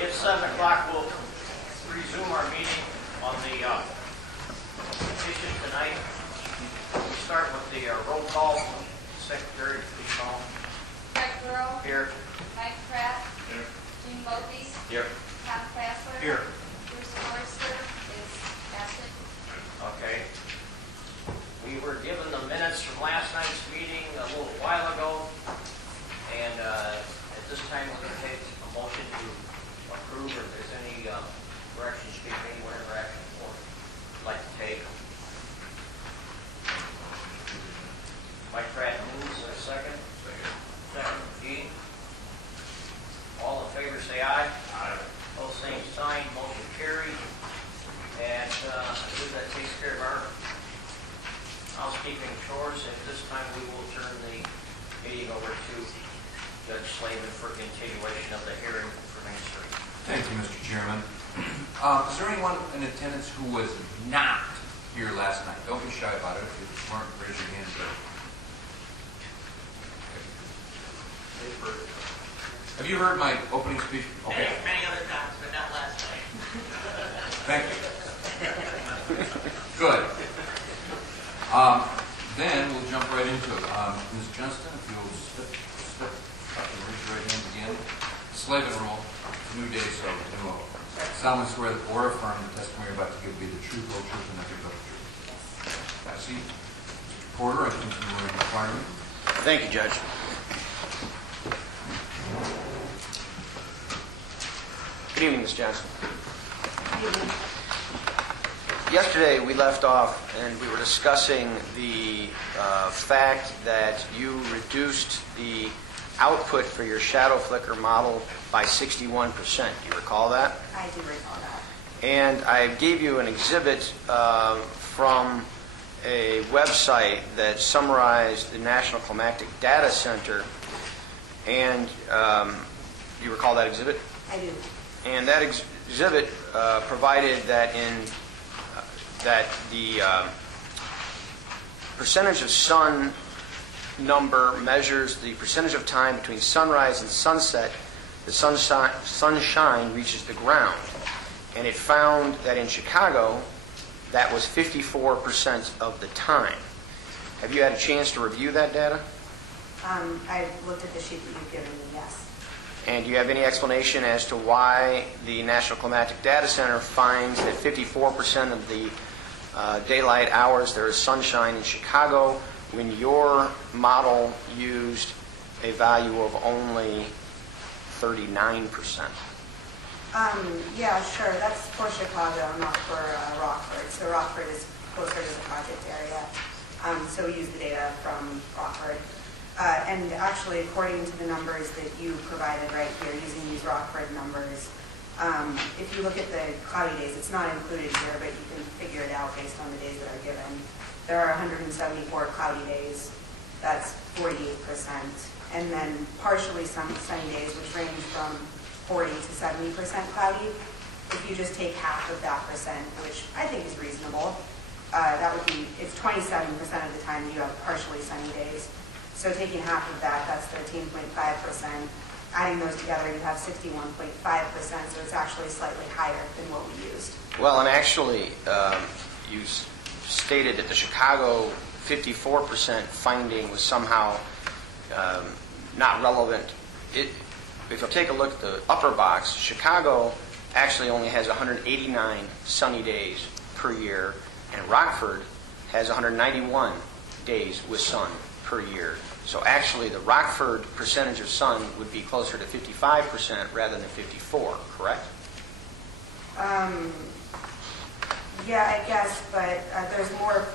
It's 7 o'clock. We'll resume our meeting on the petition tonight. We start with the roll call. Secretary, please call. Greg Burrow. Here. Mike Pratt. Here. Jim Mopey. Here. Tom Fassler. Here. Bruce Forrester is absent. Okay. We were given the minutes from last night's meeting a little while ago, and at this time we're going to take a motion to approve, or if there's any corrections, speak anywhere interaction or like to take. Mike Pratt moves. Is there a second? Second. Dean. All in favor say aye. Aye. Both same sign. Motion carried. And I believe that takes care of our housekeeping chores. At this time we will turn the meeting over to Judge Slavin for continuation of the hearing for Main Street. Thank you, Mr. Chairman. Is there anyone in attendance who was not here last night? Don't be shy about it. If you weren't, raise your hand. Have you heard my opening speech? Okay. Many other times, but not last night. Thank you. Good. Then we'll jump right into it. Ms. Johnston, if you'll step up and raise your right hand again. Slavin rule, new day, so new oath. Solemnly swear that or affirm the testimony you're about to give will be the truth, whole truth, and nothing but the truth. I see. Mr. Porter, I think you were inquiring. Thank you, Judge. Good evening, Ms. Johnson. Yesterday we left off and we were discussing the fact that you reduced the output for your shadow flicker model by 61%. Do you recall that? I do recall that. And I gave you an exhibit from a website that summarized the National Climactic Data Center. And you recall that exhibit? I do. And that exhibit provided that that the percentage of sun number measures the percentage of time between sunrise and sunset the sunshine reaches the ground. And it found that in Chicago, that was 54% of the time. Have you had a chance to review that data? I looked at the sheet that you've given me, yes. And do you have any explanation as to why the National Climatic Data Center finds that 54% of the daylight hours there is sunshine in Chicago when your model used a value of only 39%? Yeah, sure. That's for Chicago, not for Rockford. So Rockford is closer to the project area. So we use the data from Rockford. And actually, according to the numbers that you provided right here, using these Rockford numbers, if you look at the cloudy days, it's not included here, but you can figure it out based on the days that are given. There are 174 cloudy days. That's 48%. And then partially sunny days, which range from 40 to 70% cloudy. If you just take half of that percent, which I think is reasonable, that would be, it's 27% of the time you have partially sunny days. So taking half of that, that's 13.5%. Adding those together, you have 61.5%, so it's actually slightly higher than what we used. Well, and actually, you stated that the Chicago 54% finding was somehow not relevant. If you'll take a look at the upper box, Chicago actually only has 189 sunny days per year, and Rockford has 191 days with sun per year. So actually, the Rockford percentage of sun would be closer to 55% rather than 54, correct? Yeah, I guess, but there's more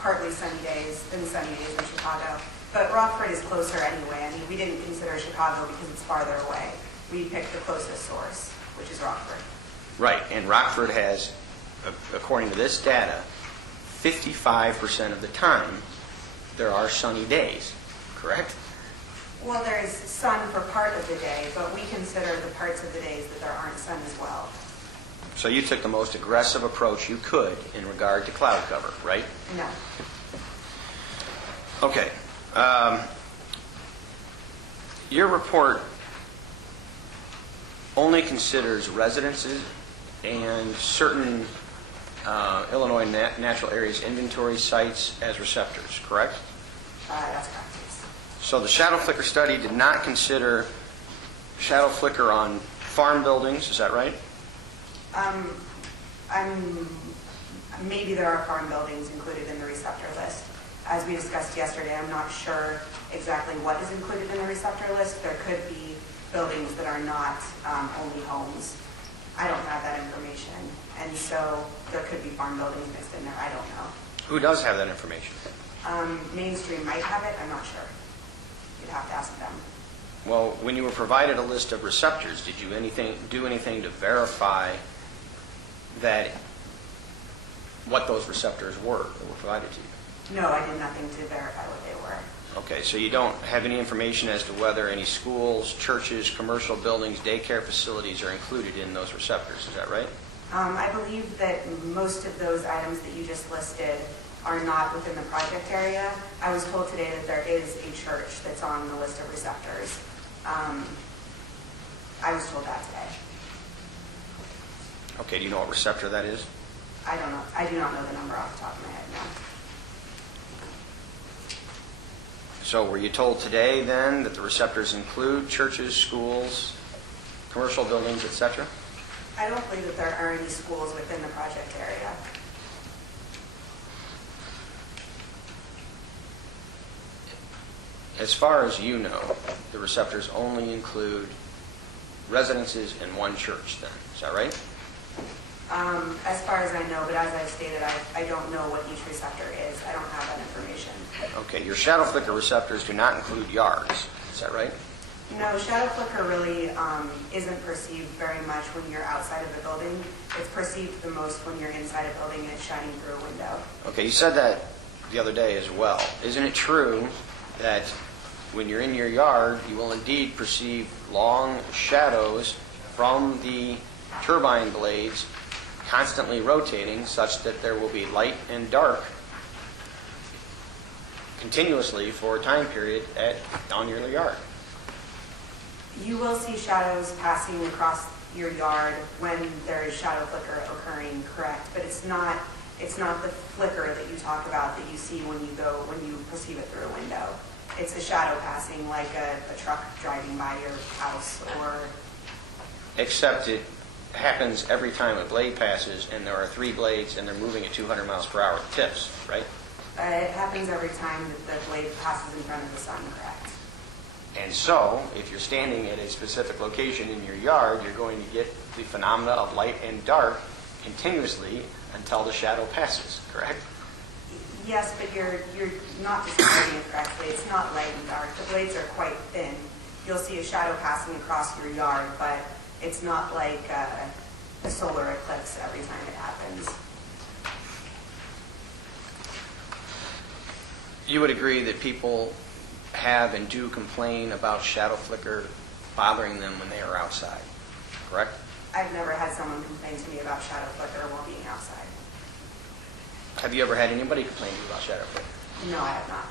partly sunny days than sunny days in Chicago. But Rockford is closer anyway. I mean, we didn't consider Chicago because it's farther away. We picked the closest source, which is Rockford. Right, and Rockford has, according to this data, 55% of the time there are sunny days, correct? Well, there is sun for part of the day, but we consider the parts of the days that there aren't sun as well. So you took the most aggressive approach you could in regard to cloud cover, right? No. Okay. Your report only considers residences and certain Illinois natural areas inventory sites as receptors, correct? That's correct, yes. So the shadow flicker study did not consider shadow flicker on farm buildings, is that right? Maybe there are farm buildings included in the receptor list. As we discussed yesterday, I'm not sure exactly what is included in the receptor list. There could be buildings that are not only homes. I don't have that information. And so there could be farm buildings mixed in there. I don't know. Who does have that information? Mainstream might have it. I'm not sure. You'd have to ask them. Well, when you were provided a list of receptors, did you do anything to verify that what those receptors were that were provided to you? No, I did nothing to verify what they were. Okay, so you don't have any information as to whether any schools, churches, commercial buildings, daycare facilities are included in those receptors, is that right? I believe that most of those items that you just listed are not within the project area. I was told today that there is a church that's on the list of receptors. I was told that today. Okay, do you know what receptor that is? I don't know. I do not know the number off the top of my head, no. So were you told today then that the receptors include churches, schools, commercial buildings, etc.? I don't believe that there are any schools within the project area. As far as you know, the receptors only include residences and one church then, is that right? As far as I know, but as I stated, I don't know what each receptor is. I don't have that information. Okay, your shadow flicker receptors do not include yards, is that right? No, shadow flicker really isn't perceived very much when you're outside of the building. It's perceived the most when you're inside a building and it's shining through a window. Okay, you said that the other day as well. Isn't it true that when you're in your yard, you will indeed perceive long shadows from the turbine blades constantly rotating such that there will be light and dark continuously for a time period on your yard? You will see shadows passing across your yard when there is shadow flicker occurring, correct? But it's not the flicker that you talk about that you see when you perceive it through a window. It's a shadow passing like a truck driving by your house or... Except it happens every time a blade passes and there are 3 blades and they're moving at 200 miles per hour at tips, right? It happens every time that the blade passes in front of the sun, correct? And so, if you're standing at a specific location in your yard, you're going to get the phenomena of light and dark continuously until the shadow passes, correct? Yes, but you're not describing it correctly. It's not light and dark. The blades are quite thin. You'll see a shadow passing across your yard, but it's not like a solar eclipse every time it happens. You would agree that people have and do complain about shadow flicker bothering them when they are outside, correct? I've never had someone complain to me about shadow flicker while being outside. Have you ever had anybody complain to you about shadow flicker? No, I have not.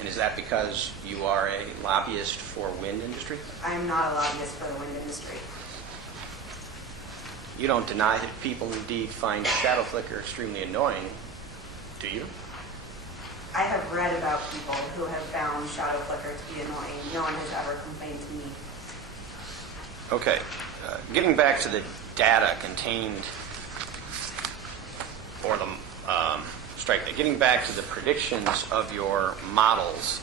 And is that because you are a lobbyist for wind industry? I am not a lobbyist for the wind industry. You don't deny that people indeed find shadow flicker extremely annoying, do you? I have read about people who have found shadow flicker to be annoying. No one has ever complained to me. Okay. Getting back to the data contained, or the getting back to the predictions of your models,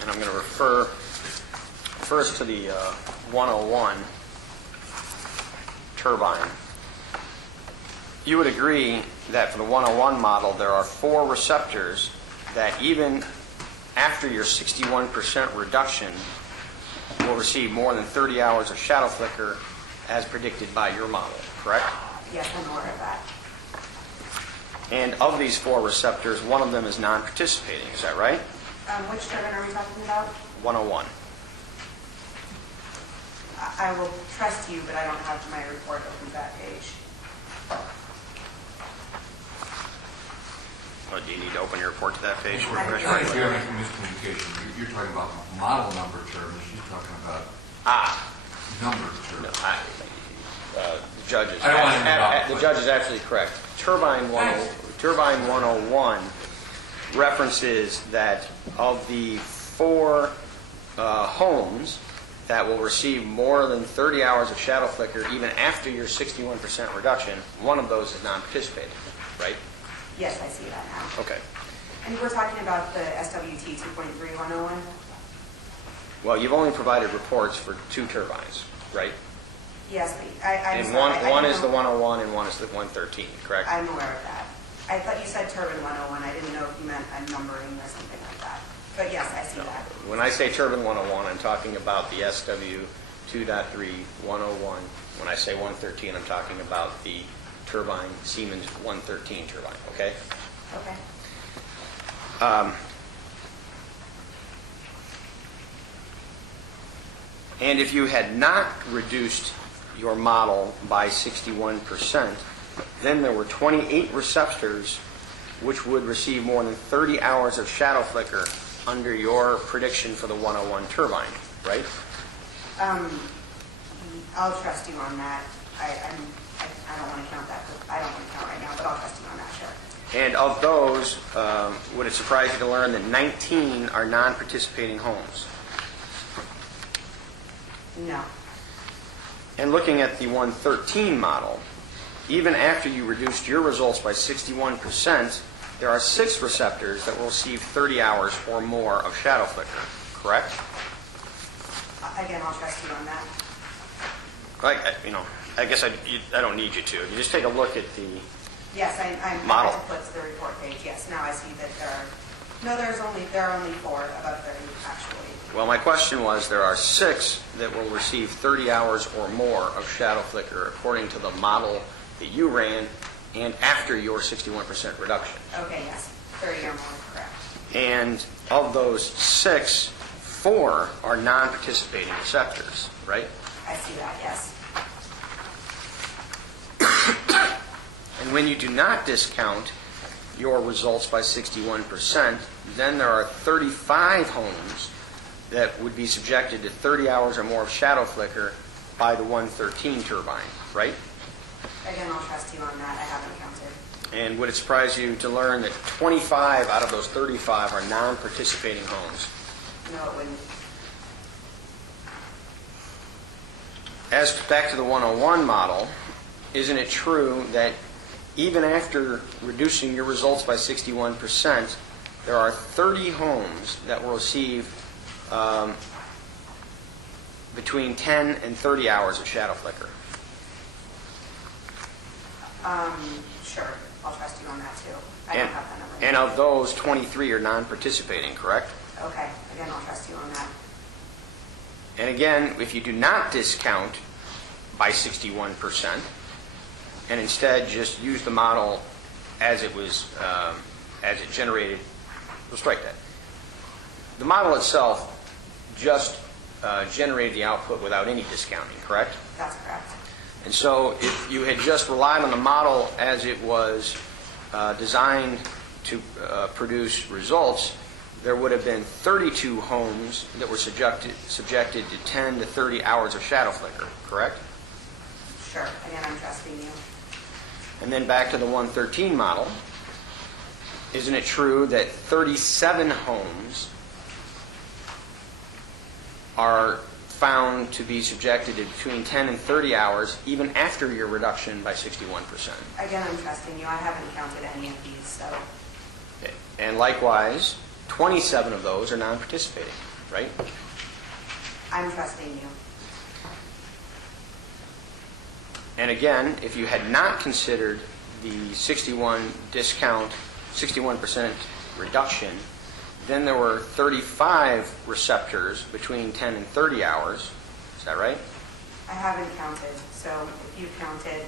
and I'm going to refer first to the 101 turbine. You would agree that for the 101 model, there are 4 receptors that even after your 61% reduction will receive more than 30 hours of shadow flicker as predicted by your model, correct? Yes, I'm aware of that. And of these 4 receptors, one of them is non-participating, is that right? Which turbine are we talking about? 101. I will trust you, but I don't have my report open to that page. Well, do you need to open your report to that page? I Right, Right. if you're making miscommunication, you're talking about model number turbine, she's talking about number No, turbine. the judge is, I don't want to interrupt, the but- judge is absolutely correct. Turbine 101 references that of the 4 homes that will receive more than 30 hours of shadow flicker even after your 61% reduction, one of those is non-participating, right? Yes, I see that now. Okay. And we're talking about the SWT 2.3101? Well, you've only provided reports for 2 turbines, right? Yes, but I'm And sorry. one I is the didn't know- 101 and one is the 113, correct? I'm aware of that. I thought you said Turbine 101. I didn't know if you meant a numbering or something like that. But yes, I see that. When I say turbine 101, I'm talking about the SW 2.3 101. When I say 113, I'm talking about the turbine Siemens 113 turbine, okay? Okay. And if you had not reduced your model by 61%, then there were 28 receptors which would receive more than 30 hours of shadow flicker under your prediction for the 101 turbine, right? I'll trust you on that. I don't want to count that. I don't want to count right now, but I'll trust you on that, sure. And of those, would it surprise you to learn that 19 are non-participating homes? No. And looking at the 113 model, even after you reduced your results by 61%, there are 6 receptors that will receive 30 hours or more of shadow flicker, correct? Again, I'll trust you on that. I guess I don't need you to. You just take a look at the Yes, I'm Model. to flip to the report page. Yes, now I see that there are only 4 above 30 actually. Well, my question was, there are 6 that will receive 30 hours or more of shadow flicker according to the model that you ran and after your 61% reduction. Okay, yes, 30 or more, correct. And of those 6, 4 are non-participating receptors, right? I see that, yes. And when you do not discount your results by 61%, then there are 35 homes that would be subjected to 30 hours or more of shadow flicker by the 113 turbine, right? Again, I'll trust you on that. I haven't counted. And would it surprise you to learn that 25 out of those 35 are non-participating homes? No, it wouldn't. As back to the 101 model, isn't it true that even after reducing your results by 61%, there are 30 homes that will receive between 10 and 30 hours of shadow flicker? Sure, I'll trust you on that too. I don't have that number. And of those, 23 are non-participating, correct? Okay, again, I'll trust you on that. And again, if you do not discount by 61%, and instead just use the model as it was, as it generated, we'll strike that. The model itself just generated the output without any discounting, correct? That's correct. And so if you had just relied on the model as it was designed to produce results, there would have been 32 homes that were subjected to 10 to 30 hours of shadow flicker, correct? Sure, again, I'm trusting you. And then back to the 113 model, isn't it true that 37 homes are found to be subjected to between 10 and 30 hours even after your reduction by 61%? Again, I'm trusting you. I haven't counted any of these, so And likewise, 27 of those are non-participating, right? I'm trusting you. And again, if you had not considered the 61% reduction, then there were 35 receptors between 10 and 30 hours. Is that right? I haven't counted, so if you counted,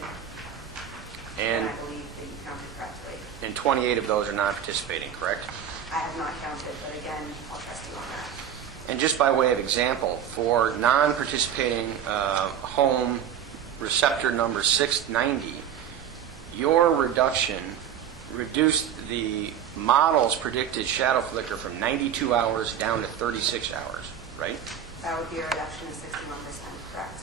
then And, I believe that you counted correctly. and 28 of those are non-participating, correct? I have not counted, but again, I'll trust you on that. And just by way of example, for non-participating home receptor number 690, your reduction reduced the model's predicted shadow flicker from 92 hours down to 36 hours, right? That would be a reduction of 61%, correct?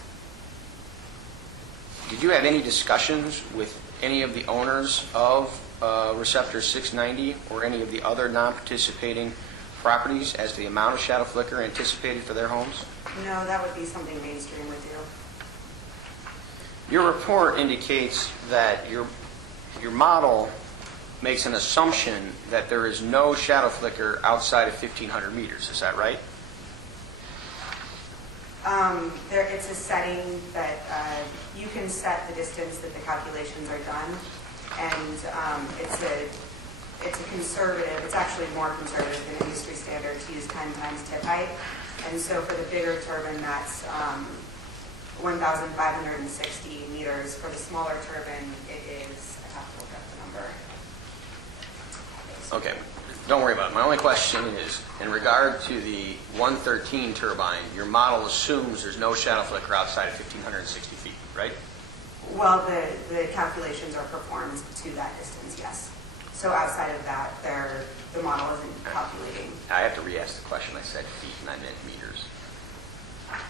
Did you have any discussions with any of the owners of Receptor 690 or any of the other non-participating properties as to the amount of shadow flicker anticipated for their homes? No, that would be something Mainstream would do. Your report indicates that your model makes an assumption that there is no shadow flicker outside of 1,500 meters. Is that right? It's a setting that you can set the distance that the calculations are done, and it's a conservative. It's actually more conservative than industry standard to use 10 times tip height, and so for the bigger turbine, that's 1,560 meters. For the smaller turbine, it is. I have to look up the number. Okay. Don't worry about it. My only question is, in regard to the 113 turbine, your model assumes there's no shadow flicker outside of 1,560 feet, right? Well, the calculations are performed to that distance, yes. So outside of that, the model isn't calculating. I have to re-ask the question. I said feet and I meant meters.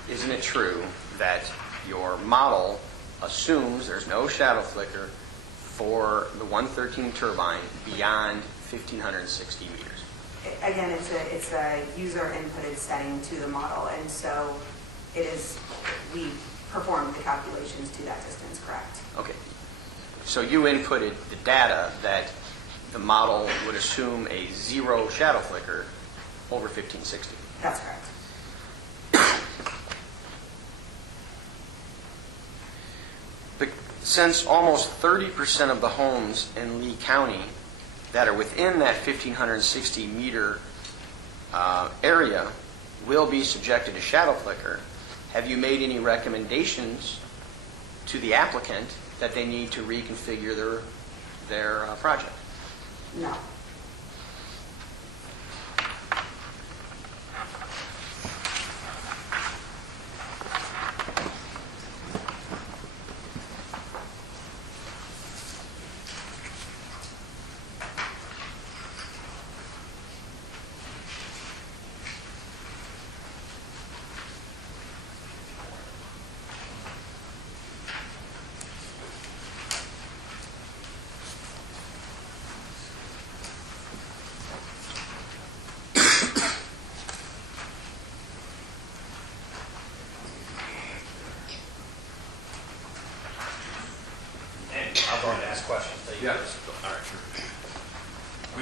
Isn't it true that your model assumes there's no shadow flicker for the 113 turbine beyond 1,560 meters? Again, it's a user inputted setting to the model, and so it is. We performed the calculations to that distance, correct? Okay. So you inputted the data that the model would assume a zero shadow flicker over 1,560. That's correct. But since almost 30% of the homes in Lee County that are within that 1,560 meter area will be subjected to shadow flicker, have you made any recommendations to the applicant that they need to reconfigure their project? No. I'll go ahead and ask questions. Yes. All right.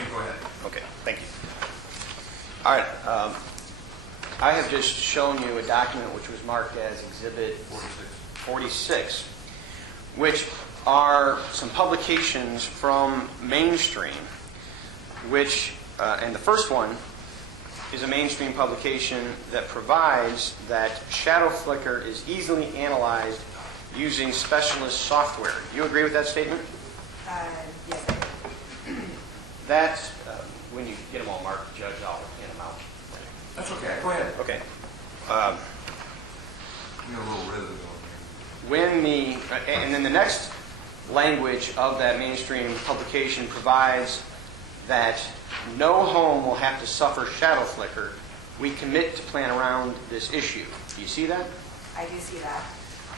Go ahead. Okay, thank you. All right. I have just shown you a document which was marked as Exhibit 46, which are some publications from Mainstream, which, and the first one is a Mainstream publication that provides that shadow flicker is easily analyzed using specialist software. Do you agree with that statement? Yes. That's, when you get them all marked, Judge, I'll hand them out. That's okay. Go ahead. Okay. We got a little rhythm going here. And then the next language of that Mainstream publication provides that no home will have to suffer shadow flicker. We commit to plan around this issue. Do you see that? I do see that.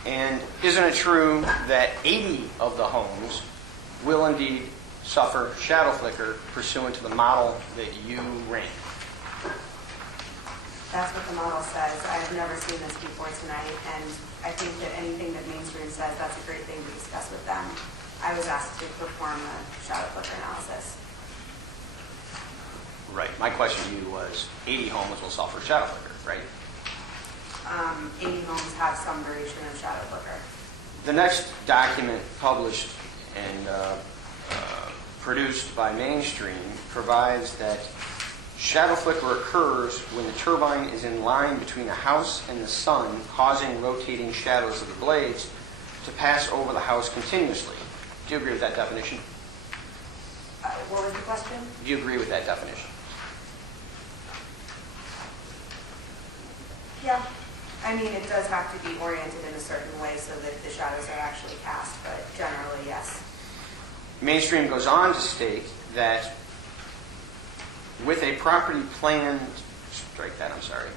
And isn't it true that 80 of the homes will indeed suffer shadow flicker pursuant to the model that you ran? That's what the model says. I have never seen this before tonight, and I think that anything that Mainstream says, that's a great thing to discuss with them. I was asked to perform a shadow flicker analysis. Right. My question to you was 80 homes will suffer shadow flicker, right? 80 homes have some duration of shadow flicker. The next document published and produced by Mainstream provides that shadow flicker occurs when the turbine is in line between the house and the sun, causing rotating shadows of the blades to pass over the house continuously. Do you agree with that definition? What was the question? Do you agree with that definition? Yeah. I mean, it does have to be oriented in a certain way so that the shadows are actually cast, but generally, yes. Mainstream goes on to state that with a properly planned, strike that, I'm sorry.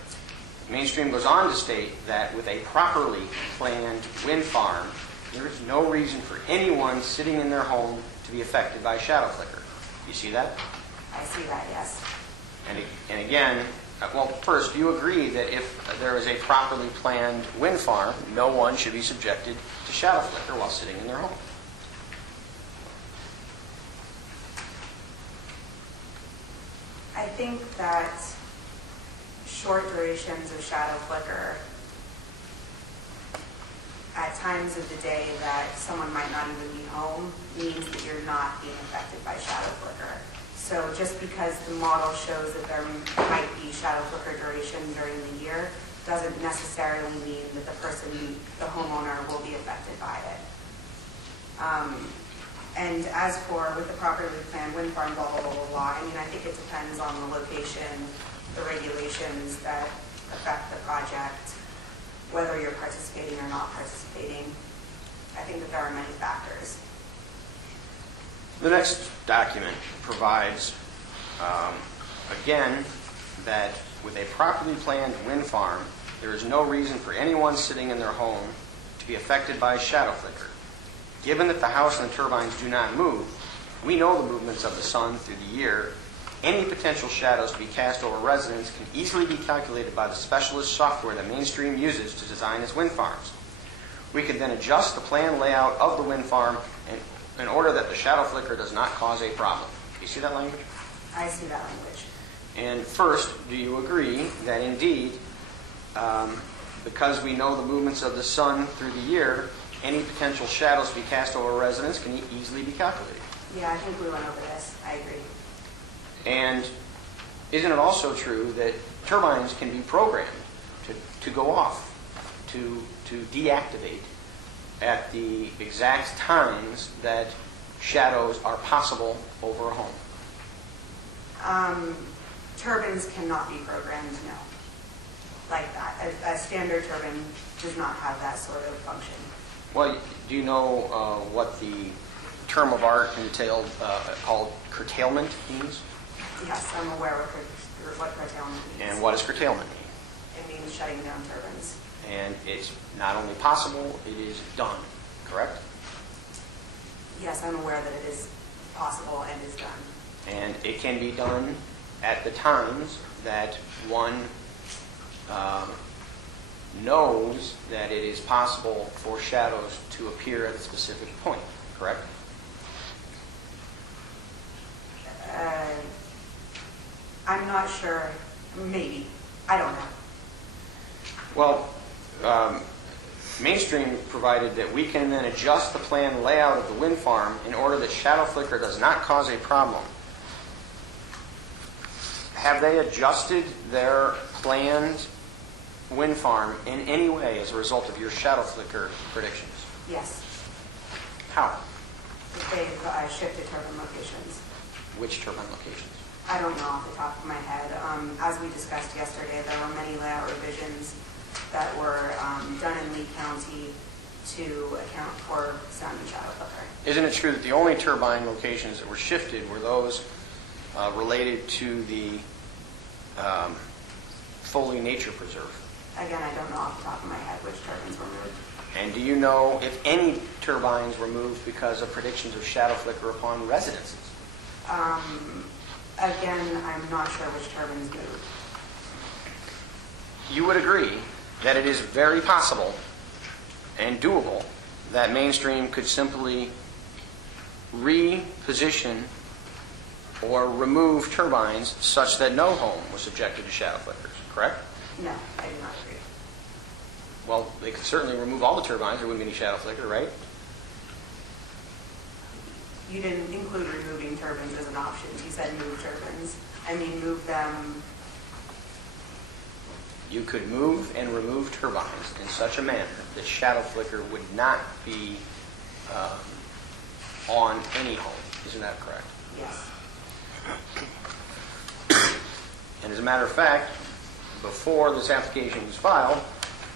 Mainstream goes on to state that with a properly planned wind farm, there is no reason for anyone sitting in their home to be affected by shadow flicker. You see that? I see that, yes. And again, well, first, do you agree that if there is a properly planned wind farm, no one should be subjected to shadow flicker while sitting in their home? I think that short durations of shadow flicker at times of the day that someone might not even be home means that you're not being affected by shadow flicker. So just because the model shows that there might be shadow flicker duration during the year doesn't necessarily mean that the person, the homeowner, will be affected by it. And as for with the properly planned wind farm, blah, blah, blah, blah, blah, I mean, I think it depends on the location, the regulations that affect the project, whether you're participating or not participating. I think that there are many factors. The next document provides, again, that with a properly planned wind farm, there is no reason for anyone sitting in their home to be affected by shadow flicker. Given that the house and the turbines do not move, we know the movements of the sun through the year. Any potential shadows to be cast over residents can easily be calculated by the specialist software that Mainstream uses to design its wind farms. We can then adjust the planned layout of the wind farm in order that the shadow flicker does not cause a problem. Do you see that language? I see that language. And first, do you agree that indeed, because we know the movements of the sun through the year, any potential shadows to be cast over residents can easily be calculated? Yeah, I think we went over this. I agree. And isn't it also true that turbines can be programmed to go off, to deactivate at the exact times that shadows are possible over a home? Turbines cannot be programmed, no. Like that. A standard turbine does not have that sort of function. Well, do you know what the term of art entailed called curtailment means? Yes, I'm aware of what curtailment means. And what does curtailment mean? It means shutting down turbines. And it's not only possible, it is done, correct? Yes, I'm aware that it is possible and is done. And it can be done at the times that one knows that it is possible for shadows to appear at a specific point, correct? I'm not sure. Maybe. I don't know. Well, Mainstream provided that we can then adjust the planned layout of the wind farm in order that shadow flicker does not cause a problem. Have they adjusted their planned wind farm in any way as a result of your shadow flicker predictions? Yes. How? They've shifted turbine locations. Which turbine locations? I don't know off the top of my head. As we discussed yesterday, there were many layout revisions that were done in Lee County to account for sound and shadow flicker. Isn't it true that the only turbine locations that were shifted were those related to the Foley Nature Preserve? Again, I don't know off the top of my head which turbines were moved. And do you know if any turbines were moved because of predictions of shadow flicker upon residences? Again, I'm not sure which turbines moved. You would agree that it is very possible and doable that Mainstream could simply reposition or remove turbines such that no home was subjected to shadow flickers, correct? No, I do not agree. Well, they could certainly remove all the turbines. There wouldn't be any shadow flicker, right? You didn't include removing turbines as an option. You said move turbines. I mean, move them. You could move and remove turbines in such a manner that shadow flicker would not be on any home. Isn't that correct? Yes. And as a matter of fact, before this application was filed,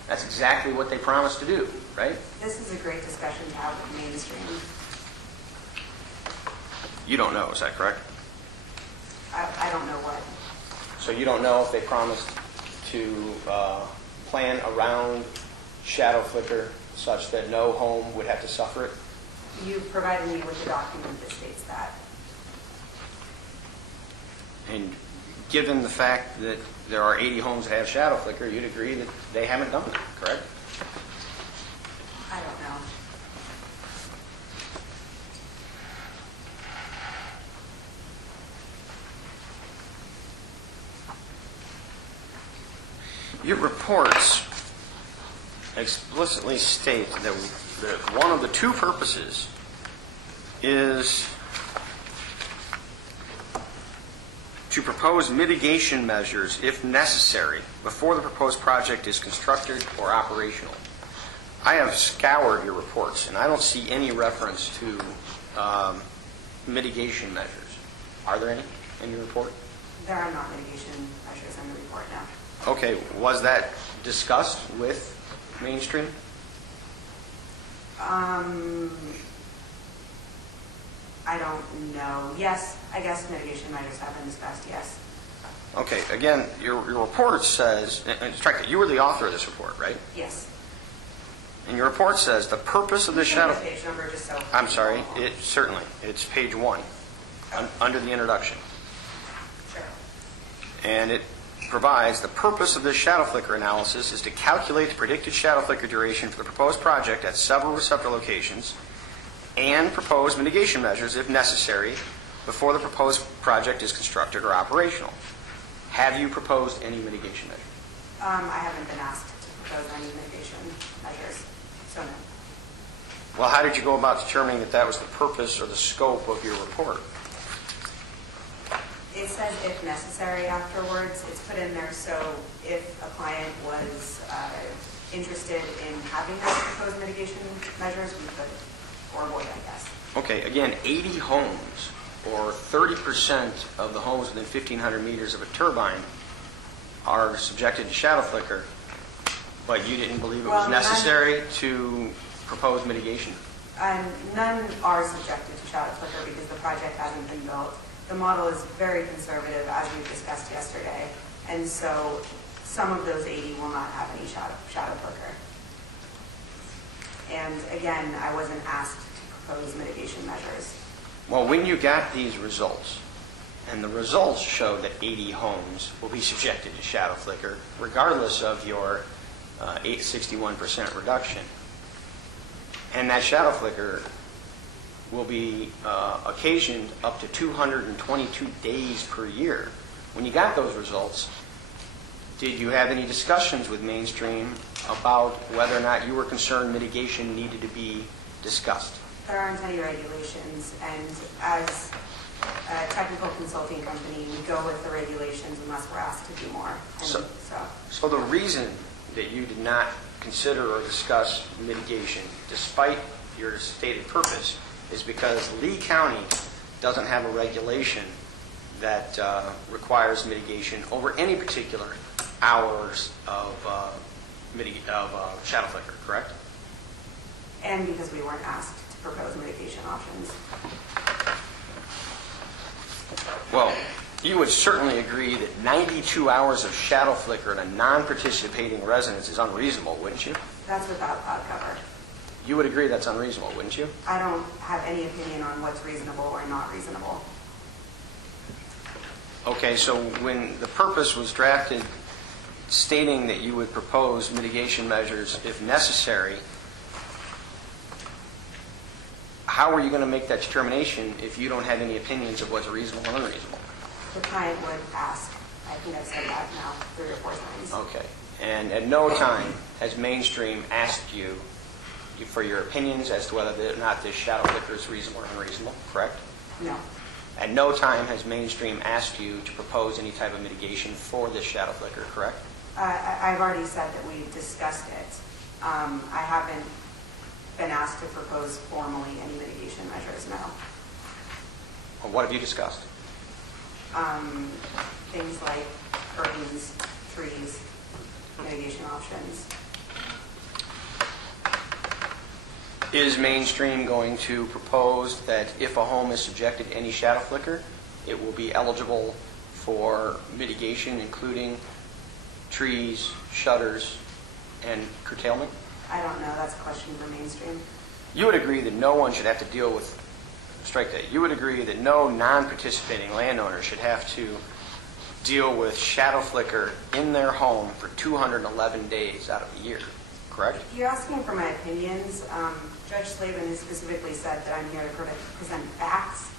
that's exactly what they promised to do, right? This is a great discussion to have with Mainstream. You don't know, is that correct? I don't know what. So you don't know if they promised to plan around shadow flicker such that no home would have to suffer it? You provided me with a document that states that. And given the fact that there are 80 homes that have shadow flicker, you'd agree that they haven't done that, correct? I don't know. Your reports explicitly state that one of the two purposes is to propose mitigation measures, if necessary, before the proposed project is constructed or operational. I have scoured your reports, and I don't see any reference to mitigation measures. Are there any in your report? There are not mitigation measures in the report now. Okay, was that discussed with Mainstream? I don't know. Yes, I guess mitigation measures have been discussed, yes. Okay, again, your report says, and strike that you were the author of this report, right? Yes. And your report says the purpose of the shadow... Page number just so... I'm sorry, certainly. It's page 1, under the introduction. Sure. And it provides the purpose of this shadow flicker analysis is to calculate the predicted shadow flicker duration for the proposed project at several receptor locations and propose mitigation measures, if necessary, before the proposed project is constructed or operational. Have you proposed any mitigation measures? I haven't been asked to propose any mitigation measures, so no. Well, how did you go about determining that that was the purpose or the scope of your report? It says if necessary afterwards. It's put in there so if a client was interested in having us propose mitigation measures, we could, or avoid, I guess. Okay, again, 80 homes, or 30% of the homes within 1,500 meters of a turbine are subjected to shadow flicker, but you didn't believe it was necessary to propose mitigation? None are subjected to shadow flicker because the project hasn't been built. The model is very conservative, as we discussed yesterday, and so some of those 80 will not have any shadow flicker. And again, I wasn't asked to propose mitigation measures. Well, when you got these results, and the results show that 80 homes will be subjected to shadow flicker, regardless of your 61% reduction, and that shadow flicker will be occasioned up to 222 days per year. When you got those results, did you have any discussions with Mainstream about whether or not you were concerned mitigation needed to be discussed? There aren't any regulations, and as a technical consulting company, we go with the regulations unless we're asked to do more. And so the reason that you did not consider or discuss mitigation, despite your stated purpose, is because Lee County doesn't have a regulation that requires mitigation over any particular hours of shadow flicker, correct? And because we weren't asked to propose mitigation options. Well, you would certainly agree that 92 hours of shadow flicker in a non-participating residence is unreasonable, wouldn't you? That's without cloud cover. You would agree that's unreasonable, wouldn't you? I don't have any opinion on what's reasonable or not reasonable. Okay, so when the purpose was drafted stating that you would propose mitigation measures if necessary, how are you going to make that determination if you don't have any opinions of what's reasonable and unreasonable? The client would ask. I think I've said that now 3 or 4 times. Okay. And at no time has Mainstream asked you for your opinions as to whether or not this shadow flicker is reasonable or unreasonable, correct? No. At no time has Mainstream asked you to propose any type of mitigation for this shadow flicker, correct? I've already said that we discussed it. I haven't been asked to propose formally any mitigation measures, no. Well, what have you discussed? Things like curtains, trees, mitigation options. Is Mainstream going to propose that if a home is subjected to any shadow flicker, it will be eligible for mitigation, including trees, shutters, and curtailment? I don't know, that's a question for mainstream. You would agree that no one should have to deal with, strike that, you would agree that no non-participating landowner should have to deal with shadow flicker in their home for 211 days out of the year, correct? If you're asking for my opinions, Judge Slavin has specifically said that I'm here to present facts.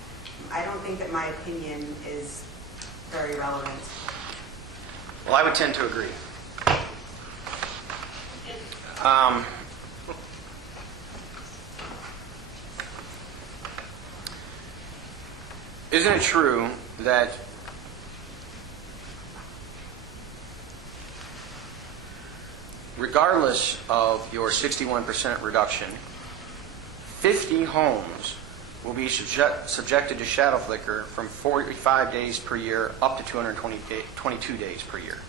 I don't think that my opinion is very relevant. Well, I would tend to agree. Isn't it true that regardless of your 61% reduction, 50 homes will be subjected to shadow flicker from 45 days per year up to 222 days per year?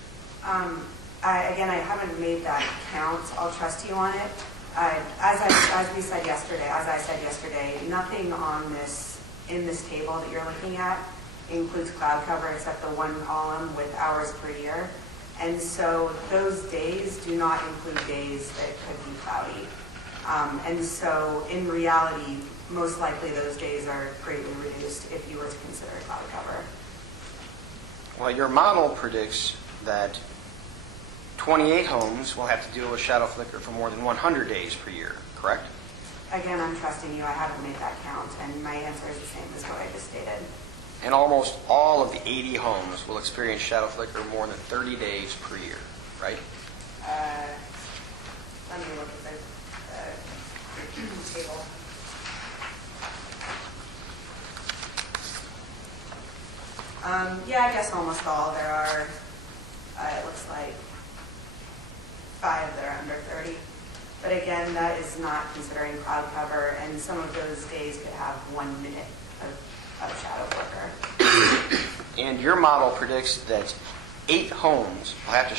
Again, I haven't made that count. I'll trust you on it. As I said yesterday, nothing on in this table that you're looking at includes cloud cover except the one column with hours per year. And so those days do not include days that could be cloudy. And so in reality, most likely those days are greatly reduced if you were to consider cloud cover. Well, your model predicts that 28 homes will have to deal with shadow flicker for more than 100 days per year, correct? Again, I'm trusting you. I haven't made that count, and my answer is the same as what I just stated. And almost all of the 80 homes will experience shadow flicker more than 30 days per year, right? Let me look at the table. Yeah, I guess almost all. There are, it looks like, 5 that are under 30. But again, that is not considering cloud cover, and some of those days could have 1 minute of shadow flicker. And your model predicts that 8 homes will have to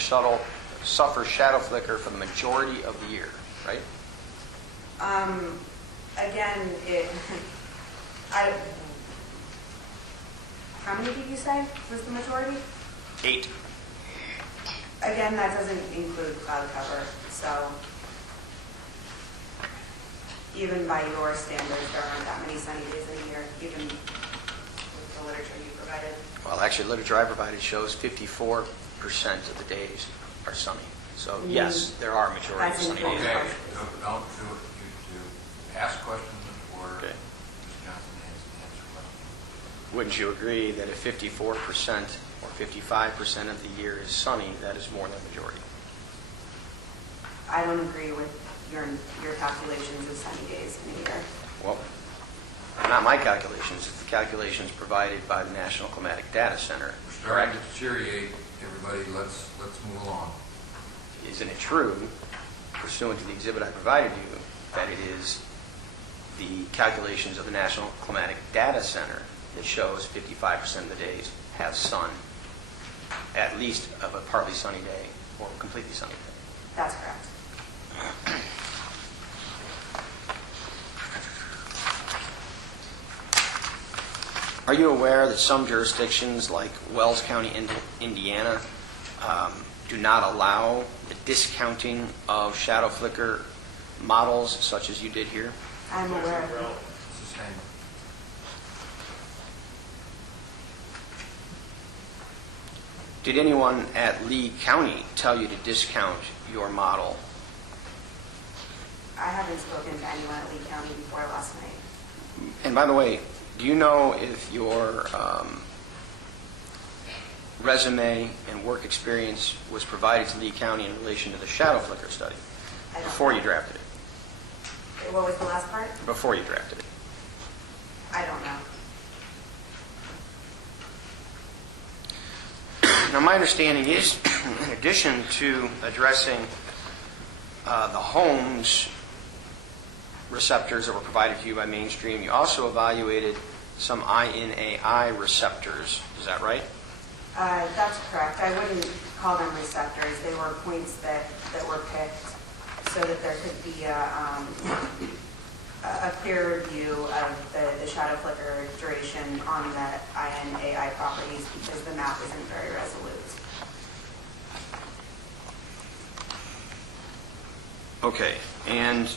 suffer shadow flicker for the majority of the year, right? Again, how many did you say was the majority? 8. Again, that doesn't include cloud cover, so even by your standards, there aren't that many sunny days in a year, even with the literature you provided. Well, actually, literature I provided shows 54% of the days are sunny. So, yes, there are majority of sunny days. Okay, don't do it. You ask questions or Okay. Ms. Johnson answer questions. Wouldn't you agree that if 54% or 55% of the year is sunny, that is more than a majority? I don't agree with your calculations of sunny days in a year. Well, not my calculations. It's the calculations provided by the National Climatic Data Center. We're starting to deteriorate, everybody. Let's move along. Isn't it true, pursuant to the exhibit I provided you, that it is the calculations of the National Climatic Data Center that shows 55% of the days have sun, at least of a partly sunny day or completely sunny day? That's correct. Are you aware that some jurisdictions, like Wells County, Indiana, do not allow the discounting of shadow flicker models such as you did here? I'm aware of it. It's the same. Did anyone at Lee County tell you to discount your model? I haven't spoken to anyone at Lee County before last night. And by the way, do you know if your resume and work experience was provided to Lee County in relation to the shadow flicker study I don't before you know. drafted it? What was the last part? Before you drafted it. I don't know. Now, my understanding is, in addition to addressing the homes receptors that were provided to you by Mainstream, you also evaluated some INAI receptors. Is that right? That's correct. I wouldn't call them receptors. They were points that were picked so that there could be a clearer view of the shadow flicker duration on the INAI properties because the map isn't very resolute. Okay, and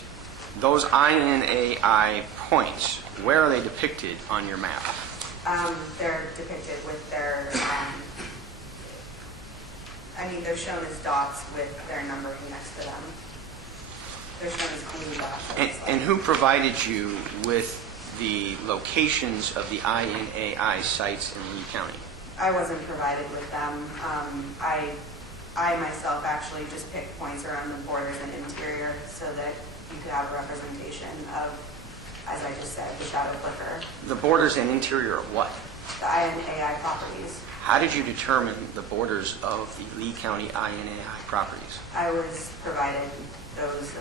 those INAI points, where are they depicted on your map? They're depicted with their, they're shown as dots with their numbering next to them. They're shown as blue dots. And who provided you with the locations of the INAI sites in Lee County? I wasn't provided with them. I myself actually just picked points around the borders and interior so that you could have a representation of, as I just said, the shadow flicker. The borders and interior of what? The INAI properties. How did you determine the borders of the Lee County INAI properties? I was provided those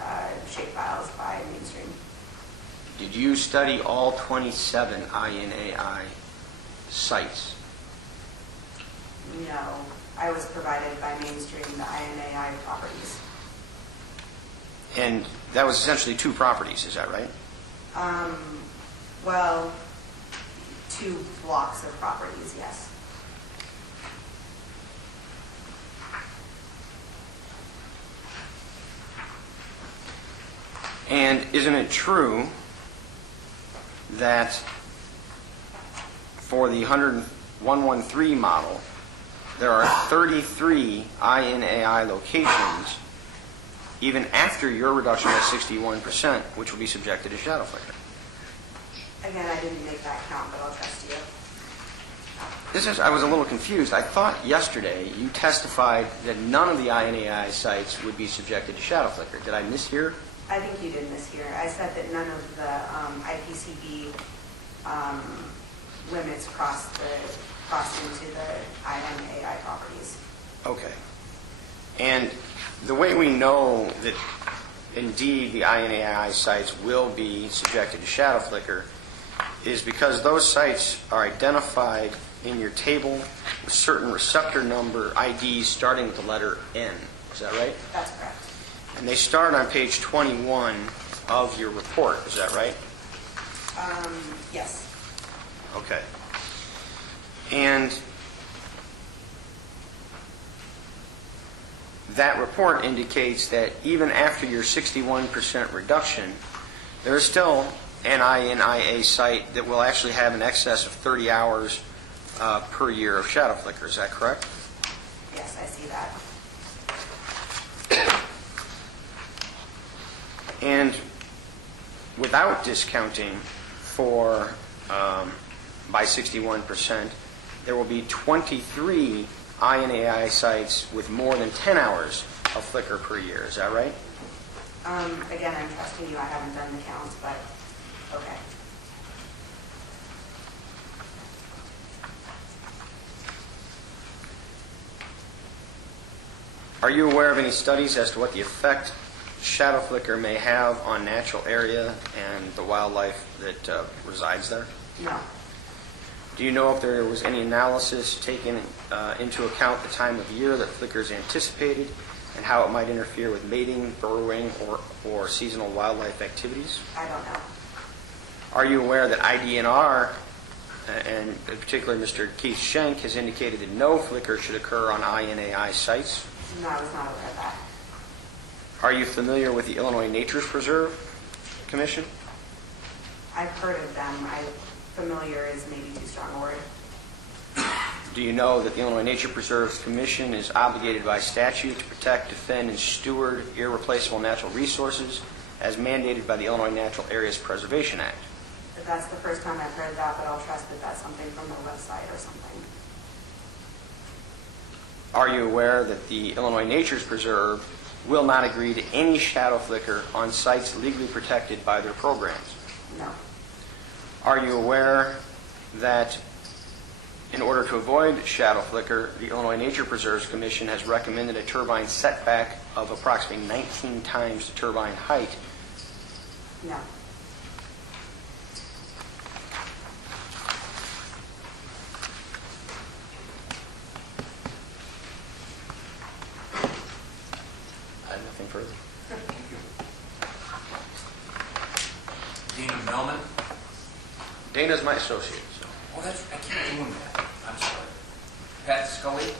shapefiles by Mainstream. Did you study all 27 INAI sites? No, I was provided by Mainstream the INAI properties. And that was essentially 2 properties, is that right? Well, 2 blocks of properties, yes. And isn't it true that for the 113 model, there are 33 INAI locations even after your reduction of 61%, which will be subjected to shadow flicker? Again, I didn't make that count, but I'll trust you. I was a little confused. I thought yesterday you testified that none of the INAI sites would be subjected to shadow flicker. Did I mishear? I think you did mishear. I said that none of the IPCB limits crossed into the INAI properties. Okay. And the way we know that indeed the INAI sites will be subjected to shadow flicker is because those sites are identified in your table with certain receptor number IDs starting with the letter N. Is that right? That's correct. And they start on page 21 of your report. Is that right? Yes. Okay. And that report indicates that even after your 61% reduction, there is still an INIA site that will actually have an excess of 30 hours per year of shadow flicker. Is that correct? Yes, I see that. And without discounting for by 61%, there will be 23 INAI sites with more than 10 hours of flicker per year. Is that right? Again, I'm trusting you. I haven't done the counts, but okay. Are you aware of any studies as to what the effect shadow flicker may have on natural area and the wildlife that resides there? No. Do you know if there was any analysis taken into account the time of year that flicker is anticipated and how it might interfere with mating, burrowing, or seasonal wildlife activities? I don't know. Are you aware that IDNR, and in particular Mr. Keith Schenk, has indicated that no flicker should occur on INAI sites? No, I was not aware of that. Are you familiar with the Illinois Nature Preserve Commission? I've heard of them. Familiar is maybe too strong a word. Do you know that the Illinois Nature Preserve Commission is obligated by statute to protect, defend, and steward irreplaceable natural resources as mandated by the Illinois Natural Areas Preservation Act? But that's the first time I've heard that, but I'll trust that that's something from their website or something. Are you aware that the Illinois Nature Preserve will not agree to any shadow flicker on sites legally protected by their programs? No. Are you aware that in order to avoid shadow flicker, the Illinois Nature Preserves Commission has recommended a turbine setback of approximately 19 times the turbine height? No. I have nothing further. Dana Melman. Dana's my associate, so. Oh, that's, I keep doing that. I'm sorry. Pat Scully.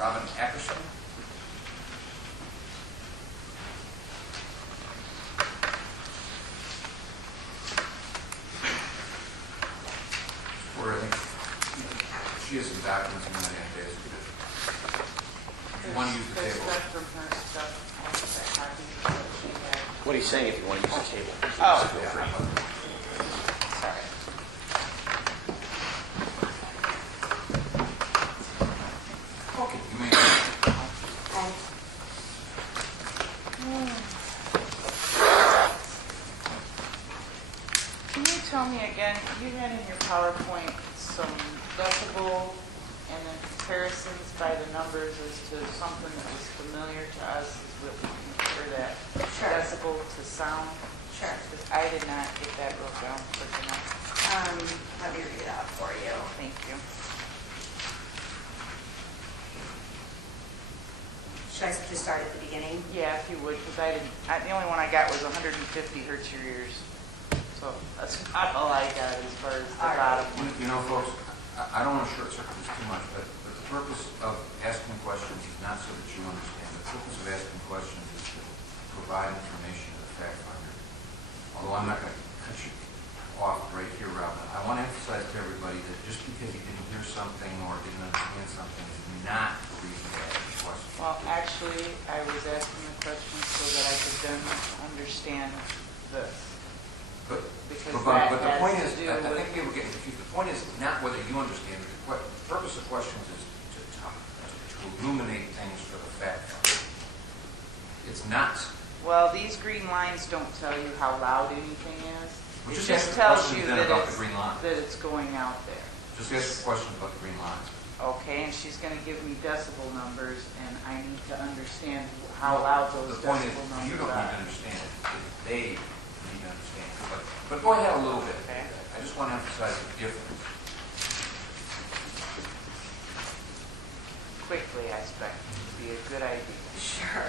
Robin Ackerson. Where I think she has some documents in the days. If you want to use the table. What he's saying, if you want to use the table. Oh. Feel free. Sorry. Okay, you may. Can you tell me again, you had in your PowerPoint some decibel and then comparisons by the numbers as to something that was familiar to us, is what for that Sure. decibel to sound? Sure. Because I did not get that wrote down quick enough. Let me read it out for you. Thank you. Should I just start at the beginning? Yeah, if you would, because the only one I got was 150 hertz your ears. So that's not all I got as far as the All right. bottom one. You know, folks, I don't want to short circuit this too much, but the purpose of asking questions is not so that you understand. The purpose of asking questions is to provide information to the fact finder. Although I'm not going to cut you off right here, Robin, I want to emphasize to everybody that just because you didn't hear something or didn't understand something is not the reason to ask a question. Well, actually, I was asking the question so that I could then understand this. But Because the that point has is, to do I with- think people are getting confused. The point is not whether you understand it. The purpose of questions is to illuminate things for the fact finder. It's not. Well, these green lines don't tell you how loud anything is. Well, It just just ask the tells questions you then that about the green line. it's going out there. Just ask a question about the green lines. Okay, and she's going to give me decibel numbers, and I need to understand how loud those The point is, decibel you numbers don't need to are. understand it. They need to understand it. But go ahead a little bit. Okay. I just want to emphasize the difference. Quickly, I expect it to be a good idea. Sure.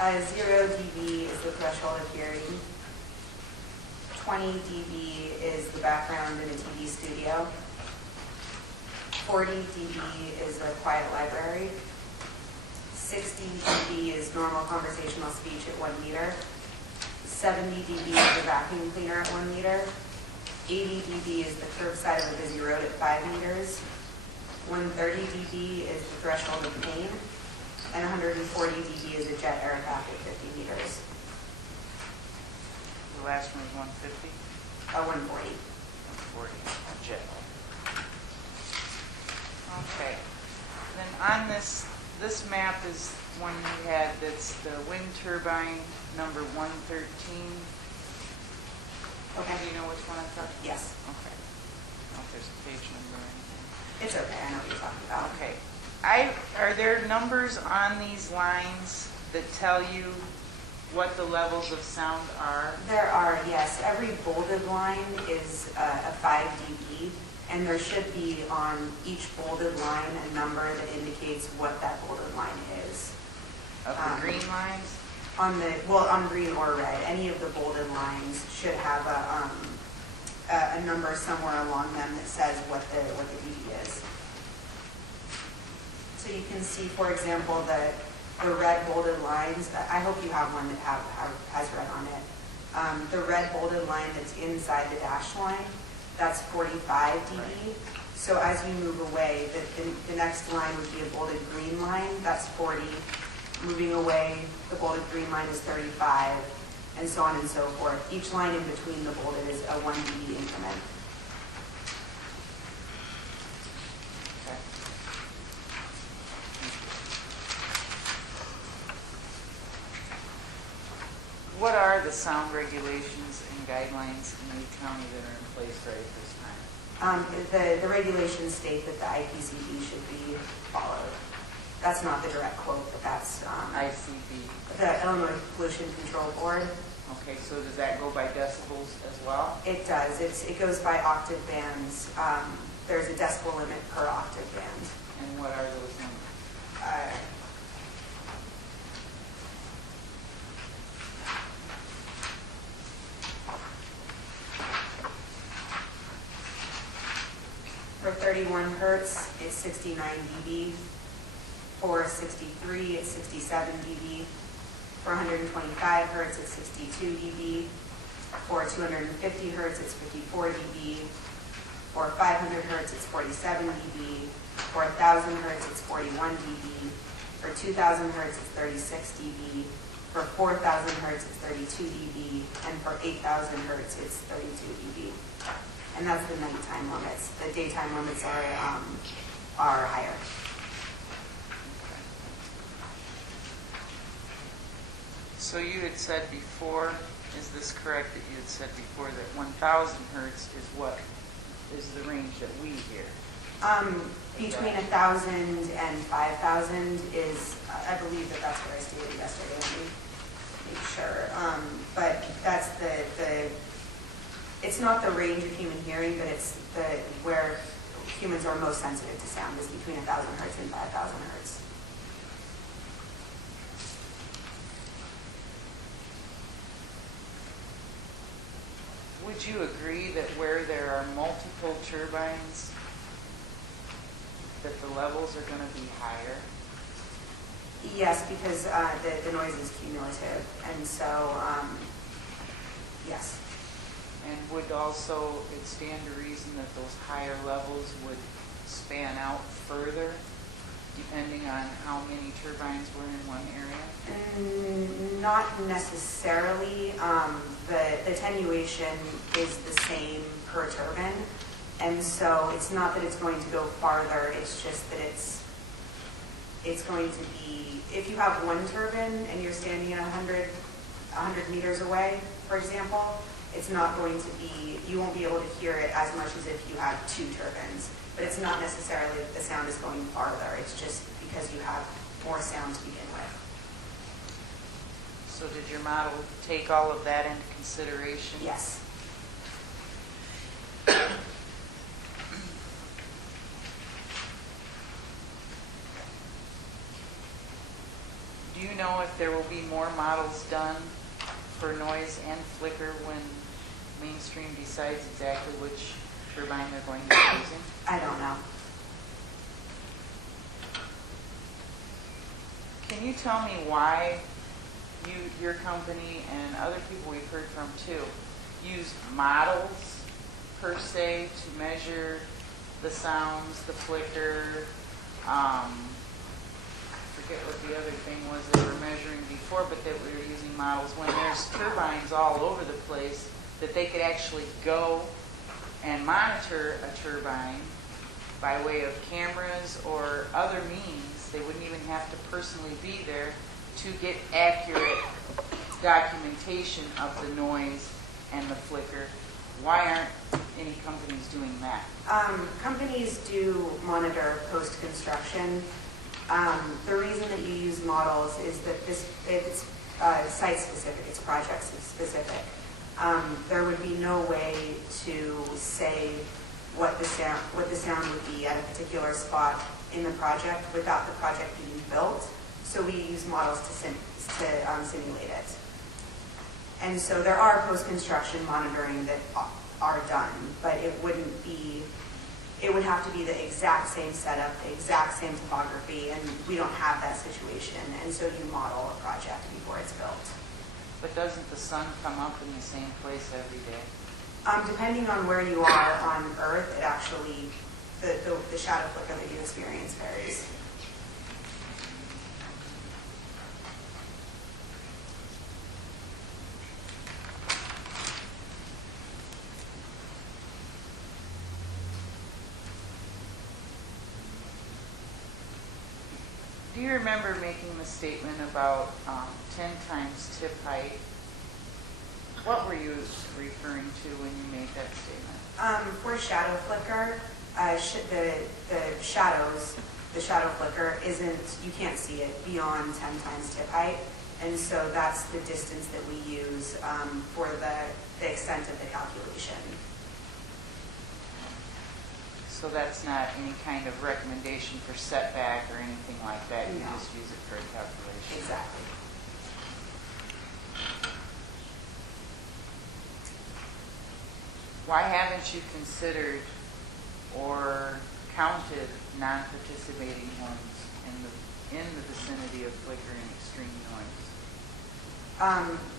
0 dB is the threshold of hearing. 20 dB is the background in a TV studio. 40 dB is a quiet library. 60 dB is normal conversational speech at 1 meter. 70 dB is the vacuum cleaner at 1 meter. 80 dB is the curbside of a busy road at 5 meters. 130 dB is the threshold of pain. And 140 dB is a jet aircraft at 50 meters. The last one was 150, 140. 140, jet. Okay. Then on this map is one we had that's the wind turbine number 113. Okay. Do you know which one I'm talking about? Yes. Okay. I don't know if there's a page number or anything. It's okay. I know what you're talking about. Okay. Are there numbers on these lines that tell you what the levels of sound are? There are, yes. Every bolded line is a 5 dB, and there should be on each bolded line a number that indicates what that bolded line is. Of the green lines? On green or red, any of the bolded lines should have a number somewhere along them that says what the dB is. So you can see, for example, the red bolded lines. I hope you have one that has red on it. The red bolded line that's inside the dashed line, that's 45 dB. So as you move away, the next line would be a bolded green line, that's 40. Moving away, the bolded green line is 35, and so on and so forth. Each line in between the bolded is a 1 dB increment. Okay. What are the sound regulations and guidelines in Lee County that are in place right at this time? The regulations state that the IPCB should be followed. That's not the direct quote, but that's ICB. the Illinois Pollution Control Board. Okay, so does that go by decibels as well? It does. It goes by octave bands. There's a decibel limit per octave band. And what are those numbers? 31 hertz, it's 69 dB. For 63, it's 67 dB. For 125 hertz, it's 62 dB. For 250 hertz, it's 54 dB. For 500 hertz, it's 47 dB. For 1,000 hertz, it's 41 dB. For 2,000 hertz, it's 36 dB. For 4,000 hertz, it's 32 dB. And for 8,000 hertz, it's 32 dB. And that's the nighttime limits. The daytime limits are higher. So you had said before, is this correct, that you had said before that 1,000 hertz is what is the range that we hear? Between 1,000 and 5,000 is, I believe that's what I stated yesterday. Let me make sure. But that's it's not the range of human hearing, but it's where humans are most sensitive to sound is between 1,000 hertz and 5,000 hertz. Would you agree that where there are multiple turbines, that the levels are going to be higher? Yes, because the noise is cumulative, and so yes. And would also it stand to reason that those higher levels would span out further, depending on how many turbines were in one area? Not necessarily. The attenuation is the same per turbine, and so it's not that it's going to go farther. It's just that it's going to be, if you have one turbine and you're standing at 100 meters away, for example, it's not going to be, you won't be able to hear it as much as if you had two turbines. But it's not necessarily that the sound is going farther. It's just because you have more sound to begin with. So did your model take all of that into consideration? Yes. Do you know if there will be more models done for noise and flicker when Mainstream decides exactly which turbine they're going to be using? I don't know. Can you tell me why your company and other people we've heard from too use models per se to measure the sounds, the flicker? I forget what the other thing was they were measuring before, but that we were using models when there's turbines all over the place, that they could actually go and monitor a turbine by way of cameras or other means. They wouldn't even have to personally be there to get accurate documentation of the noise and the flicker. Why aren't any companies doing that? Companies do monitor post-construction. The reason that you use models is that it's site-specific, it's project-specific. There would be no way to say what the sound would be at a particular spot in the project without the project being built. So we use models to simulate it. And so there are post-construction monitoring that are done, but it would have to be the exact same setup, the exact same topography, and we don't have that situation. And so you model a project before it's built. But doesn't the sun come up in the same place every day? Depending on where you are on Earth, it actually, the shadow flicker that you experience varies. Do you remember making the statement about 10 times tip height? What were you referring to when you made that statement? For shadow flicker, the shadow flicker isn't, you can't see it beyond 10 times tip height. And so that's the distance that we use for the extent of the calculation. So that's not any kind of recommendation for setback or anything like that? You No. just use it for a calculation? Exactly. Why haven't you considered or counted non-participating homes in the vicinity of flickering extreme noise?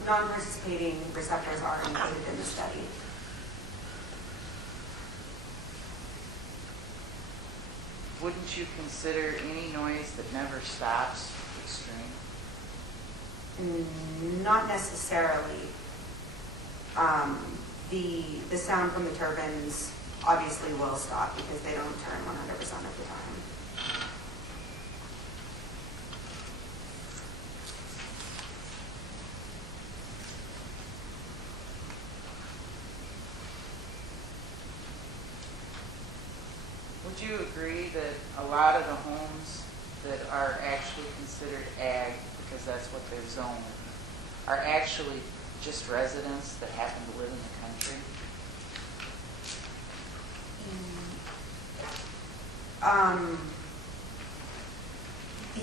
Non-participating receptors are included in the study. Wouldn't you consider any noise that never stops extreme? Not necessarily. The sound from the turbines obviously will stop because they don't turn 100% of the time. Would you agree that a lot of the homes that are actually considered ag, because that's what they're zoned, are actually just residents that happen to live in the country?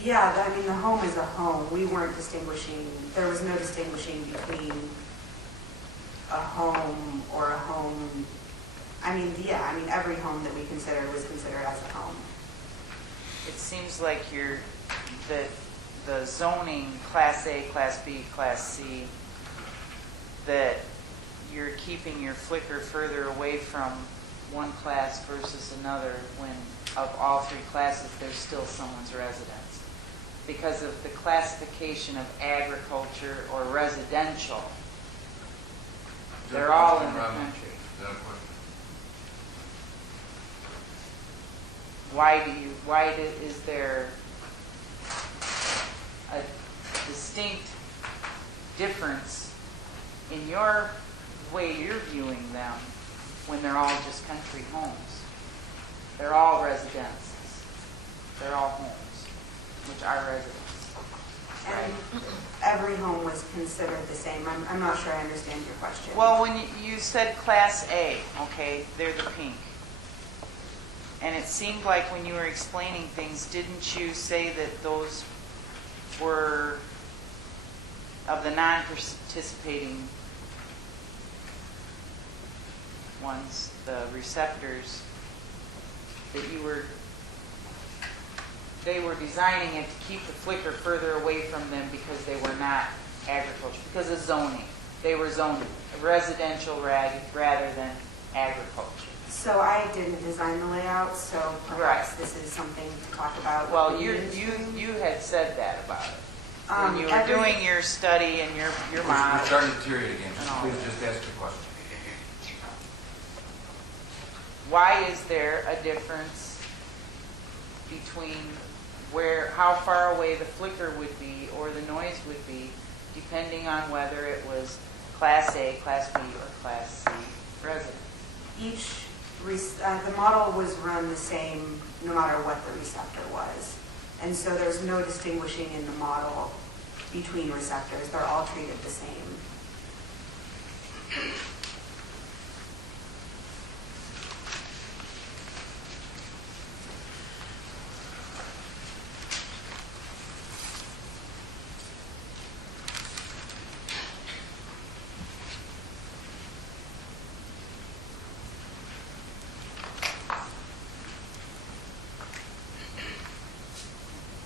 Yeah, I mean, the home is a home. We weren't distinguishing, there was no distinguishing between a home or a home. Every home that we considered was considered as a home. It seems like the zoning, Class A, Class B, Class C, that you're keeping your flicker further away from one class versus another when of all three classes there's still someone's residence. Because of the classification of agriculture or residential, they're all in the country. Is that a question? Is there a distinct difference in your way you're viewing them when they're all just country homes? They're all residences. They're all homes, which are residences. And Right? every home was considered the same. I'm not sure I understand your question. Well, when you said Class A, okay, they're the pink. And it seemed like when you were explaining things, didn't you say that those were of the non-participating ones, the receptors, that they were designing it to keep the flicker further away from them because they were not agriculture, because of zoning. They were zoned residential rather than agriculture. So I didn't design the layout, so perhaps Right. this is something to talk about. Well, with the you industry. had said that about it. When you were every- doing your study and your We're model. starting to deteriorate again. And all Please that. just ask your question. Why is there a difference between how far away the flicker would be or the noise would be, depending on whether it was Class A, Class B, or Class C resident? The model was run the same no matter what the receptor was. And so there's no distinguishing in the model between receptors. They're all treated the same.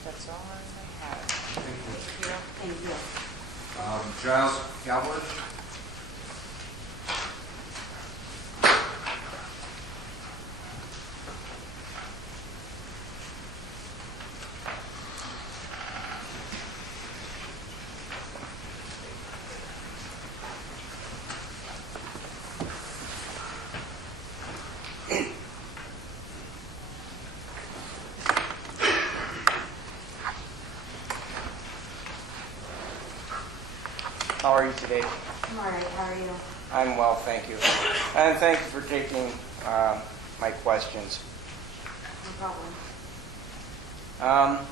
That's all I have. Thank you. Thank you. Thank you. Giles Coward? How are you today? I'm all right. How are you? I'm well, thank you. And thank you for taking my questions. No problem.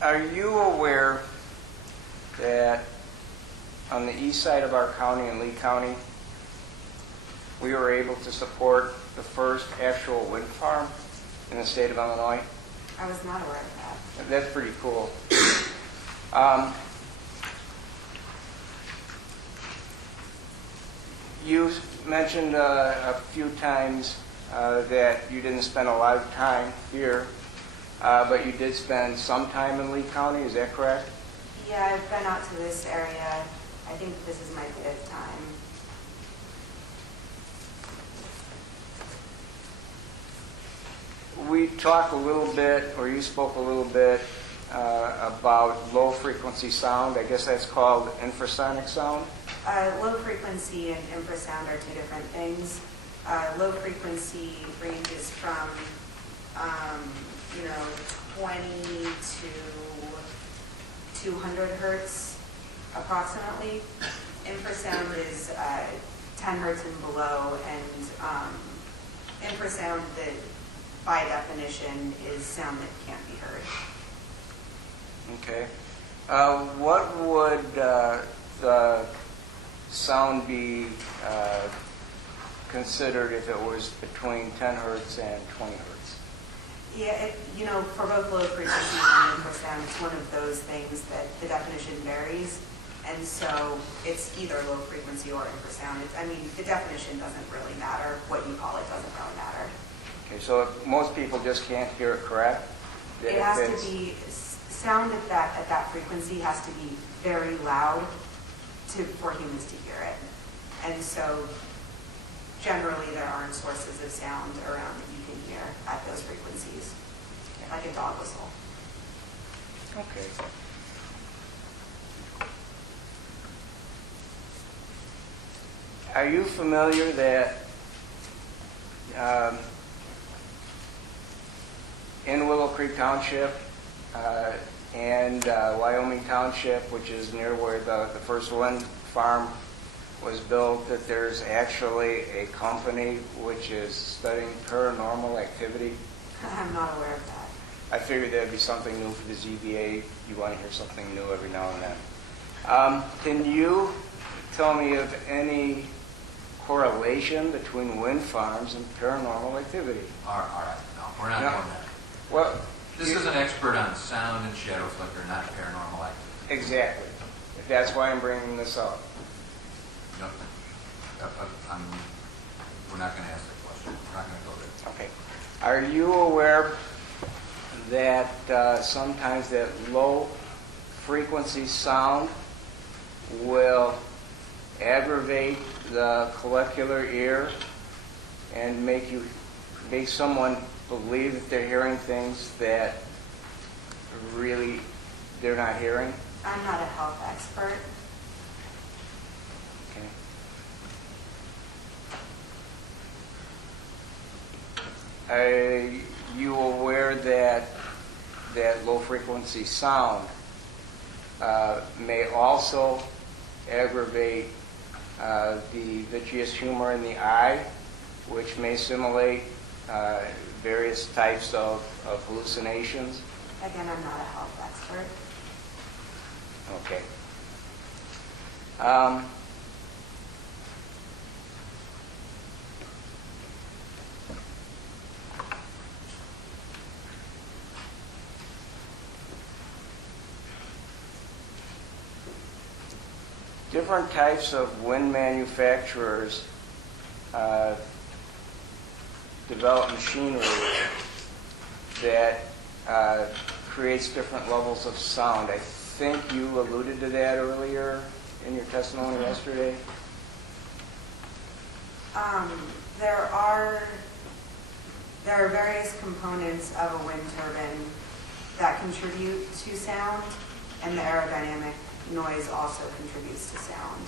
Are you aware that on the east side of our county, in Lee County, we were able to support the first actual wind farm in the state of Illinois? I was not aware of that. That's pretty cool. mentioned a few times that you didn't spend a lot of time here, but you did spend some time in Lee County, is that correct? Yeah, I've been out to this area. I think this is my 5th time. We talked a little bit, or you spoke a little bit, about low-frequency sound. I guess that's called infrasonic sound. Low frequency and infrasound are 2 different things. Low frequency ranges from, 20 to 200 hertz approximately. Infrasound is 10 hertz and below, and infrasound, by definition, is sound that can't be heard. Okay. What would the sound be considered if it was between 10 hertz and 20 hertz? Yeah, for both low frequency and infrasound, it's one of those things that the definition varies, and so it's either low frequency or infrasound. The definition doesn't really matter. What you call it doesn't really matter. Okay, so most people just can't hear it correct? It has to be, sound at that frequency has to be very loud for humans to hear it. And so generally there aren't sources of sound around that you can hear at those frequencies, like a dog whistle. Okay. Are you familiar that in Willow Creek Township and Wyoming Township, which is near where the first wind farm was built, that there's actually a company which is studying paranormal activity? I'm not aware of that. I figured that'd be something new for the ZBA. You want to hear something new every now and then. Can you tell me of any correlation between wind farms and paranormal activity? All right, no, we're not doing that. Well, This is an expert on sound and shadow flicker, not paranormal activity. exactly. That's why I'm bringing this up. No, we're not going to ask that question. We're not going to go there. Okay. Are you aware that sometimes that low frequency sound will aggravate the collicular ear and make someone believe that they're hearing things that really they're not hearing? I'm not a health expert. Okay. Are you aware that low frequency sound may also aggravate the vitreous humor in the eye, which may simulate various types of hallucinations? Again, I'm not a health expert. Okay. Different types of wind manufacturers develop machinery that creates different levels of sound. I think you alluded to that earlier in your testimony yesterday. There are various components of a wind turbine that contribute to sound, and the aerodynamic noise also contributes to sound.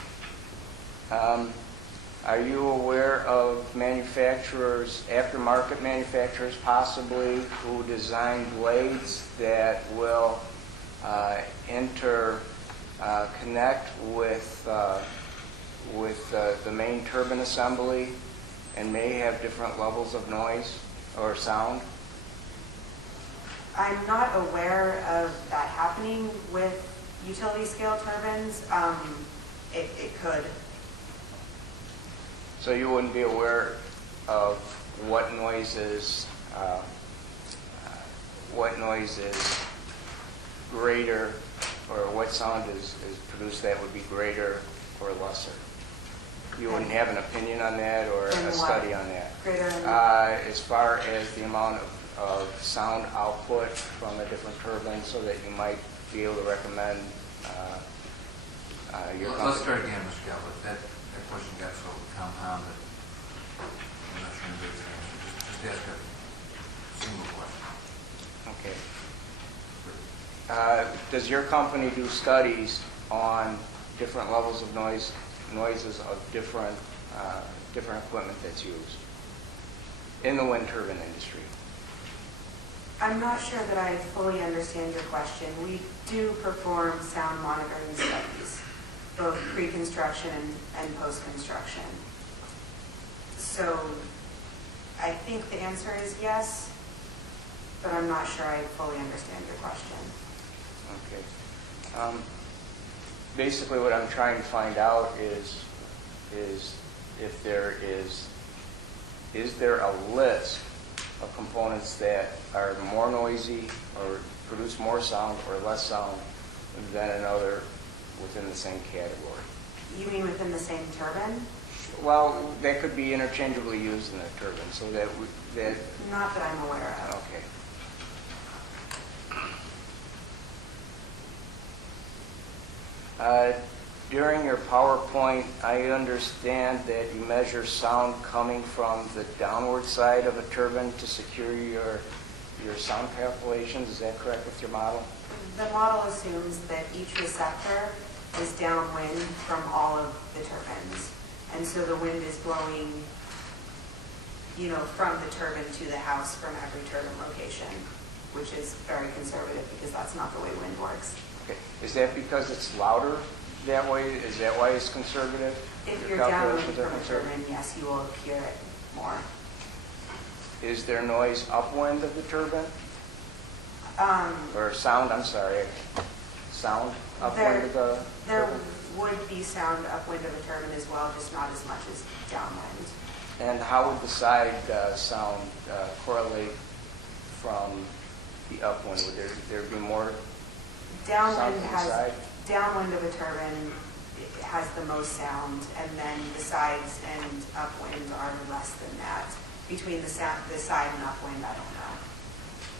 Are you aware of manufacturers, aftermarket manufacturers possibly, who design blades that will connect with the main turbine assembly and may have different levels of noise or sound? I'm not aware of that happening with utility scale turbines. It could. So you wouldn't be aware of what noise is greater, or what sound is produced that would be greater or lesser? You wouldn't have an opinion on that or In a what? study on that? Greater than, As far as the amount of sound output from the different turbines, so that you might be able to recommend your company. Let's start again, Mr. Galvin. That question got so compounded. I'm not sure the answer. Just ask a single question. Okay. Does your company do studies on different levels of noises of different equipment that's used in the wind turbine industry? I'm not sure that I fully understand your question. We do perform sound monitoring studies, both pre-construction and post-construction. So I think the answer is yes, but I'm not sure I fully understand your question. Okay. Basically, what I'm trying to find out is if there is there a list of components that are more noisy or produce more sound or less sound than another within the same category? You mean within the same turbine? Well, that could be interchangeably used in a turbine, so that Not that I'm aware of. okay. During your PowerPoint, I understand that you measure sound coming from the downward side of a turbine to secure your sound calculations. Is that correct with your model? The model assumes that each receptor is downwind from all of the turbines. And so the wind is blowing, from the turbine to the house from every turbine location, which is very conservative because that's not the way wind works. Okay. Is that because it's louder that way? Is that why it's conservative? If Your you're downwind calculations are from a conservative? turbine, yes, you will hear it more. Is there noise upwind of the turbine? Um, Or sound, I'm sorry. Sound upwind of the There turbine? would be sound upwind of a turbine as well, just not as much as downwind. And how would the side sound correlate from the upwind? Would there be more sound Downwind from the has, side? downwind of a turbine has the most sound, and then the sides and upwind are less than that. Between the side and upwind, I don't know.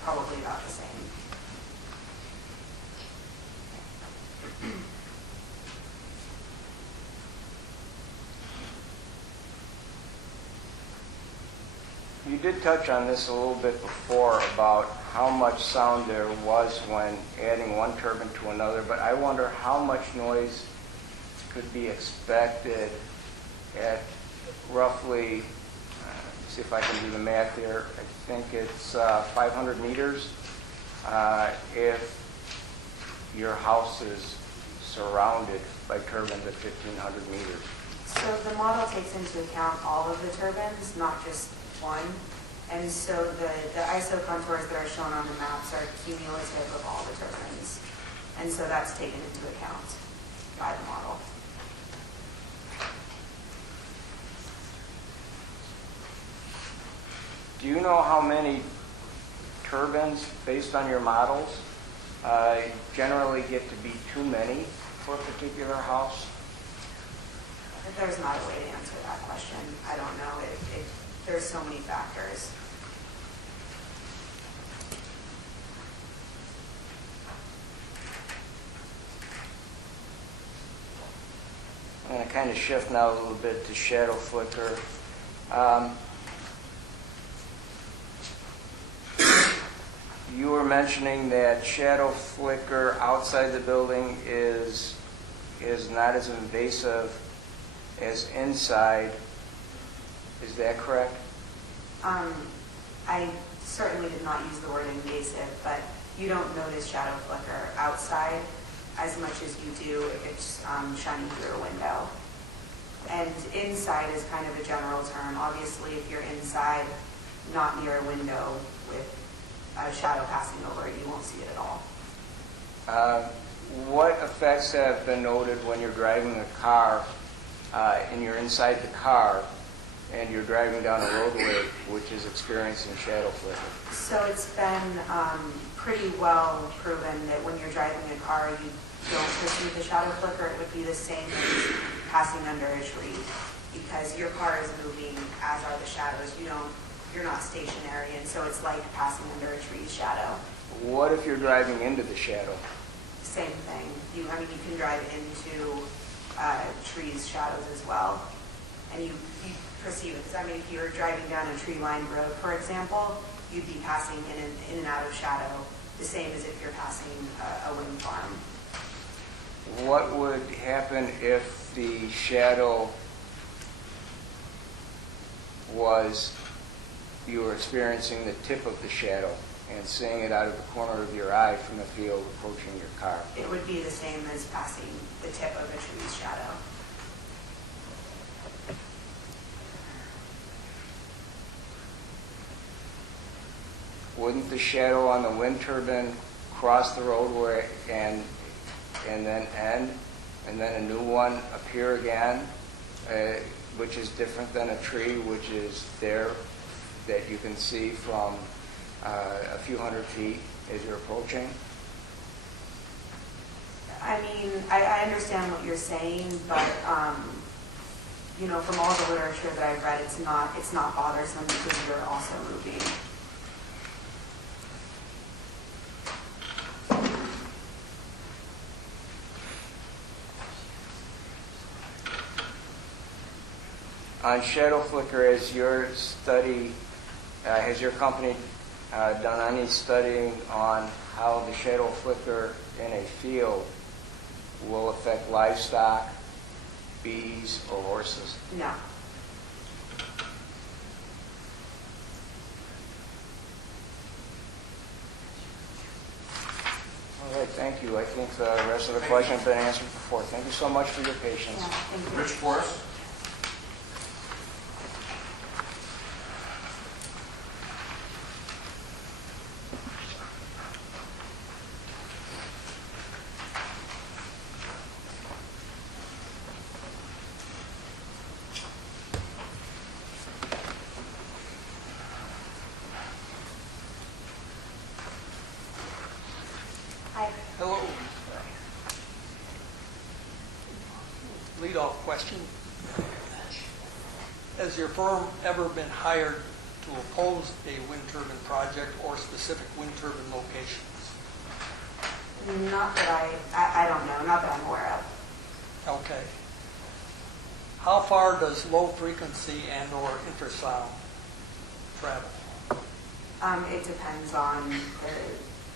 Probably about the same. You did touch on this a little bit before about how much sound there was when adding one turbine to another, but I wonder how much noise could be expected at roughly, see if I can do the math here, I think it's 500 meters if your house is surrounded by turbines at 1,500 meters. So the model takes into account all of the turbines, not just one. And so the ISO contours that are shown on the maps are cumulative of all the turbines. And so that's taken into account by the model. Do you know how many turbines, based on your models, generally get to be too many for a particular house? There's not a way to answer that question. I don't know. There's so many factors. I'm going to kind of shift now a little bit to shadow flicker. You were mentioning that shadow flicker outside the building is not as invasive as inside. Is that correct? I certainly did not use the word invasive, but you don't notice shadow flicker outside as much as you do if it's shining through a window. And inside is kind of a general term. Obviously, if you're inside, not near a window with a shadow passing over it, you won't see it at all. What effects have been noted when you're driving a car and you're inside the car and you're driving down a roadway which is experiencing shadow flicker? So it's been pretty well proven that when you're driving a car, you don't perceive the shadow flicker. It would be the same as passing under a tree. because your car is moving, as are the shadows. You're not stationary, and so it's like passing under a tree's shadow. What if you're driving into the shadow? Same thing. You can drive into trees' shadows as well, and you perceive it. Because if you're driving down a tree-lined road, for example, you'd be passing in and out of shadow, the same as if you're passing a wind farm. What would happen if the shadow was, you were experiencing the tip of the shadow and seeing it out of the corner of your eye from the field approaching your car? It would be the same as passing the tip of a tree's shadow. Wouldn't the shadow on the wind turbine cross the road and then end, and then a new one appear again, which is different than a tree, which is there that you can see from a few hundred feet as you're approaching? I understand what you're saying, but from all the literature that I've read, it's not bothersome because you're also moving. On shadow flicker, has your company done any studying on how the shadow flicker in a field will affect livestock, bees, or horses? No. All right, thank you. I think the rest of the questions have been answered before. Thank you so much for your patience. Yeah, thank you. Rich Forrest? Hi. Hello. Lead-off question. Has your firm ever been hired to oppose a wind turbine project or specific wind turbine locations? Not that I don't know, not that I'm aware of. Okay. How far does low frequency and/or infrasound travel? It depends on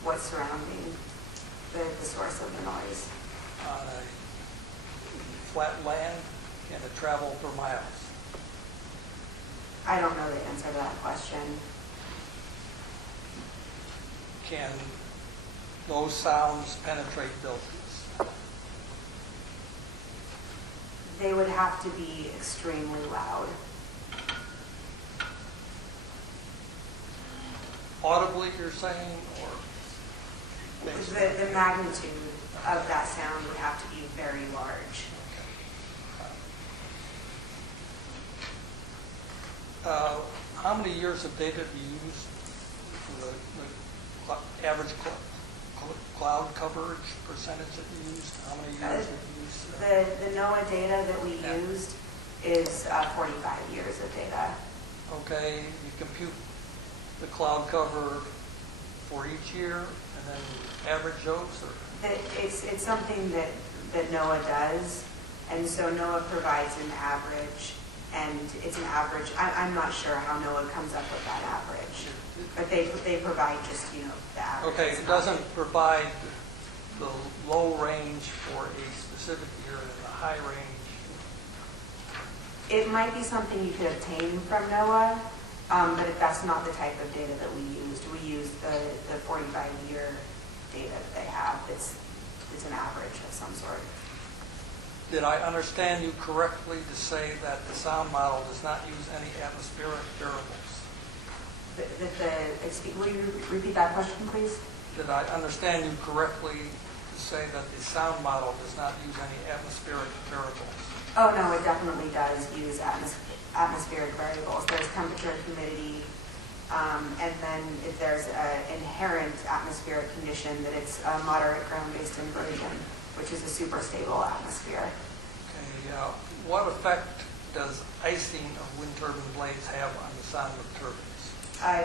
what's surrounding the source of the noise. On a flat land, can it travel for miles? I don't know the answer to that question. Can those sounds penetrate buildings? They would have to be extremely loud. Audibly, you're saying, or basically? The magnitude of that sound would have to be very large. How many years of data do you use for the average cloud coverage percentage that you used? How many years have you used? The NOAA data that we Yeah. used is 45 years of data. Okay, you compute the cloud cover for each year and then average those? Or? It's something that NOAA does, and so NOAA provides an average, and it's an average. I'm not sure how NOAA comes up with that average, but they provide just, the average. Okay, it doesn't provide the low range for a specific year and the high range. It might be something you could obtain from NOAA, but that's not the type of data that we used. We used the 45-year data that they have. It's an average of some sort. Did I understand you correctly to say that the sound model does not use any atmospheric variables? Will you repeat that question, please? Did I understand you correctly to say that the sound model does not use any atmospheric variables? Oh, no, it definitely does use atmospheric variables. There's temperature, humidity, and then if there's an inherent atmospheric condition, that it's a moderate ground-based inversion, which is a super stable atmosphere. Okay, what effect does icing of wind turbine blades have on the sound of turbines?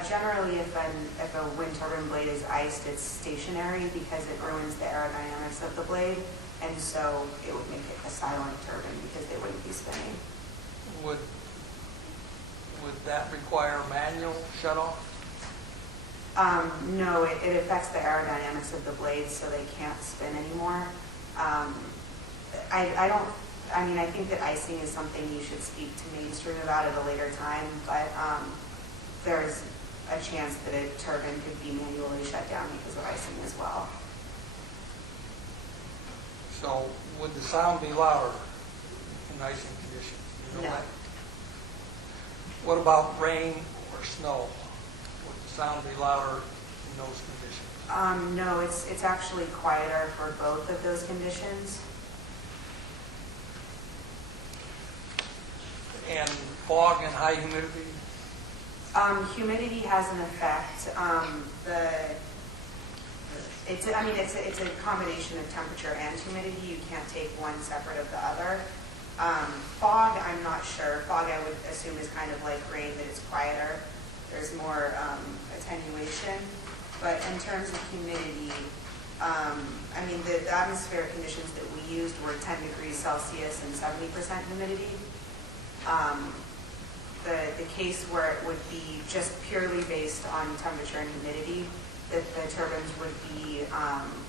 Generally, if a wind turbine blade is iced, it's stationary because it ruins the aerodynamics of the blade, and so it would make it a silent turbine because they wouldn't be spinning. Would that require manual shutoff? No, it affects the aerodynamics of the blades, so they can't spin anymore. I think that icing is something you should speak to Mainstream about at a later time, but there's a chance that a turbine could be manually shut down because of icing as well. So would the sound be louder in icing conditions? You know No. that? What about rain or snow? Would the sound be louder in those conditions? No, it's actually quieter for both of those conditions. And fog and high humidity? Humidity has an effect. It's a combination of temperature and humidity. You can't take one separate of the other. Fog, I'm not sure. Fog, I would assume, is kind of like rain, that it's quieter. There's more attenuation. But in terms of humidity, the atmospheric conditions that we used were 10 degrees Celsius and 70% humidity. The case where it would be just purely based on temperature and humidity, that the turbines would be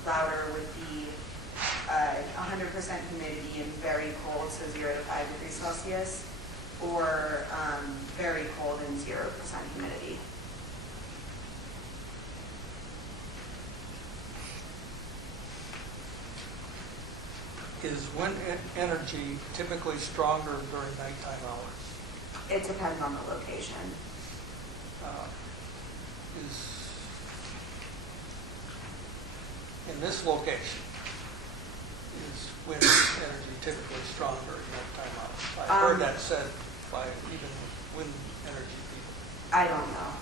louder, would be 100% humidity and very cold, so 0 to 5 degrees Celsius, or very cold and 0% humidity. Is wind energy typically stronger during nighttime hours? It depends on the location. In this location, is wind energy typically stronger in nighttime hours? I've heard that said by even wind energy people. I don't know.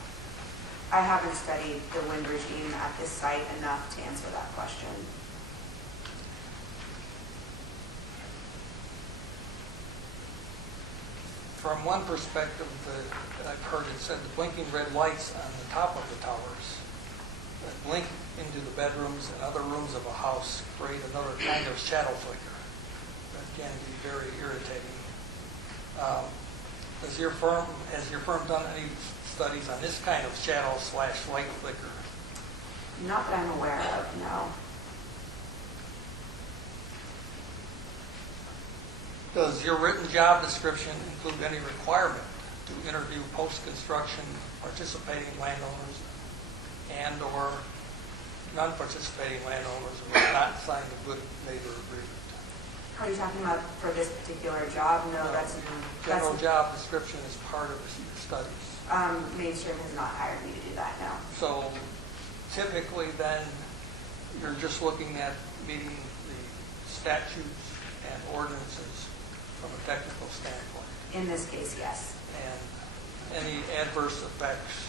I haven't studied the wind regime at this site enough to answer that question. From one perspective that I've heard it said, the blinking red lights on the top of the towers that blink into the bedrooms and other rooms of a house create another kind of shadow flicker that can be very irritating. Has your firm done any studies on this kind of shadow/light flicker? Not that I'm aware of, no. Does your written job description include any requirement to interview post-construction participating landowners and/or non-participating landowners who have not signed a good neighbor agreement? Are you talking about for this particular job? No, that's General job description is part of your studies. Mainstream has not hired me to do that, no. So typically then, you're just looking at meeting the statutes and ordinances from a technical standpoint. In this case, yes. And any adverse effects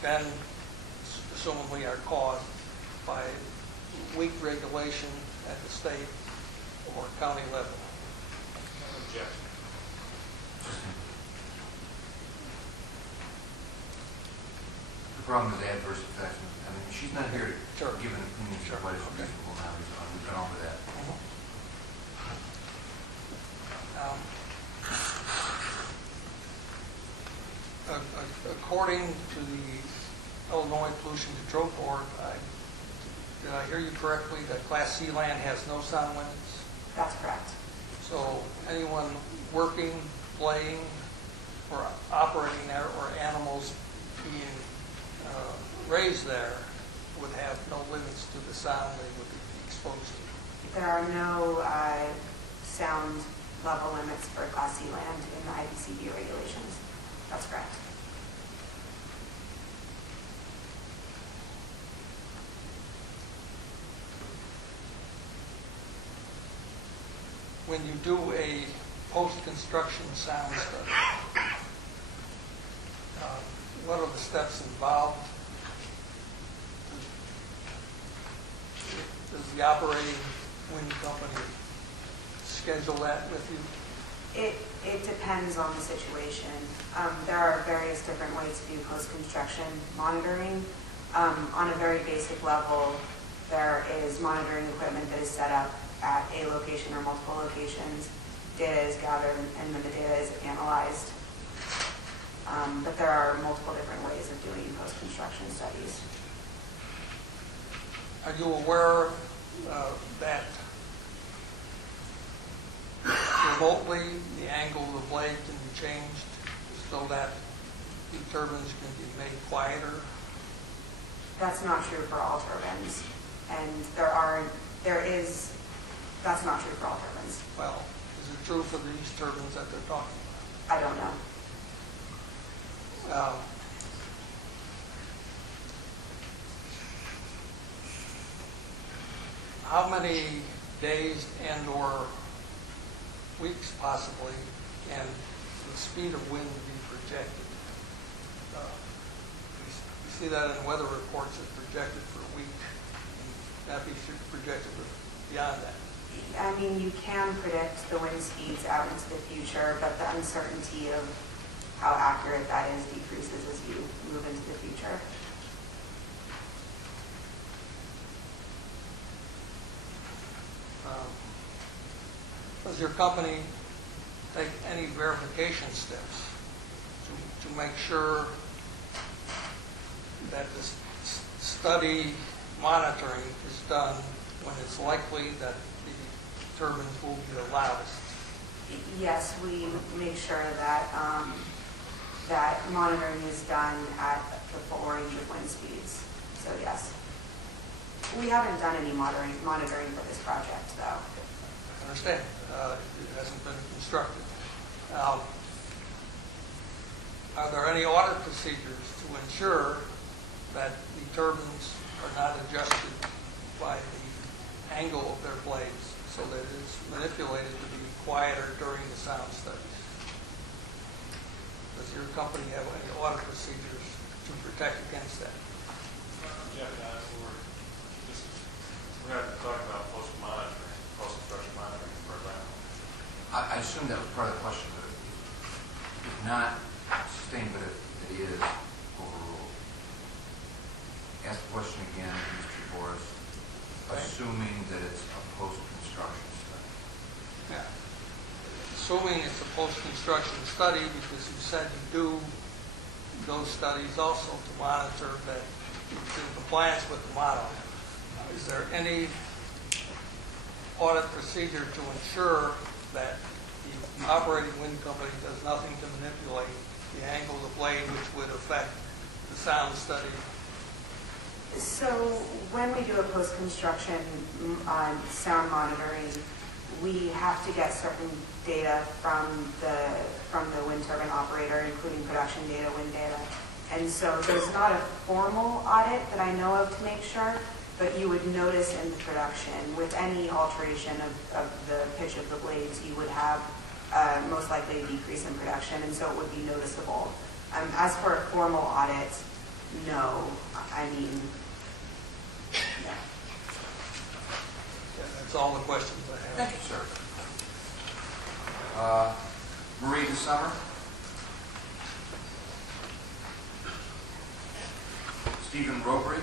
then assumably are caused by weak regulation at the state or county level. Objection. The problem with adverse effects, she's not here to give an opinion on what is reasonable now. We've gone over that. According to the Illinois Pollution Control Board, did I hear you correctly that Class C land has no sound limits? That's correct. So anyone working, playing, or operating there, or animals being raised there would have no limits to the sound they would be exposed to? There are no sound level limits for Class C land in the IPCB regulations. That's correct. When you do a post-construction sound study, what are the steps involved? Does the operating wind company schedule that with you? It depends on the situation. There are various different ways to do post-construction monitoring. On a very basic level, there is monitoring equipment that is set up at a location or multiple locations. Data is gathered and then the data is analyzed. But there are multiple different ways of doing post-construction studies. Are you aware that remotely the angle of the blade can be changed so that the turbines can be made quieter? That's not true for all turbines. And that's not true for all turbines. Well, is it true for these turbines that they're talking I don't know. about? How many days and/or weeks possibly can the speed of wind be projected? We see that in weather reports, it's projected for a week, and that be projected beyond that. I mean, you can predict the wind speeds out into the future, but the uncertainty of how accurate that is decreases as you move into the future. Does your company take any verification steps to make sure that this study monitoring is done when it's likely that the turbines will be the loudest? Yes, we make sure that that monitoring is done at the full range of wind speeds. So yes. We haven't done any monitoring for this project, though. I understand. It hasn't been constructed. Are there any audit procedures to ensure that the turbines are not adjusted by the angle of their blades so that it's manipulated to be quieter during the sound studies? Does your company have any audit procedures to protect against that? Yeah, we're going to talk about post-construction monitoring program. I assume that was part of the question, but if not sustained, but if it is overruled. Ask the question again, Mr. Boris, assuming that it's a post-construction study. Yeah. Assuming it's a post-construction study, because you said you do those studies also to monitor that it's in compliance with the model. Is there any audit procedure to ensure that the operating wind company does nothing to manipulate the angle of the blade which would affect the sound study? So when we do a post-construction sound monitoring, we have to get certain data from the wind turbine operator, including production data, wind data. And so there's not a formal audit that I know of to make sure, but you would notice in the production, with any alteration of the pitch of the blades, you would have most likely a decrease in production, and so it would be noticeable. As for a formal audit, no. I mean, no. Yeah, that's all the questions I have. Thank you, sir. Marie DeSummer. Stephen Robry.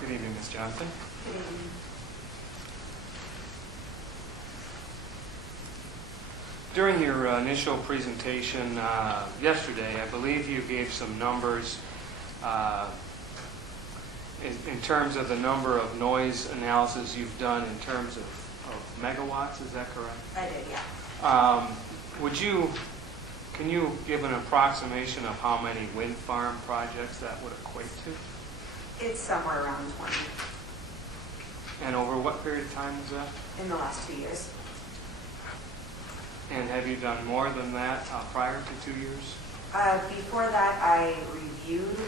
Good evening, Ms. Johnston. Good evening. During your initial presentation yesterday, I believe you gave some numbers in terms of the number of noise analysis you've done in terms of megawatts. Is that correct? I did, yeah. Can you give an approximation of how many wind farm projects that would equate to? It's somewhere around 20 And over what period of time was that? in the last 2 years. And have you done more than that prior to 2 years? Before that, I reviewed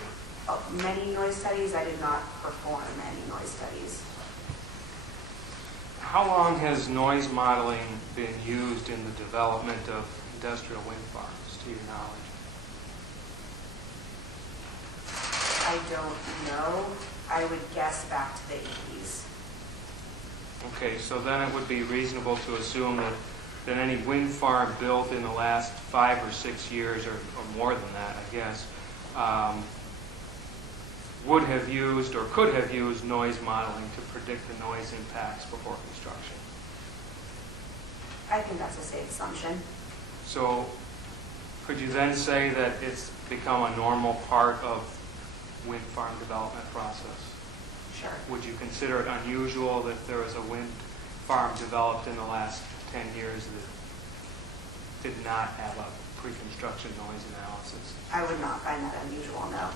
many noise studies. I did not perform any noise studies. How long has noise modeling been used in the development of industrial wind farms, to your knowledge? I don't know. I would guess back to the 80s. Okay, so then it would be reasonable to assume that any wind farm built in the last 5 or 6 years, or more than that, I guess, would have used or could have used noise modeling to predict the noise impacts before construction. I think that's a safe assumption. So could you then say that it's become a normal part of wind farm development process? Sure. Would you consider it unusual that there was a wind farm developed in the last 10 years that did not have a pre-construction noise analysis? I would not find that unusual, no.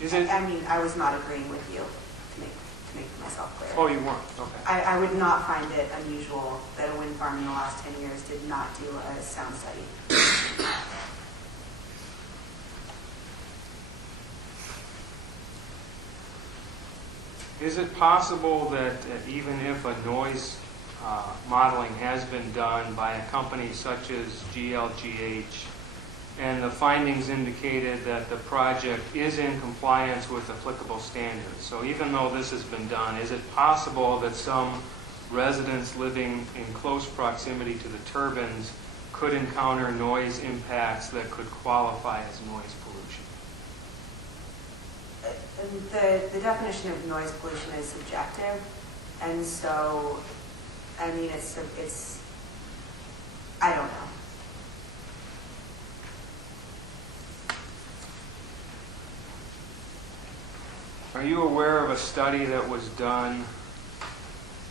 Is it? I mean, I was not agreeing with you, to make myself clear. Oh, you weren't? Okay. I would not find it unusual that a wind farm in the last 10 years did not do a sound study. Is it possible that even if a noise modeling has been done by a company such as GLGH and the findings indicated that the project is in compliance with applicable standards, so even though this has been done, is it possible that some residents living in close proximity to the turbines could encounter noise impacts that could qualify as noise pollution? The definition of noise pollution is subjective, and so, I mean, it's I don't know. Are you aware of a study that was done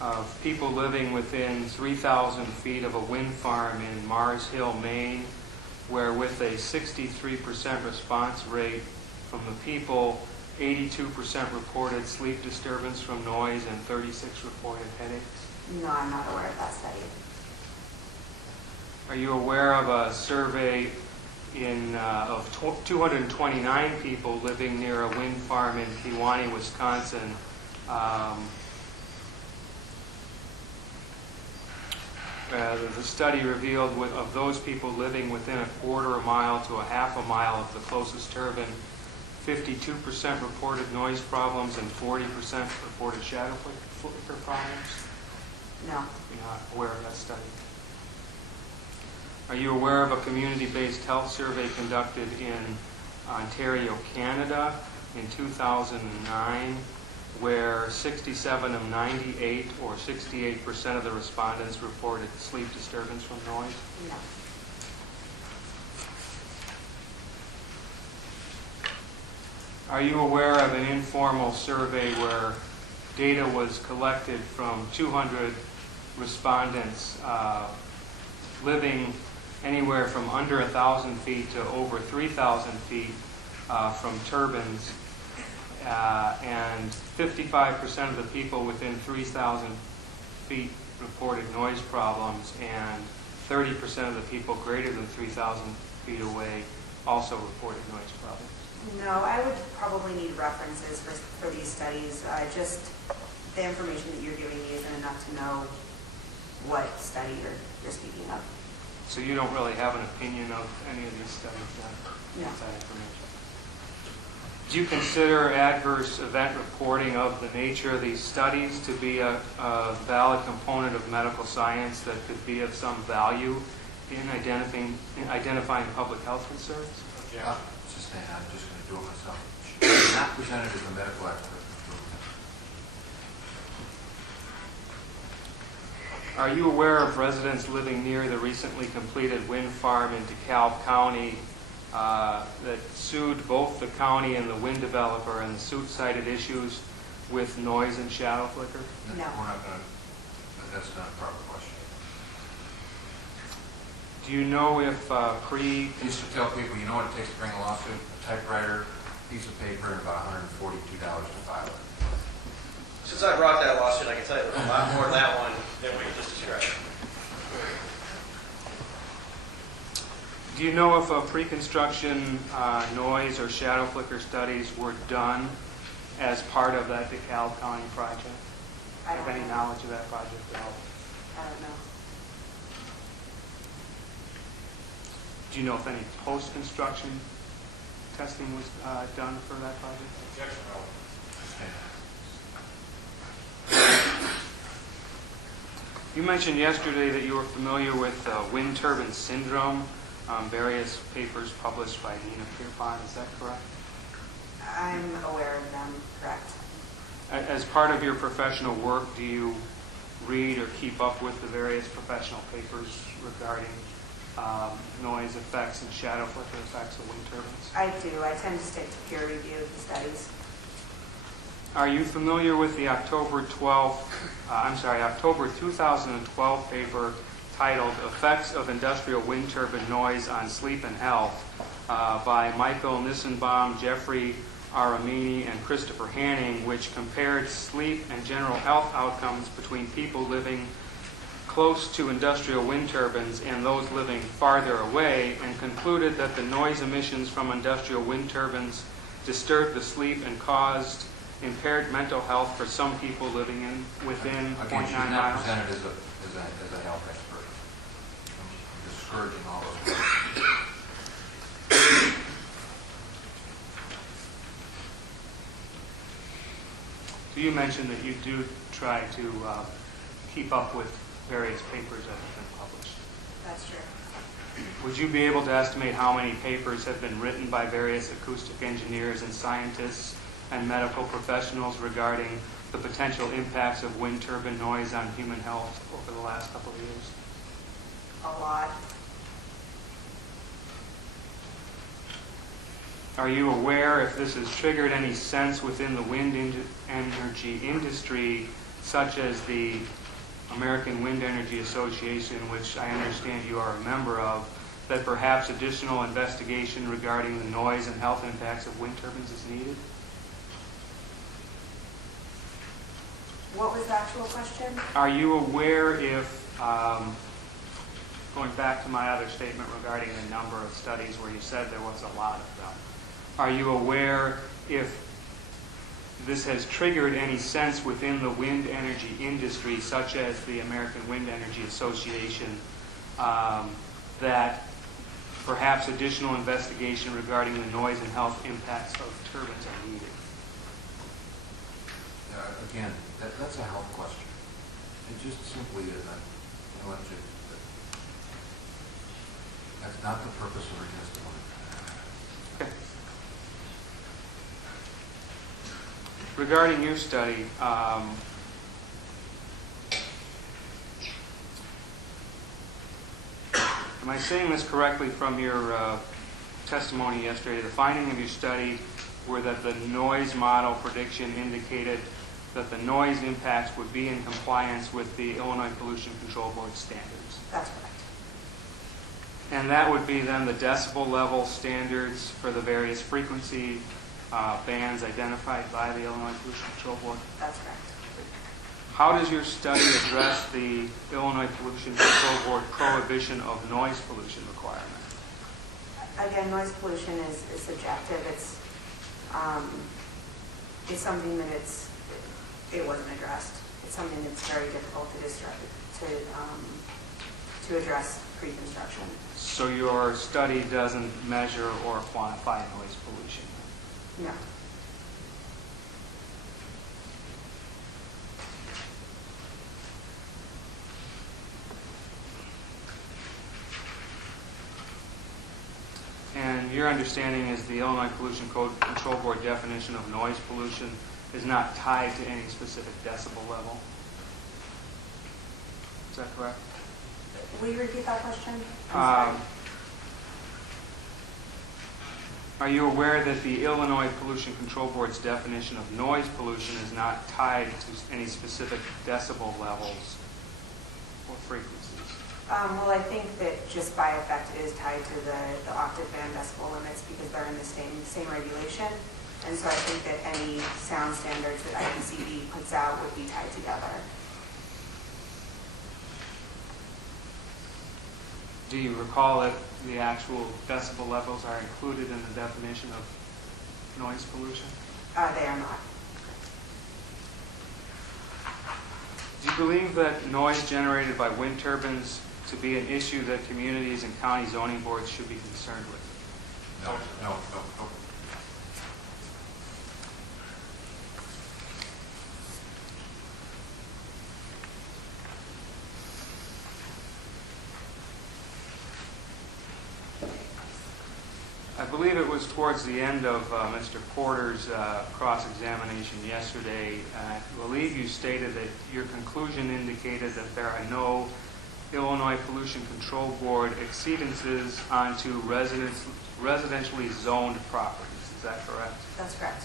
of people living within 3,000 feet of a wind farm in Mars Hill, Maine, where with a 63% response rate from the people, 82% reported sleep disturbance from noise and 36 reported headaches? No, I'm not aware of that study. Are you aware of a survey of 229 people living near a wind farm in Pewaukee, Wisconsin? The study revealed of those people living within a quarter a mile to a half a mile of the closest turbine, 52% reported noise problems and 40% reported shadow flicker problems? No. You're not aware of that study? Are you aware of a community-based health survey conducted in Ontario, Canada in 2009, where 67 of 98 or 68% of the respondents reported sleep disturbance from noise? No. Are you aware of an informal survey where data was collected from 200 respondents living anywhere from under 1,000 feet to over 3,000 feet from turbines, and 55% of the people within 3,000 feet reported noise problems, and 30% of the people greater than 3,000 feet away also reported noise problems? No, I would probably need references for these studies. Just the information that you're giving me isn't enough to know what study you're speaking of. So you don't really have an opinion of any of these studies then? No. With that information. Do you consider adverse event reporting of the nature of these studies to be a valid component of medical science that could be of some value in identifying public health concerns? Yeah. I'm just going to do it myself. She's not presented as a medical expert. Are you aware of residents living near the recently completed wind farm in DeKalb County that sued both the county and the wind developer, and the suit cited issues with noise and shadow flicker? No. We're not going to, that's not a proper question. Do you know if I used to tell people, you know what it takes to bring a lawsuit? A typewriter, piece of paper, and about $142 to file it. Since I brought that lawsuit, I can tell you a lot more than that one than we just described. Do you know if pre-construction noise or shadow flicker studies were done as part of that DeKalb County project? I Have don't any know. knowledge of that project at all? I don't know. Do you know if any post-construction testing was done for that project? Objection, no. You mentioned yesterday that you were familiar with wind turbine syndrome, various papers published by Nina Pierpont. Is that correct? I'm aware of them, correct. As part of your professional work, do you read or keep up with the various professional papers regarding noise effects and shadow flicker effects of wind turbines? I do. I tend to stick to peer-reviewed studies. Are you familiar with the October 2012 paper titled Effects of Industrial Wind Turbine Noise on Sleep and Health by Michael Nissenbaum, Jeffrey Aramini, and Christopher Hanning, which compared sleep and general health outcomes between people living close to industrial wind turbines and those living farther away, and concluded that the noise emissions from industrial wind turbines disturbed the sleep and caused impaired mental health for some people living within 0.9 Again, she's not miles? presented as a health expert. I'm discouraging all those. So you mentioned that you do try to keep up with various papers that have been published. That's true. Would you be able to estimate how many papers have been written by various acoustic engineers and scientists and medical professionals regarding the potential impacts of wind turbine noise on human health over the last couple of years? A lot. Are you aware if this has triggered any sense within the wind energy industry, such as the American Wind Energy Association, which I understand you are a member of, that perhaps additional investigation regarding the noise and health impacts of wind turbines is needed? What was the actual question? Are you aware if, going back to my other statement regarding the number of studies where you said there was a lot of them, are you aware if this has triggered any sense within the wind energy industry, such as the American Wind Energy Association, that perhaps additional investigation regarding the noise and health impacts of turbines are needed? Again, that's a health question. It just simply is. That's not the purpose of our testimony. Okay. Regarding your study, am I saying this correctly from your testimony yesterday? The finding of your study were that the noise model prediction indicated that the noise impacts would be in compliance with the Illinois Pollution Control Board standards. That's correct. And that would be then the decibel level standards for the various frequency bands identified by the Illinois Pollution Control Board. That's correct. How does your study address the Illinois Pollution Control Board prohibition of noise pollution requirement? Again, noise pollution is subjective. It's something that it wasn't addressed. It's something that's very difficult to address pre-construction. So your study doesn't measure or quantify noise pollution? No. And your understanding is the Illinois Pollution Control Board definition of noise pollution is not tied to any specific decibel level? Is that correct? Will you repeat that question? I'm sorry. Are you aware that the Illinois Pollution Control Board's definition of noise pollution is not tied to any specific decibel levels or frequencies? Well, I think that just by effect it is tied to the octave band decibel limits because they're in the same regulation. And so I think that any sound standards that IPCD puts out would be tied together. Do you recall if the actual decibel levels are included in the definition of noise pollution? They are not. Do you believe that noise generated by wind turbines to be an issue that communities and county zoning boards should be concerned with? No, no, no, no. I believe it was towards the end of Mr. Porter's cross-examination yesterday. I believe you stated that your conclusion indicated that there are no Illinois Pollution Control Board exceedances onto residentially zoned properties. Is that correct? That's correct.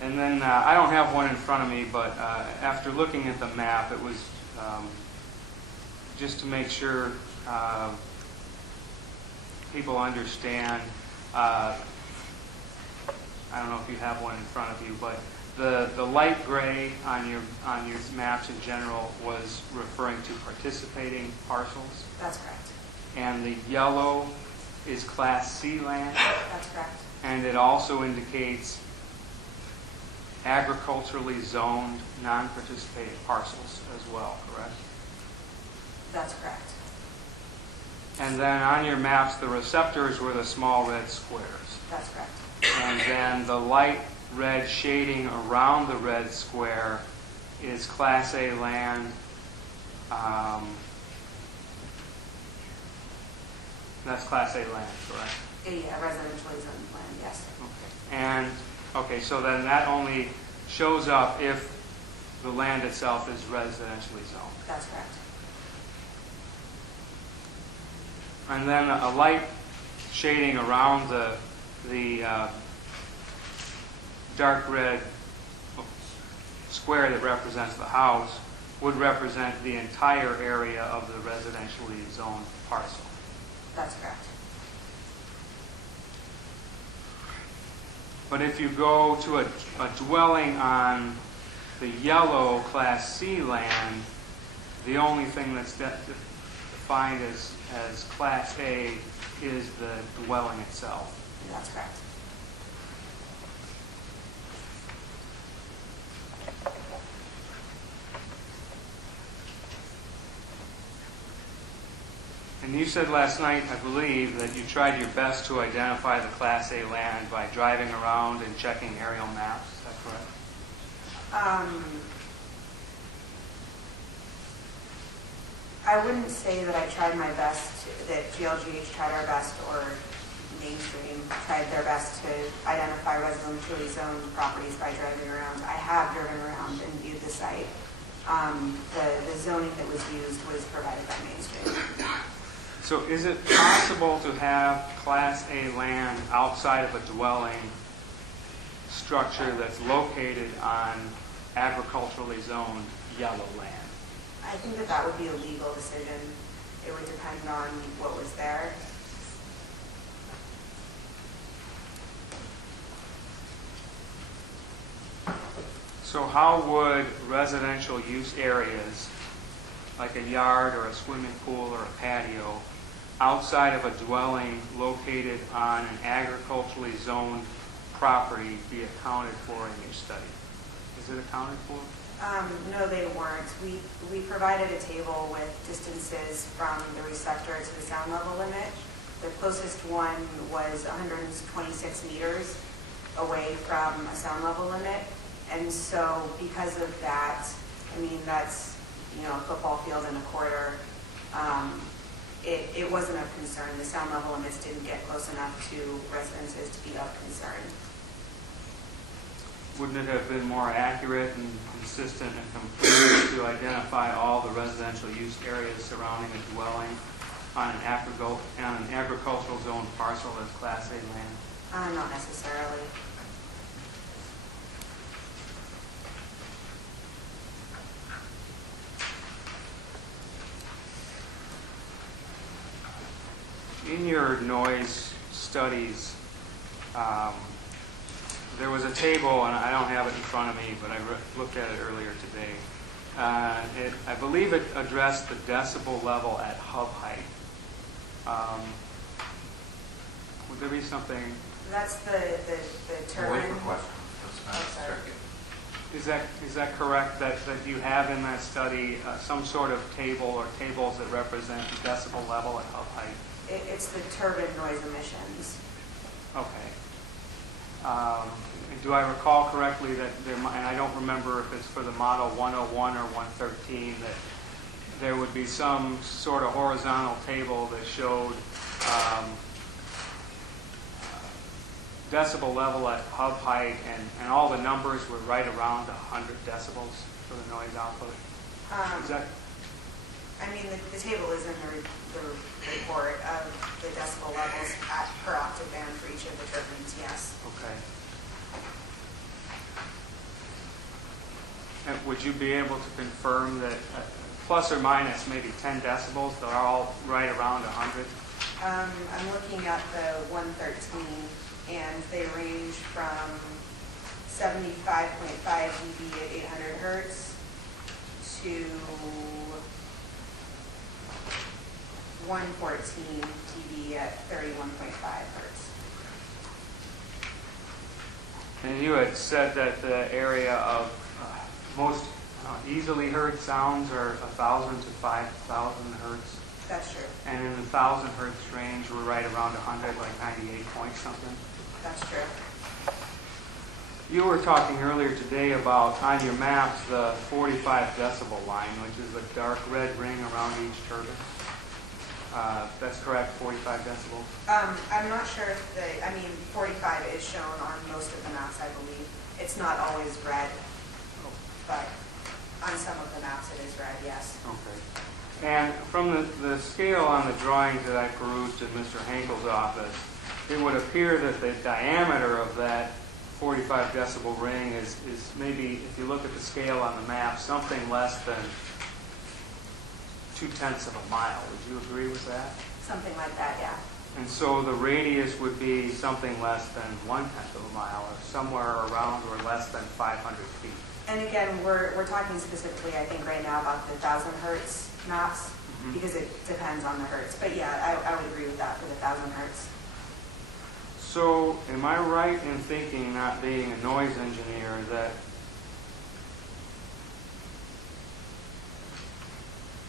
And then I don't have one in front of me, but after looking at the map, it was just to make sure people understand. I don't know if you have one in front of you, but the light gray on your maps in general was referring to participating parcels, That's correct. and the yellow is Class C land, That's correct. and it also indicates agriculturally zoned, non-participating parcels as well, correct? That's correct. And then on your maps, the receptors were the small red squares. That's correct. And then the light red shading around the red square is Class A land. That's Class A land, correct? Yeah, residentially zoned land, yes. Okay. And, okay, so then that only shows up if the land itself is residentially zoned. That's correct. And then a light shading around the dark red square that represents the house would represent the entire area of the residentially zoned parcel. That's correct. But if you go to a dwelling on the yellow Class C land, the only thing that's defined as Class A is the dwelling itself. That's correct. And you said last night, I believe, that you tried your best to identify the Class A land by driving around and checking aerial maps. Is that correct? I wouldn't say that I tried my best, that GLGH tried our best, or Mainstream tried their best to identify residentially zoned properties by driving around. I have driven around and viewed the site. The zoning that was used was provided by Mainstream. So is it possible to have Class A land outside of a dwelling structure that's located on agriculturally zoned yellow land? I think that would be a legal decision. It would depend on what was there. So how would residential use areas, like a yard or a swimming pool or a patio, outside of a dwelling located on an agriculturally zoned property be accounted for in your study? Is it accounted for? No, they weren't. We provided a table with distances from the receptor to the sound level limit. The closest one was 126 meters away from a sound level limit. And so because of that, I mean, that's, a football field and a quarter. It wasn't of concern. The sound level limits didn't get close enough to residences to be of concern. Wouldn't it have been more accurate and consistent and complete to identify all the residential use areas surrounding a dwelling on an agricultural zone parcel as Class A land? Not necessarily. In your noise studies, there was a table, and I don't have it in front of me, but I looked at it earlier today, I believe it addressed the decibel level at hub height. Would there be something, That's the Wait turbine. for questions. Let's not Oh, sorry. check it. is that correct, that you have in that study some sort of table or tables that represent the decibel level at hub height? It's the turbine noise emissions. Okay. And do I recall correctly that and I don't remember if it's for the model 101 or 113, that there would be some sort of horizontal table that showed decibel level at hub height, and all the numbers were right around 100 decibels for the noise output? Is that, I mean, the table is in the report of the decibel levels per octave band for each of the turbines, yes. okay. And would you be able to confirm that plus or minus maybe 10 decibels, they're all right around 100? I'm looking at the 113, and they range from 75.5 dB at 800 hertz to 114 dB at 31.5 hertz. And you had said that the area of most easily heard sounds are 1,000 to 5,000 hertz. That's true. And in the 1,000 hertz range, we're right around 100, like 98 point something. That's true. You were talking earlier today about, on your maps, the 45 decibel line, which is a dark red ring around each turbine. That's correct, 45 decibels? I'm not sure if 45 is shown on most of the maps, I believe. It's not always red, but on some of the maps it is red, yes. Okay. And from the scale on the drawings that I perused in Mr. Henkel's office, it would appear that the diameter of that 45 decibel ring is maybe, if you look at the scale on the map, something less than 0.2 of a mile. Would you agree with that? Something like that, yeah. And so the radius would be something less than 0.1 of a mile, or somewhere around or less than 500 feet. And again, we're talking specifically, I think, right now about the 1,000 hertz maps, because it depends on the hertz. But yeah, I would agree with that for the 1,000 hertz. So am I right in thinking, not being a noise engineer, that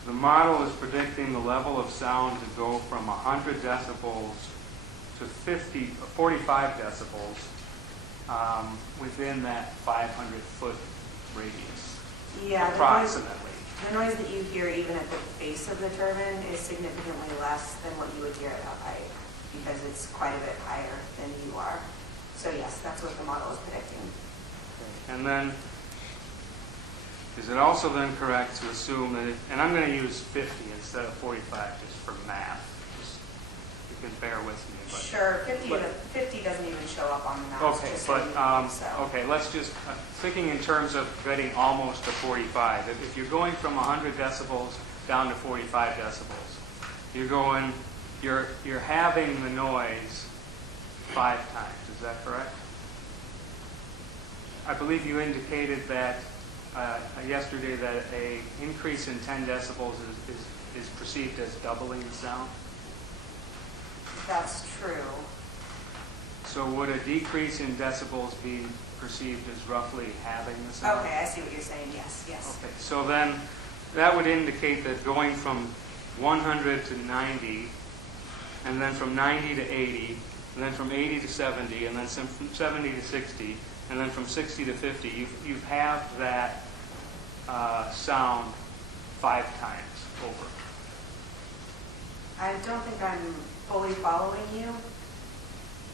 the model is predicting the level of sound to go from 100 decibels to 45 decibels within that 500-foot radius, Yeah, approximately? the noise that you hear even at the base of the turbine is significantly less than what you would hear at hub height, because it's quite a bit higher than you are. So yes, that's what the model is predicting. And then, is it also then correct to assume that, and I'm going to use 50 instead of 45 just for math, just, you can bear with me. But, Sure, 50 doesn't even show up on the maps. okay, just so but, you know, so. okay, let's just, thinking in terms of getting almost to 45, if you're going from 100 decibels down to 45 decibels, you're having the noise 5 times, is that correct? I believe you indicated that yesterday that a increase in 10 decibels is perceived as doubling the sound. That's true. So would a decrease in decibels be perceived as roughly halving the sound? Okay, I see what you're saying. Yes, yes. Okay, so then that would indicate that going from 100 to 90, and then from 90 to 80, and then from 80 to 70, and then from 70 to 60, and then from 60 to 50, you've halved that sound 5 times over. I don't think I'm fully following you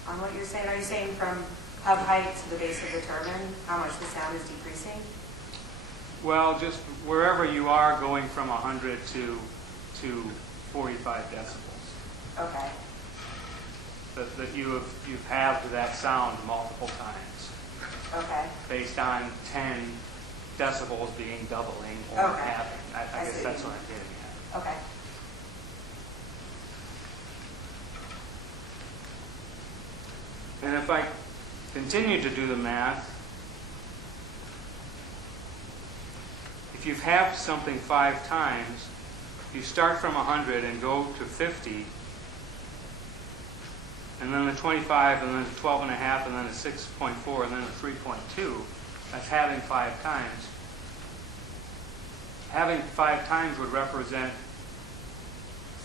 on what you're saying. Are you saying from hub height to the base of the turbine, how much the sound is decreasing? Well, just wherever you are going from 100 to 45 decibels. Okay. That you've halved that sound multiple times. Okay. Based on 10 decibels being doubling or Okay. halving. I guess see. that's what I'm getting at. Okay. And if I continue to do the math, if if you have something 5 times, you start from 100 and go to 50, and then a 25, and then a 12 and a half, and then a 6.4, and then a 3.2. That's having 5 times. Having 5 times would represent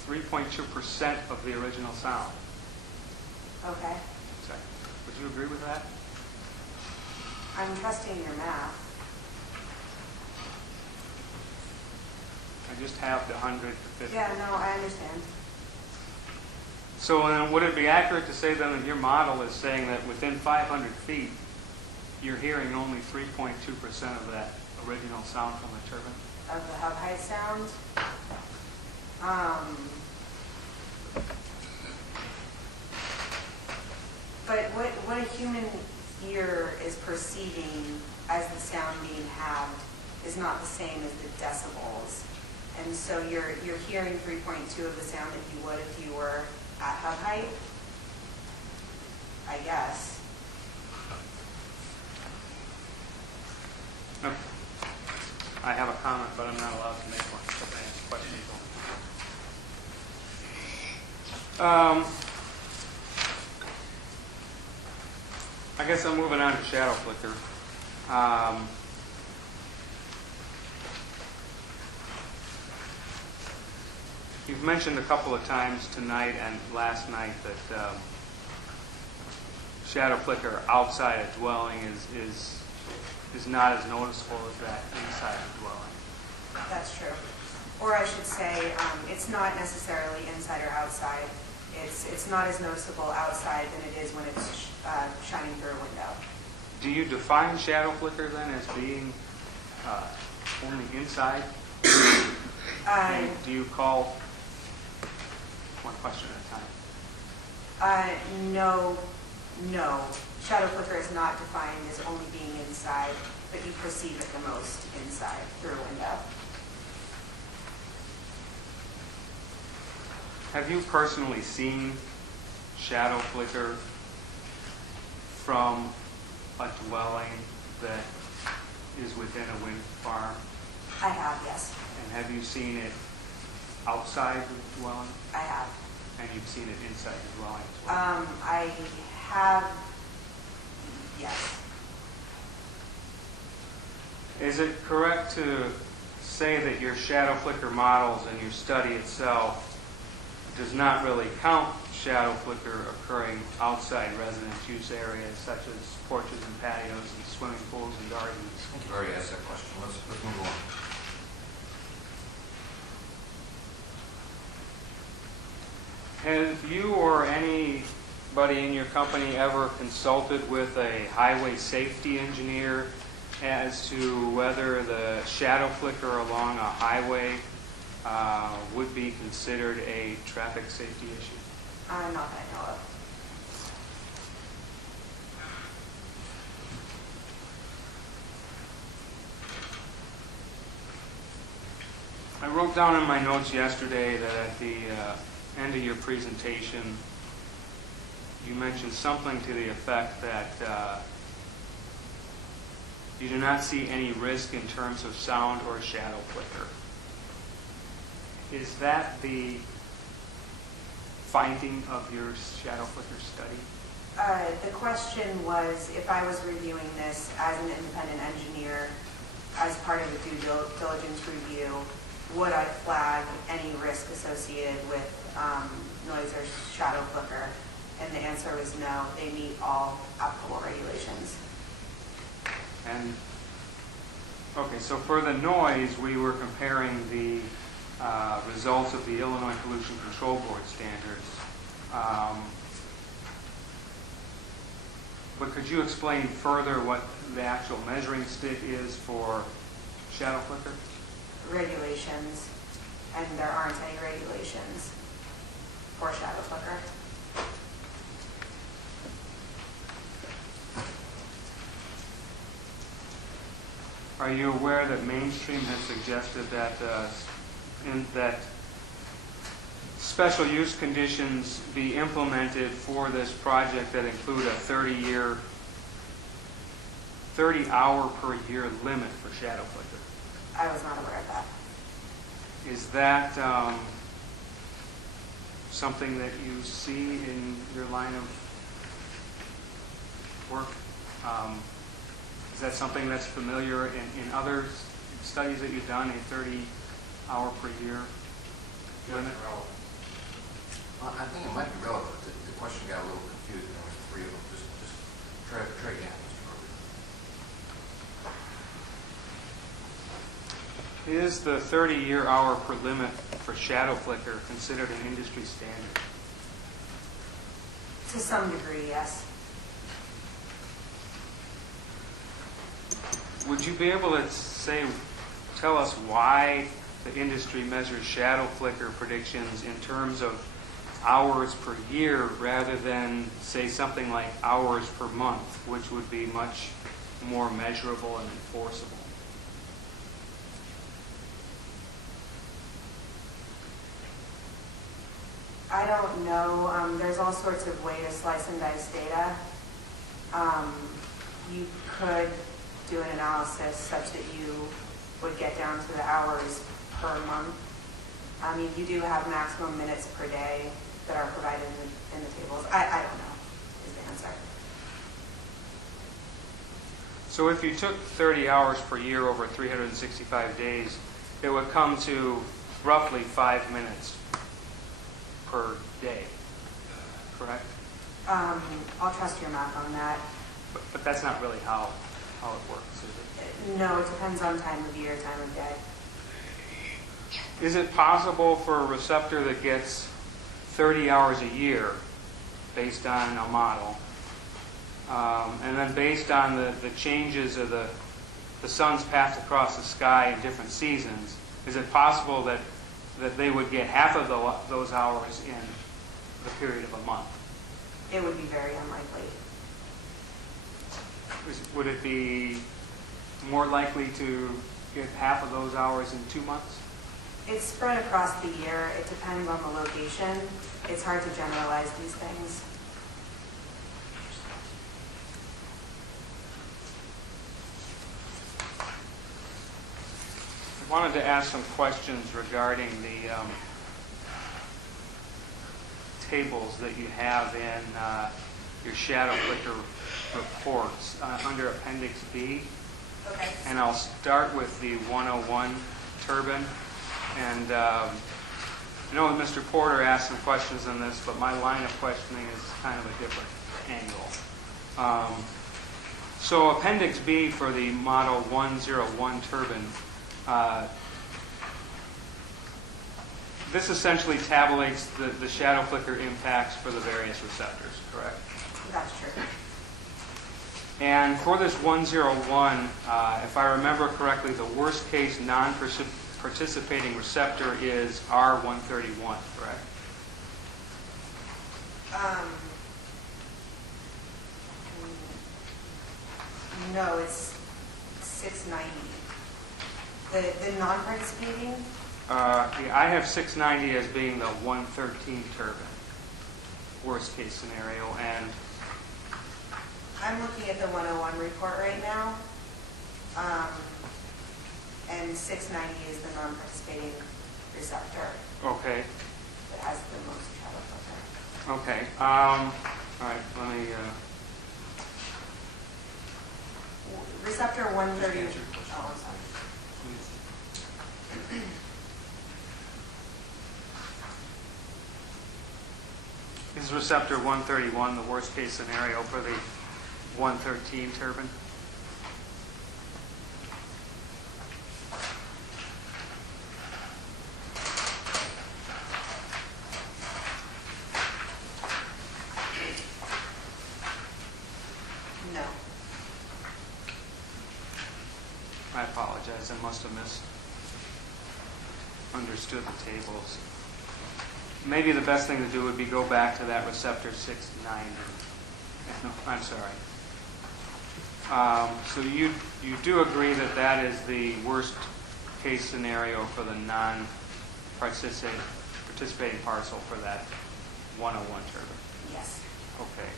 3.2% of the original sound. Okay. Sorry. Would you agree with that? I'm trusting your math. I just have the 100 to 50. Yeah, no, I understand. So then would it be accurate to say then that your model is saying that within 500 feet, you're hearing only 3.2% of that original sound from the turbine? Of the hub height sound? But what a human ear is perceiving as the sound being halved is not the same as the decibels. And so you're hearing 3.2 of the sound that you would if you were at hub height, I guess. Okay. I have a comment, but I'm not allowed to make one. So I ask questions only. I guess I'm moving on to shadow flicker. You've mentioned a couple of times tonight and last night that shadow flicker outside a dwelling is not as noticeable as that inside a dwelling. That's true. Or I should say, it's not necessarily inside or outside. It's not as noticeable outside than it is when it's shining through a window. Do you define shadow flicker then as being only inside? And do you call one question at a time? No. Shadow flicker is not defined as only being inside, but you perceive it the most inside through a window. Have you personally seen shadow flicker from a dwelling that is within a wind farm? I have, yes. And have you seen it outside the dwelling? I have. And you've seen it inside the dwelling as well? I have, yes. Is it correct to say that your shadow flicker models and your study itself does not really count shadow flicker occurring outside residence use areas such as porches and patios and swimming pools and gardens? I think you already asked that question. Let's move on. Have you or anybody in your company ever consulted with a highway safety engineer as to whether the shadow flicker along a highway would be considered a traffic safety issue? Not that I know of. I wrote down in my notes yesterday that at the end of your presentation, you mentioned something to the effect that you do not see any risk in terms of sound or shadow flicker. Is that the finding of your shadow flicker study? The question was, if I was reviewing this as an independent engineer, as part of a due diligence review, would I flag any risk associated with noise or shadow flicker? And the answer was no. They meet all applicable regulations. And okay, so for the noise, we were comparing the results of the Illinois Pollution Control Board standards. But could you explain further what the actual measuring stick is for shadow flicker? Regulations, and there aren't any regulations for shadow flicker. Are you aware that Mainstream has suggested that that special use conditions be implemented for this project that include a 30-hour per year limit for shadow flicker? I was not aware of that. Is that something that you see in your line of work? Is that something that's familiar in other studies that you've done, a 30-hour per year limit? Well, I think it might be relevant. The question got a little confusing. There was three of them. Just try again, Mr. Murphy. Is the 30-year hour per limit for shadow flicker considered an industry standard? To some degree, yes. Would you be able to tell us why the industry measures shadow flicker predictions in terms of hours per year rather than, say, something like hours per month, which would be much more measurable and enforceable? I don't know. There's all sorts of ways to slice and dice data. You could do an analysis such that you would get down to the hours per month. I mean, you do have maximum minutes per day that are provided in the tables. I don't know is the answer. So if you took 30 hours per year over 365 days, it would come to roughly 5 minutes per day, correct? I'll trust your math on that. But that's not really how it works, is No, it depends on time of year, time of day. it? Is it possible for a receptor that gets 30 hours a year based on a model, and then based on the changes of the sun's path across the sky in different seasons, is it possible that they would get half of those hours in the period of a month? It would be very unlikely. Would it be more likely to get half of those hours in 2 months? It's spread across the year. It depends on the location. It's hard to generalize these things. I wanted to ask some questions regarding the tables that you have in your shadow flicker reports under Appendix B. Okay. And I'll start with the 101 turbine. And I know Mr. Porter asked some questions on this, but my line of questioning is kind of a different angle. So Appendix B for the Model 101 turbine, this essentially tabulates the shadow flicker impacts for the various receptors, correct? That's true. And for this 101, if I remember correctly, the worst case non-participating receptor is R131, correct? No, it's 690. The non-participating? Yeah, I have 690 as being the 113 turbine, worst case scenario, and I'm looking at the 101 report right now, and 690 is the non-participating receptor okay. that has the most shadow flicker. Okay. All right. Let me. Receptor 130. Just answer your question. Oh, I'm sorry. Is receptor 131 the worst case scenario for the 113 turbine? No. I apologize. I must have misunderstood the tables. Maybe the best thing to do would be go back to that receptor 690. No, I'm sorry. So you do agree that that is the worst case scenario for the non-participating parcel for that 101 turbine? Yes. Okay.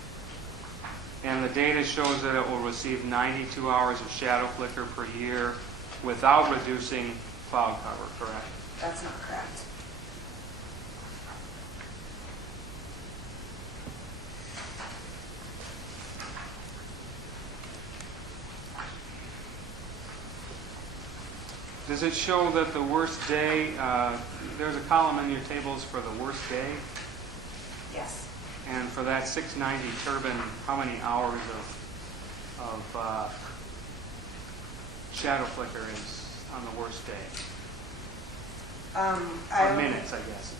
And the data shows that it will receive 92 hours of shadow flicker per year without reducing cloud cover, correct? That's not correct. Does it show that the worst day, there's a column in your tables for the worst day? Yes. And for that 690 turbine, how many hours of shadow flicker is on the worst day? Or minutes, I guess.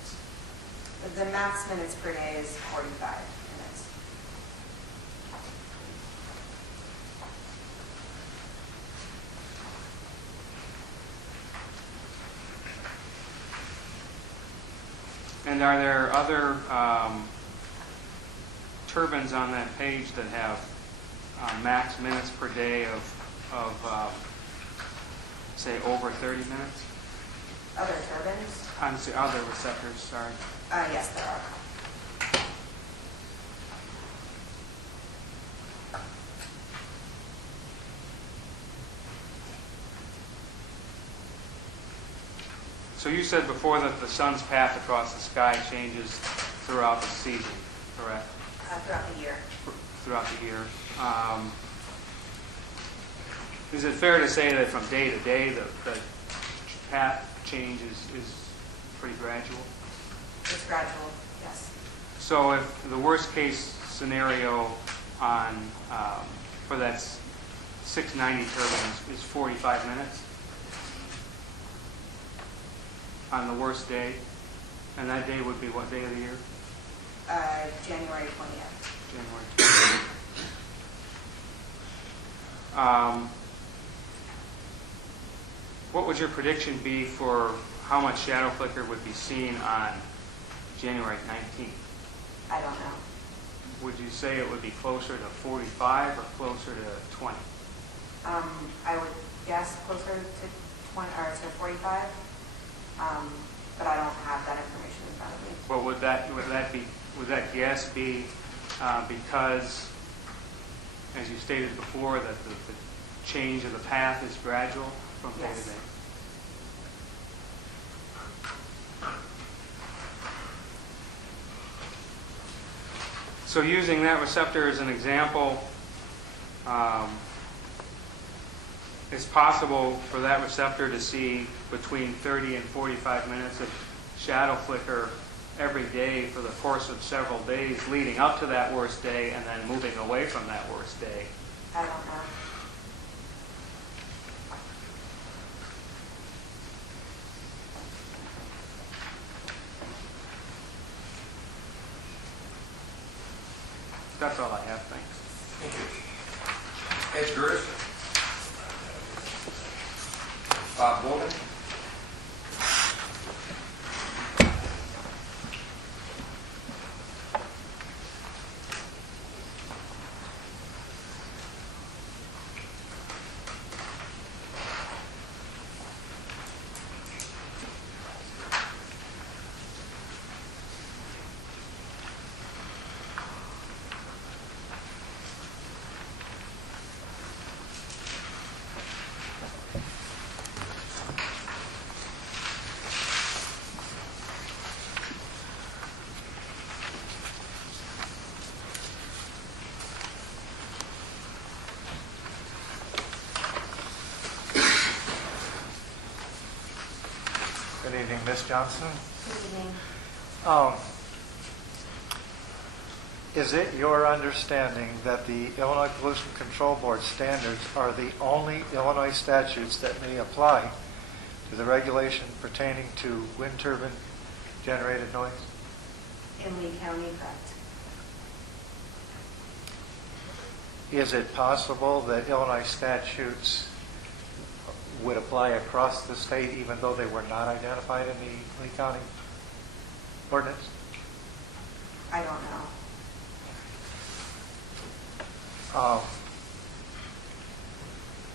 The max minutes per day is 45 minutes. And are there other turbines on that page that have max minutes per day of say, over 30 minutes? Other turbines? I'm sorry, other receptors, sorry. Yes, there are. So you said before that the sun's path across the sky changes throughout the season, correct? Throughout the year. Throughout the year. Is it fair to say that from day to day the path change is pretty gradual? It's gradual, yes. So if the worst case scenario on for that 690 turbine is 45 minutes on the worst day, and that day would be what day of the year? January 20th. January 20th. What would your prediction be for how much shadow flicker would be seen on January 19th? I don't know. Would you say it would be closer to 45 or closer to 20? I would guess closer to 20 or to 45, but I don't have that information in front of me. Well, would that guess be because, as you stated before, that the change of the path is gradual from day to day? So using that receptor as an example, it's possible for that receptor to see between 30 and 45 minutes of shadow flicker every day for the course of several days leading up to that worst day and then moving away from that worst day. I don't know. That's all I have. Thanks. Thank you. Ed Gertis. Bob Logan. Good evening, Ms. Johnston. Good evening. Is it your understanding that the Illinois Pollution Control Board standards are the only Illinois statutes that may apply to the regulation pertaining to wind turbine generated noise? In Lee County, correct. Is it possible that Illinois statutes would apply across the state even though they were not identified in the Lee County ordinance? I don't know.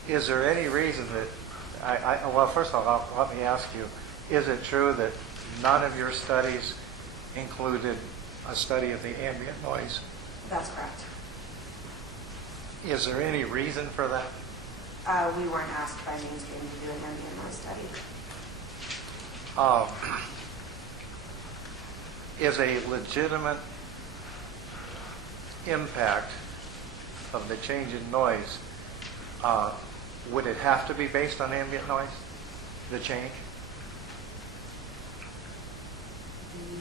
Is there any reason that, well, first of all, let me ask you, is it true that none of your studies included a study of the ambient noise? That's correct. Is there any reason for that? We weren't asked by Mainstream to do an ambient noise study. Is a legitimate impact of the change in noise, would it have to be based on ambient noise, the change?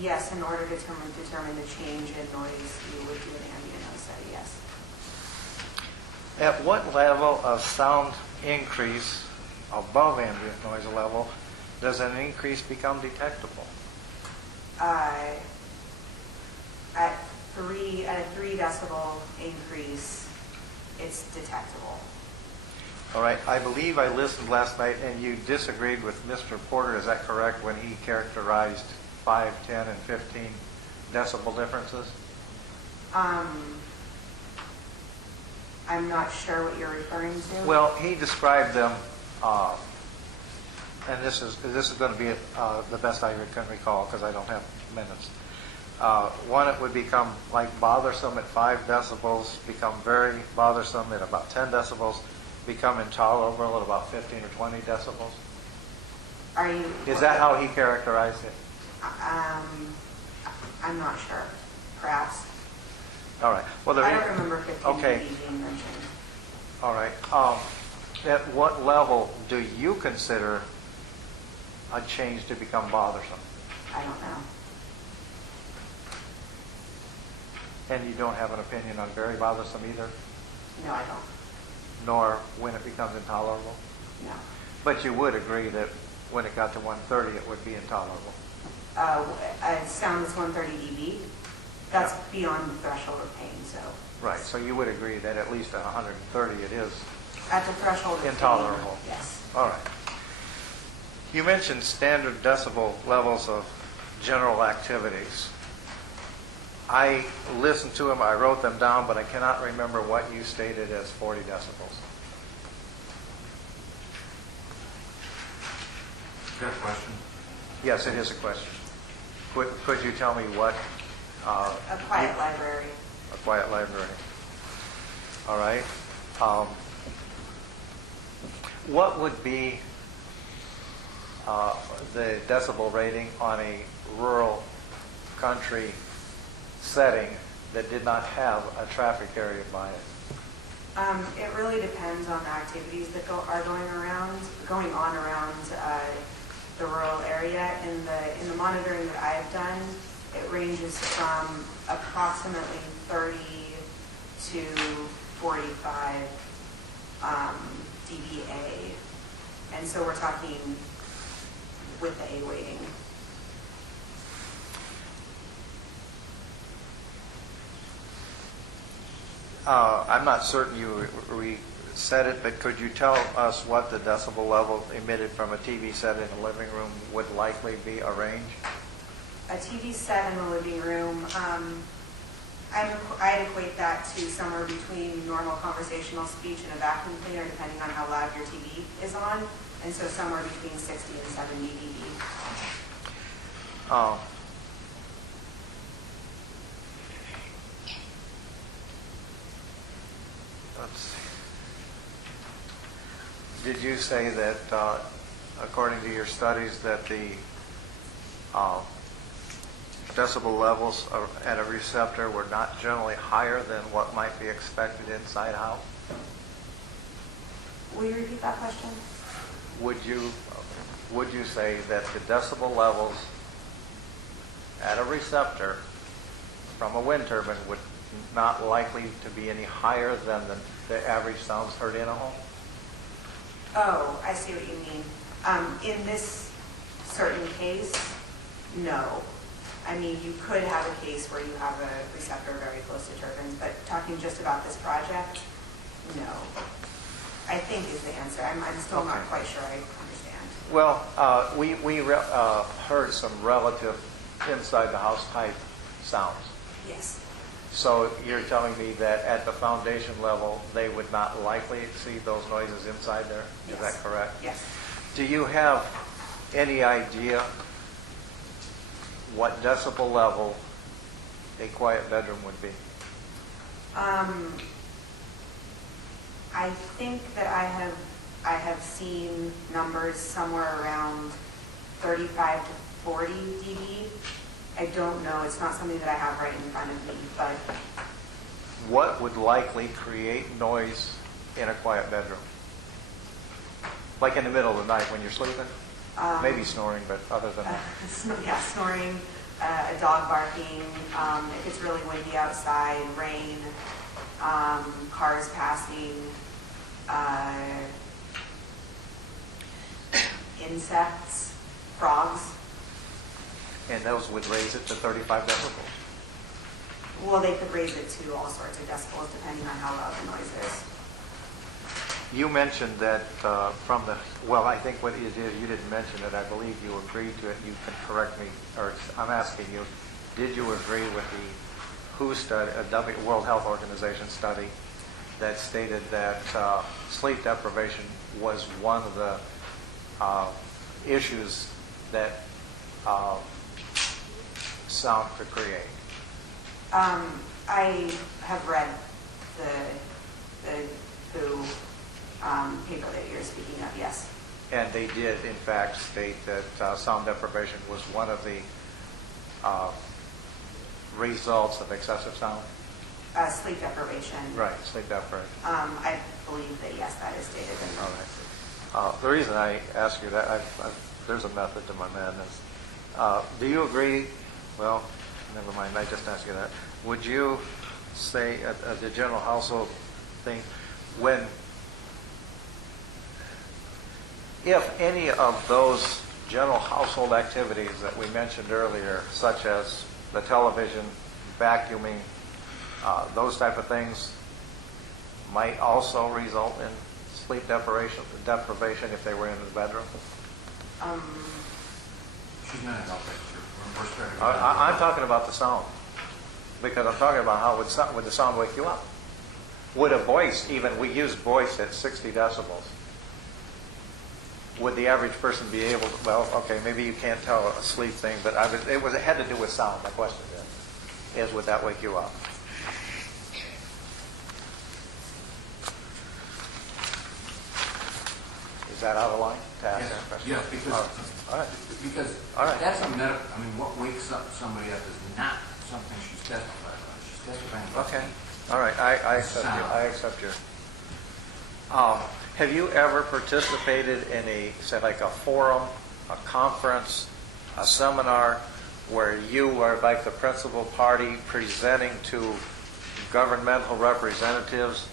Yes, in order to determine the change in noise, you would do an ambient noise study, yes. At what level of sound increase above ambient noise level does an increase become detectable? At a 3 decibel increase, it's detectable. All right, I believe I listened last night and you disagreed with Mr. Porter, is that correct, when he characterized 5, 10, and 15 decibel differences? I'm not sure what you're referring to. Well, he described them, and this is going to be the best I can recall because I don't have minutes. One, it would become like bothersome at 5 decibels, become very bothersome at about 10 decibels, become intolerable at about 15 or 20 decibels. Is that how he characterized it? I'm not sure. Perhaps. All right. Well, I don't remember 15 okay. being mentioned. All right. At what level do you consider a change to become bothersome? I don't know. And you don't have an opinion on very bothersome either? No, I don't. Nor when it becomes intolerable? No. But you would agree that when it got to 130, it would be intolerable? A sound that's 130 dB, that's beyond the threshold of pain, so. Right, so you would agree that at least at 130 it is At the threshold of intolerable? pain, yes. All right. You mentioned standard decibel levels of general activities. I listened to them, I wrote them down, but I cannot remember what you stated as 40 decibels. Is that a question? Yes, it is a question. Could you tell me what? A quiet library. A quiet library. All right. What would be the decibel rating on a rural country setting that did not have a traffic area by it? It really depends on the activities that are going on around the rural area. In the monitoring that I've done, it ranges from approximately 30 to 45 dBA, and so we're talking with the A weighting. I'm not certain you said it, but could you tell us what the decibel level emitted from a TV set in a living room would likely be a range? A TV set in the living room, I'd equate that to somewhere between normal conversational speech and a vacuum cleaner, depending on how loud your TV is on, and so somewhere between 60 and 70 dB. Let's see. Did you say that, according to your studies, that the decibel levels at a receptor were not generally higher than what might be expected inside a house? Will you repeat that question? Would you say that the decibel levels at a receptor from a wind turbine would not likely to be any higher than the average sounds heard in a home? Oh, I see what you mean. In this certain case, no. I mean, you could have a case where you have a receptor very close to turbines, but talking just about this project, no. I think is the answer. I'm still not quite sure I understand. Well, we heard some relative inside the house type sounds. Yes. So you're telling me that at the foundation level, they would not likely exceed those noises inside there? Is that correct? Yes. Do you have any idea what decibel level a quiet bedroom would be? I think that I have I have seen numbers somewhere around 35 to 40 dB. I don't know, it's not something that I have right in front of me, but What would likely create noise in a quiet bedroom? Like in the middle of the night when you're sleeping? Maybe snoring, but other than that. yeah, snoring, a dog barking, if it's really windy outside, rain, cars passing, insects, frogs. And those would raise it to 35 decibels. Well, they could raise it to all sorts of decibels depending on how loud the noise is. You mentioned that I think what it is, you didn't mention it, I believe you agreed to it, you can correct me, or I'm asking you, did you agree with the WHO study, World Health Organization study, that stated that sleep deprivation was one of the issues that sound could create? I have read the WHO paper that you're speaking of, yes. And they did, in fact, state that sound deprivation was one of the results of excessive sound? Sleep deprivation. Right, sleep deprivation. I believe that, yes, that is stated in All right. The reason I ask you that, there's a method to my madness. Do you agree, well, never mind, I just asked you that. Would you say, the general household thing, if any of those general household activities that we mentioned earlier, such as the television, vacuuming, those type of things, might also result in sleep deprivation if they were in the bedroom? She's not a health expert. We're starting to- I'm talking about the sound, because I'm talking about how would the sound wake you up? Would a voice, even we use voice at 60 decibels, would the average person be able to, well, okay, maybe you can't tell a sleep thing, but it had to do with sound. My question is would that wake you up? Is that out of line to ask that question? Yes, because, All right. because All right. that's a medical, I mean, what wakes up somebody up is not something she's testifying about. She's testifying about. Okay. All right. I accept you. I accept you. Have you ever participated in say like a forum, a conference, a seminar where you were like the principal party presenting to governmental representatives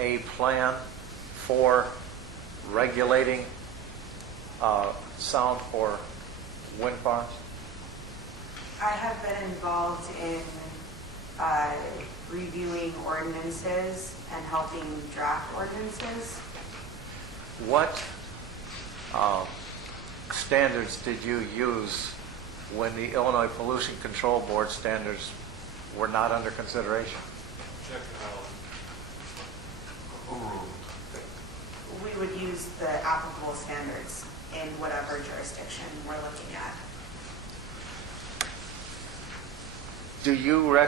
a plan for regulating sound for wind farms? I have been involved in reviewing ordinances and helping draft ordinances. What standards did you use when the Illinois Pollution Control Board standards were not under consideration? Check it out. Overruled. We would use the applicable standards in whatever jurisdiction we're looking at. Do you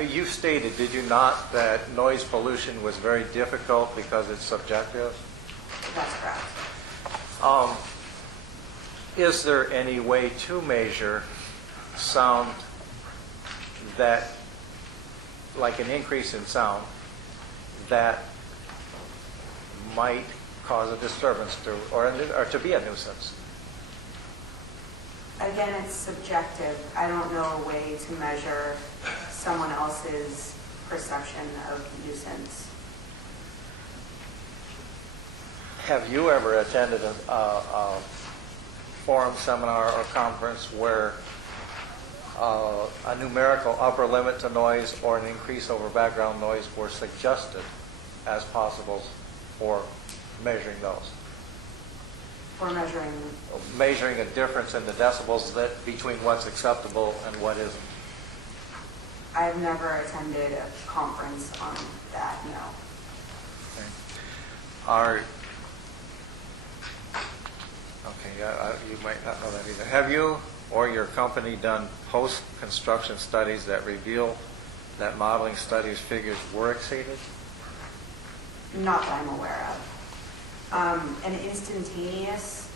you stated, did you not, that noise pollution was very difficult because it's subjective? That's correct. Is there any way to measure sound that, like an increase in sound, that might cause a disturbance or to be a nuisance? Again, it's subjective. I don't know a way to measure someone else's perception of nuisance. Have you ever attended a forum, seminar, or conference where a numerical upper limit to noise or an increase over background noise were suggested as possibles for measuring those? For measuring a difference in the decibels between what's acceptable and what isn't. I've never attended a conference on that, no. You might not know that either. Have you or your company done post-construction studies that reveal that modeling studies figures were exceeded? Not that I'm aware of. An instantaneous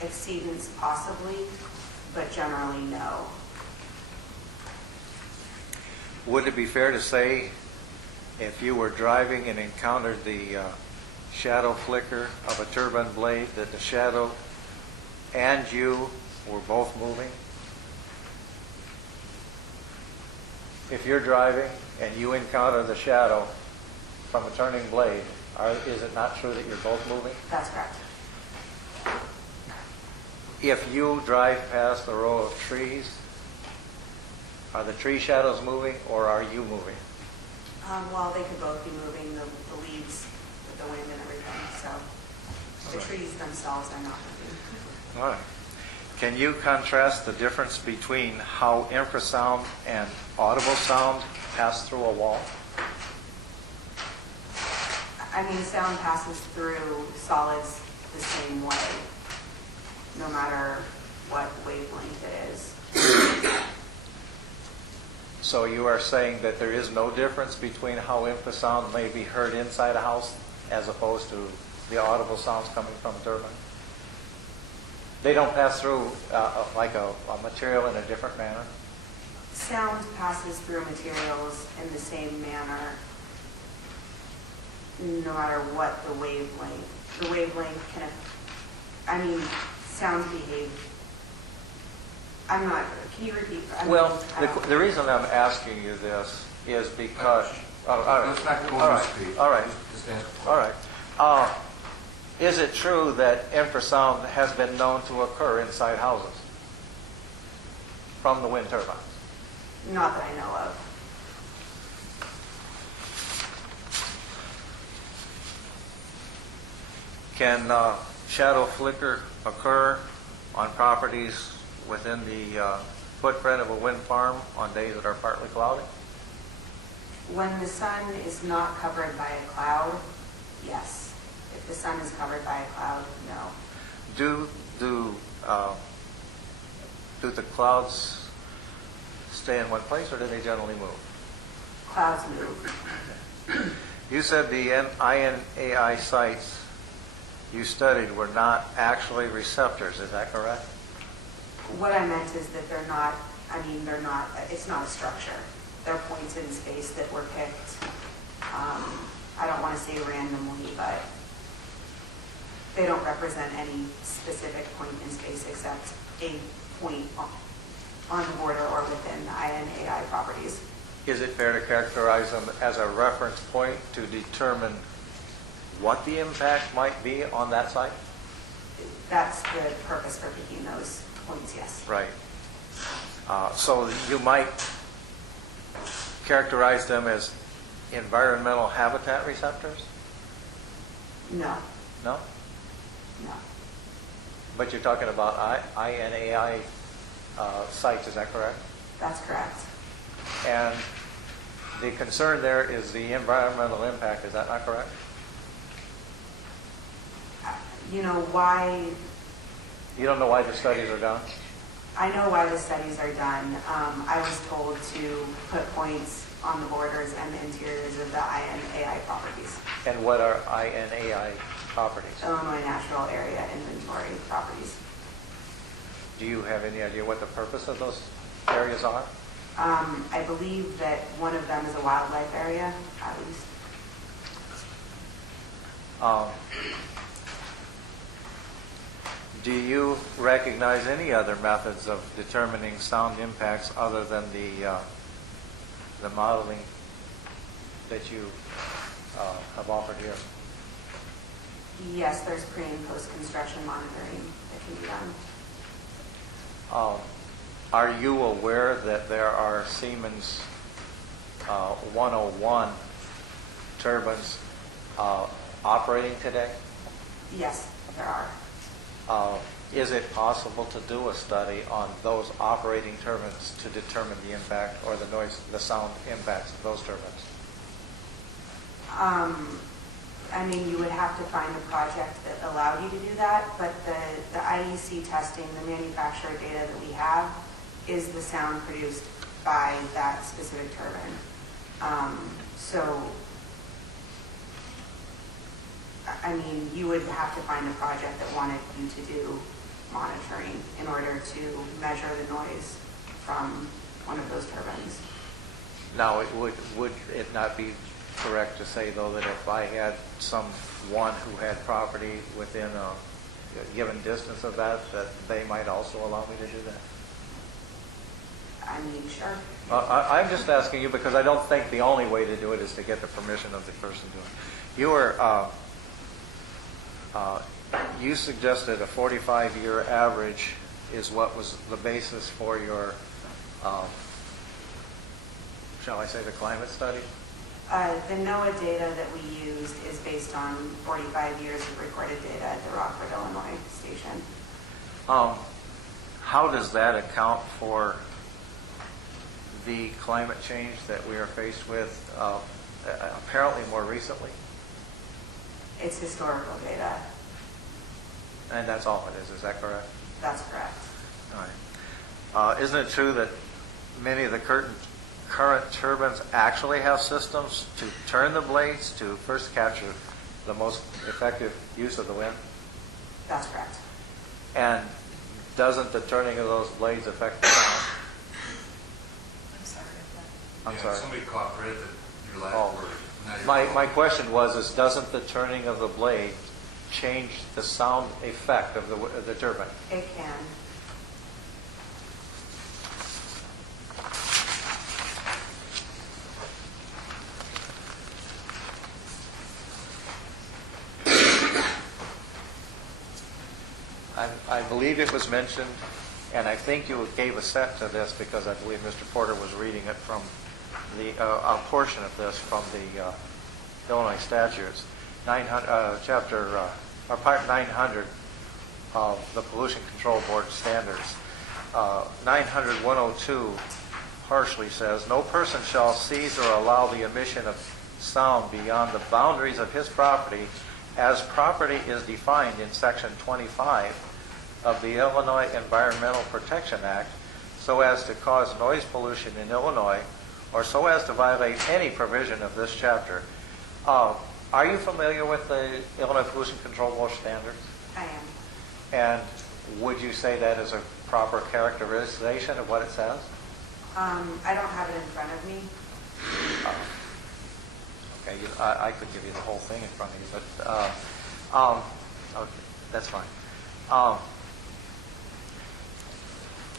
exceedance possibly, but generally no. Would it be fair to say if you were driving and encountered the shadow flicker of a turbine blade that the shadow and you were both moving? If you're driving and you encounter the shadow from a turning blade, is it not true that you're both moving? That's correct. If you drive past a row of trees, are the tree shadows moving or are you moving? Well, they could both be moving, the leaves with the wind and everything, so the trees themselves are not moving. All right. Can you contrast the difference between how infrasound and audible sound pass through a wall? I mean, sound passes through solids the same way, no matter what wavelength it is. So you are saying that there is no difference between how infrasound may be heard inside a house as opposed to the audible sounds coming from a turbine? They don't pass through like a material in a different manner? Sound passes through materials in the same manner, no matter what the wavelength. The wavelength sound behave. Can you repeat? Well, the reason I'm asking you this is because... Let's not go over speed. All right. Just ask. All right. Is it true that infrasound has been known to occur inside houses from the wind turbines? Not that I know of. Can shadow flicker occur on properties within the footprint of a wind farm on days that are partly cloudy? When the sun is not covered by a cloud, yes. If the sun is covered by a cloud, no. Do the clouds stay in one place, or do they generally move? Clouds move. You said the INAI sites you studied were not actually receptors. Is that correct? What I meant is that it's not a structure. They're points in space that were picked, I don't want to say randomly, but they don't represent any specific point in space except a point on the border or within the INAI properties. Is it fair to characterize them as a reference point to determine what the impact might be on that site? That's the purpose for picking those points, yes. Right. So you might characterize them as environmental habitat receptors? No, No? no. But you're talking about INAI sites, is that correct? That's correct. And the concern there is the environmental impact, is that not correct? You know why? You don't know why the studies are done? I know why the studies are done. I was told to put points on the borders and the interiors of the INAI properties. And what are INAI properties? Illinois Natural Area Inventory properties. Do you have any idea what the purpose of those areas are? I believe that one of them is a wildlife area, at least. Do you recognize any other methods of determining sound impacts other than the modeling that you have offered here? Yes, there's pre- and post-construction monitoring that can be done. Are you aware that there are Siemens 101 turbines operating today? Yes, there are. Is it possible to do a study on those operating turbines to determine the impact or the noise, the sound impacts of those turbines? You would have to find a project that allowed you to do that, but the IEC testing, the manufacturer data that we have, is the sound produced by that specific turbine. I mean, you would have to find a project that wanted you to do monitoring in order to measure the noise from one of those turbines. Now, would it not be correct to say, though, that if I had someone who had property within a given distance of that they might also allow me to do that? I mean, sure. I'm just asking you because I don't think the only way to do it is to get the permission of the person doing it. You suggested a 45-year average is what was the basis for your, shall I say, the climate study? The NOAA data that we used is based on 45 years of recorded data at the Rockford, Illinois station. How does that account for the climate change that we are faced with apparently more recently? It's historical data. And that's all it is that correct? That's correct. All right. Isn't it true that many of the current turbines actually have systems to turn the blades to first capture the most effective use of the wind? That's correct. And doesn't the turning of those blades affect the sound? I'm sorry. Somebody caught right at your last Oh. word. Now you're My question was, doesn't the turning of the blade change the sound effect of the turbine? It can. I believe it was mentioned, and I think you gave assent to this because I believe Mr. Porter was reading it from a portion of this from the Illinois statutes, part 900 of the Pollution Control Board standards. 900-102 harshly says, no person shall seize or allow the emission of sound beyond the boundaries of his property as property is defined in Section 25 of the Illinois Environmental Protection Act so as to cause noise pollution in Illinois or so as to violate any provision of this chapter. Are you familiar with the Illinois Pollution Control Board standards? I am. And would you say that is a proper characterization of what it says? I don't have it in front of me. Okay, I could give you the whole thing in front of you, but okay, that's fine.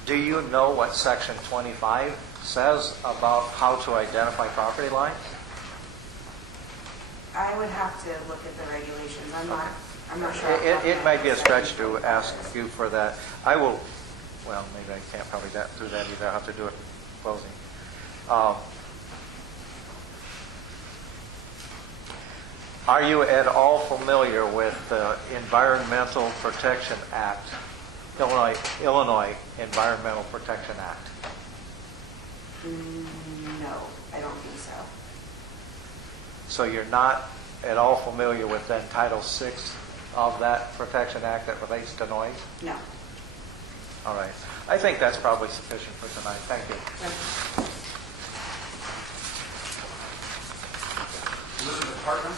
Do you know what Section 25 says about how to identify property lines? I would have to look at the regulations. I'm not sure. It might be a stretch to ask you for that. I will, well, maybe I can't probably do that either. I'll have to do it in closing. Are you at all familiar with the Environmental Protection Act, Illinois Environmental Protection Act? No, I don't think so. So you're not at all familiar with then Title VI of that Protection Act that relates to noise? No. All right. I think that's probably sufficient for tonight. Thank you. Elizabeth Hartman.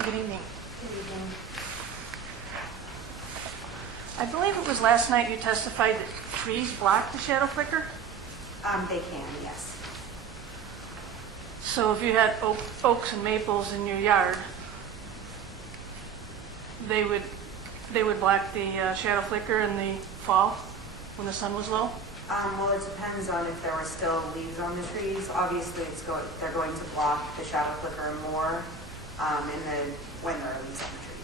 Good evening. I believe it was last night you testified that trees block the shadow flicker. They can, yes. So if you had oaks and maples in your yard, they would block the shadow flicker in the fall when the sun was low? Well, it depends on if there were still leaves on the trees. Obviously, they're going to block the shadow flicker more when there are leaves on the tree.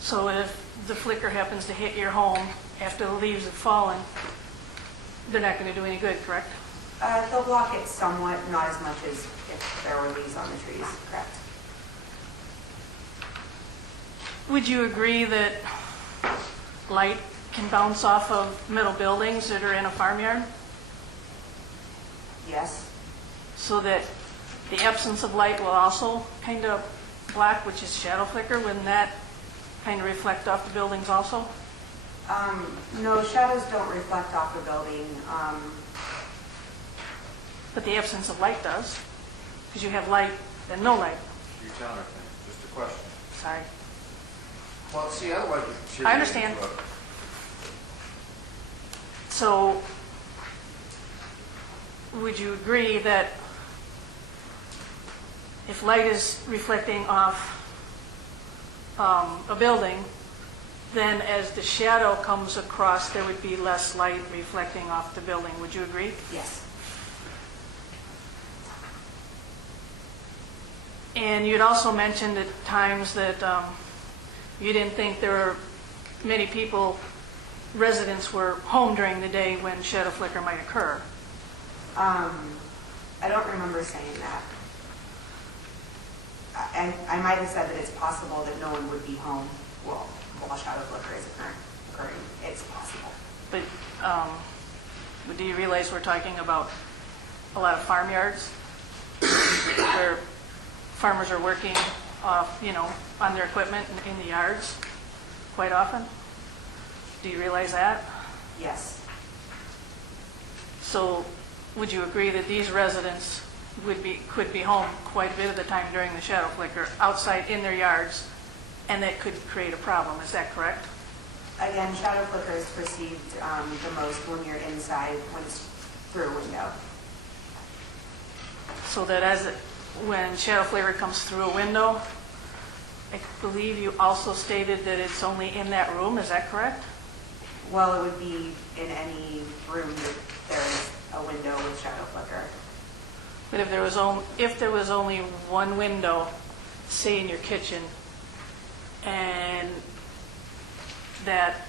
So if the flicker happens to hit your home after the leaves have fallen, they're not going to do any good, correct? They'll block it somewhat, not as much as if there were leaves on the trees, correct? Would you agree that light can bounce off of metal buildings that are in a farmyard? Yes. So that the absence of light will also kind of black, which is shadow flicker, wouldn't that kind of reflect off the buildings also? No, shadows don't reflect off a building. But the absence of light does, because you have light and no light. You're telling her things, just a question. Sorry. Well, see, otherwise... I understand. So, would you agree that if light is reflecting off a building, then as the shadow comes across, there would be less light reflecting off the building? Would you agree? Yes. And you'd also mentioned at times that you didn't think there were many people, residents were home during the day when shadow flicker might occur. I don't remember saying that. I might have said that it's possible that no one would be home while shadow flicker is occurring. It's possible. But do you realize we're talking about a lot of farmyards where farmers are working off, on their equipment in the yards quite often? Do you realize that? Yes. So would you agree that these residents could be home quite a bit of the time during the shadow flicker outside in their yards, and that could create a problem? Is that correct? Again, shadow flicker is perceived the most when you're inside, when it's through a window. So that when shadow flicker comes through a window, I believe you also stated that it's only in that room. Is that correct? Well, it would be in any room that there is a window with shadow flicker. But if there was only one window, say in your kitchen, and that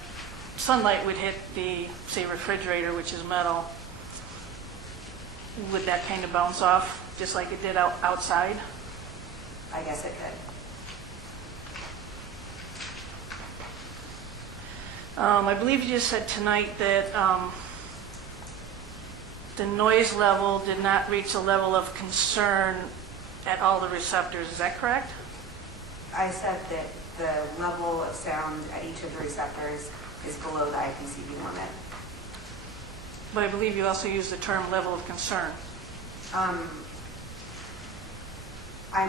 sunlight would hit the, say, refrigerator, which is metal, would that kind of bounce off just like it did outside? I guess it could. I believe you just said tonight that the noise level did not reach a level of concern at all the receptors. Is that correct? I said that the level of sound at each of the receptors is below the IPCB limit. But I believe you also used the term level of concern. I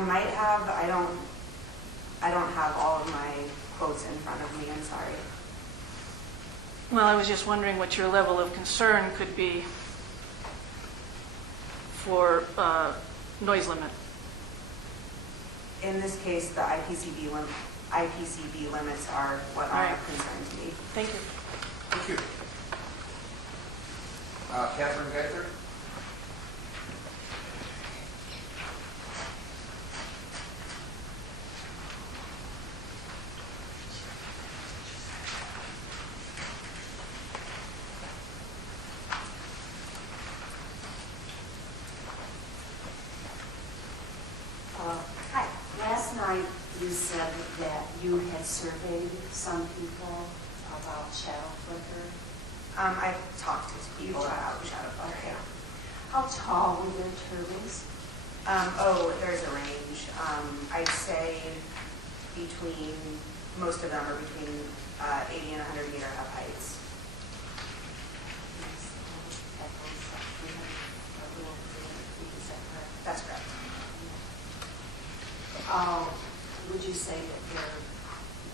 might have. I don't have all of my quotes in front of me. I'm sorry. Well, I was just wondering what your level of concern could be for noise limit. In this case, the IPCB limits are what All are right. of concern to me. Thank you. Thank you. Catherine Geithner? Hi. Last night you said that you had surveyed some people about shadow flicker. I've talked to people about shadow flicker. How tall were their turbines? There's a range. I'd say most of them are between 80 and 100 meter up heights. That's correct. Would you say that there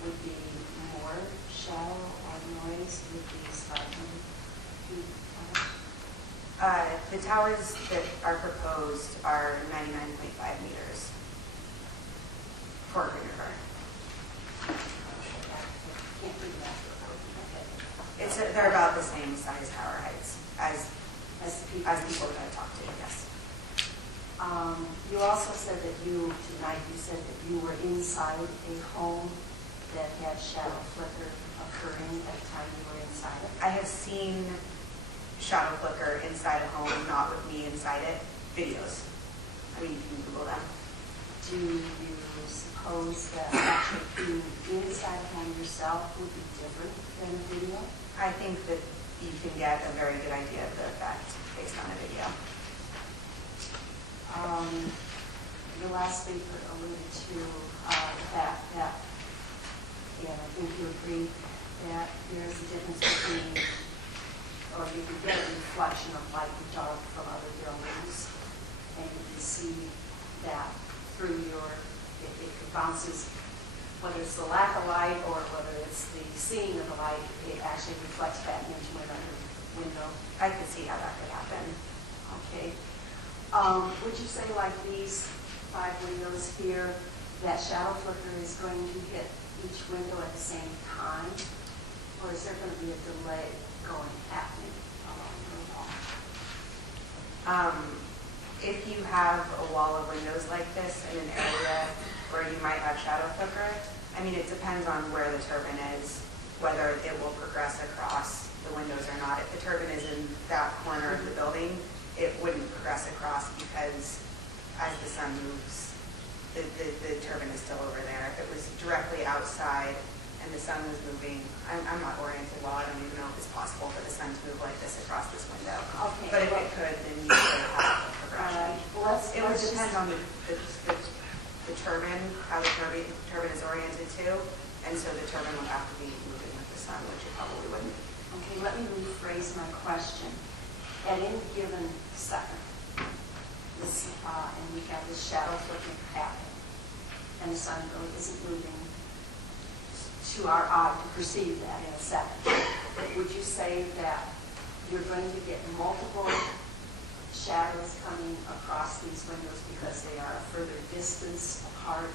would be more shadow or noise with these 500 feet towers? The towers that are proposed are 99.5 meters for a grid current. Can't do that. They're about the same size tower heights as As people that I talked to, yes. You also said that you said that you were inside a home that had shadow flicker occurring at the time you were inside it. I have seen shadow flicker inside a home, not with me inside it, videos. I mean, you can Google them. Do you suppose that actually being inside a home yourself would be different than a video? I think that you can get a very good idea of the effect based on a video. The last speaker alluded to the fact that, and I think you agree, that there's a difference between, or you can get a reflection of light and dark from other buildings, and you can see that through it bounces, whether it's the lack of light or whether it's the seeing of the light, it actually reflects back into another window. I could see how that could happen. Okay. Would you say like these 5 windows here, that shadow flicker is going to hit each window at the same time? Or is there going to be a delay happening along the wall? If you have a wall of windows like this in an area where you might have shadow flicker, I mean, it depends on where the turbine is, whether it will progress across the windows or not. If the turbine is in that corner of the building, it wouldn't progress across because as the sun moves, the turbine is still over there. If it was directly outside and the sun was moving, I'm not oriented well, I don't even know if it's possible for the sun to move like this across this window. Okay. But if it could, then you could have a progression. It would let's depend on the turbine, how the turbine is oriented to, and so the turbine would have to be moving with the sun, which it probably wouldn't. Okay, let me rephrase my question. At any given second, and we have this shadow flicker happening, and the sun really isn't moving to our eye to perceive that in a second. Would you say that you're going to get multiple shadows coming across these windows because they are a further distance apart,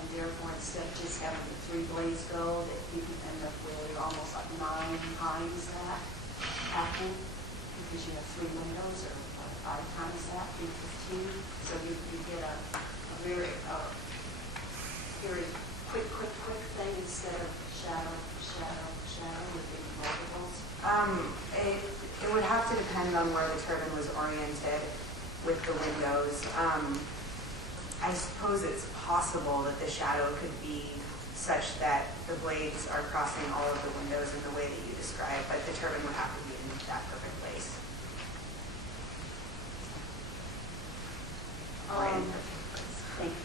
and therefore instead of just having the 3 blades go, that you can end up with almost like 9 times that happening because you have 3 windows, or 5 times that, 15. So you get a very quick thing instead of shadow with big multiples. It would have to depend on where the turbine was oriented with the windows. I suppose it's possible that the shadow could be such that the blades are crossing all of the windows in the way that you described, but the turbine would have to be in that perfect place. Thank you.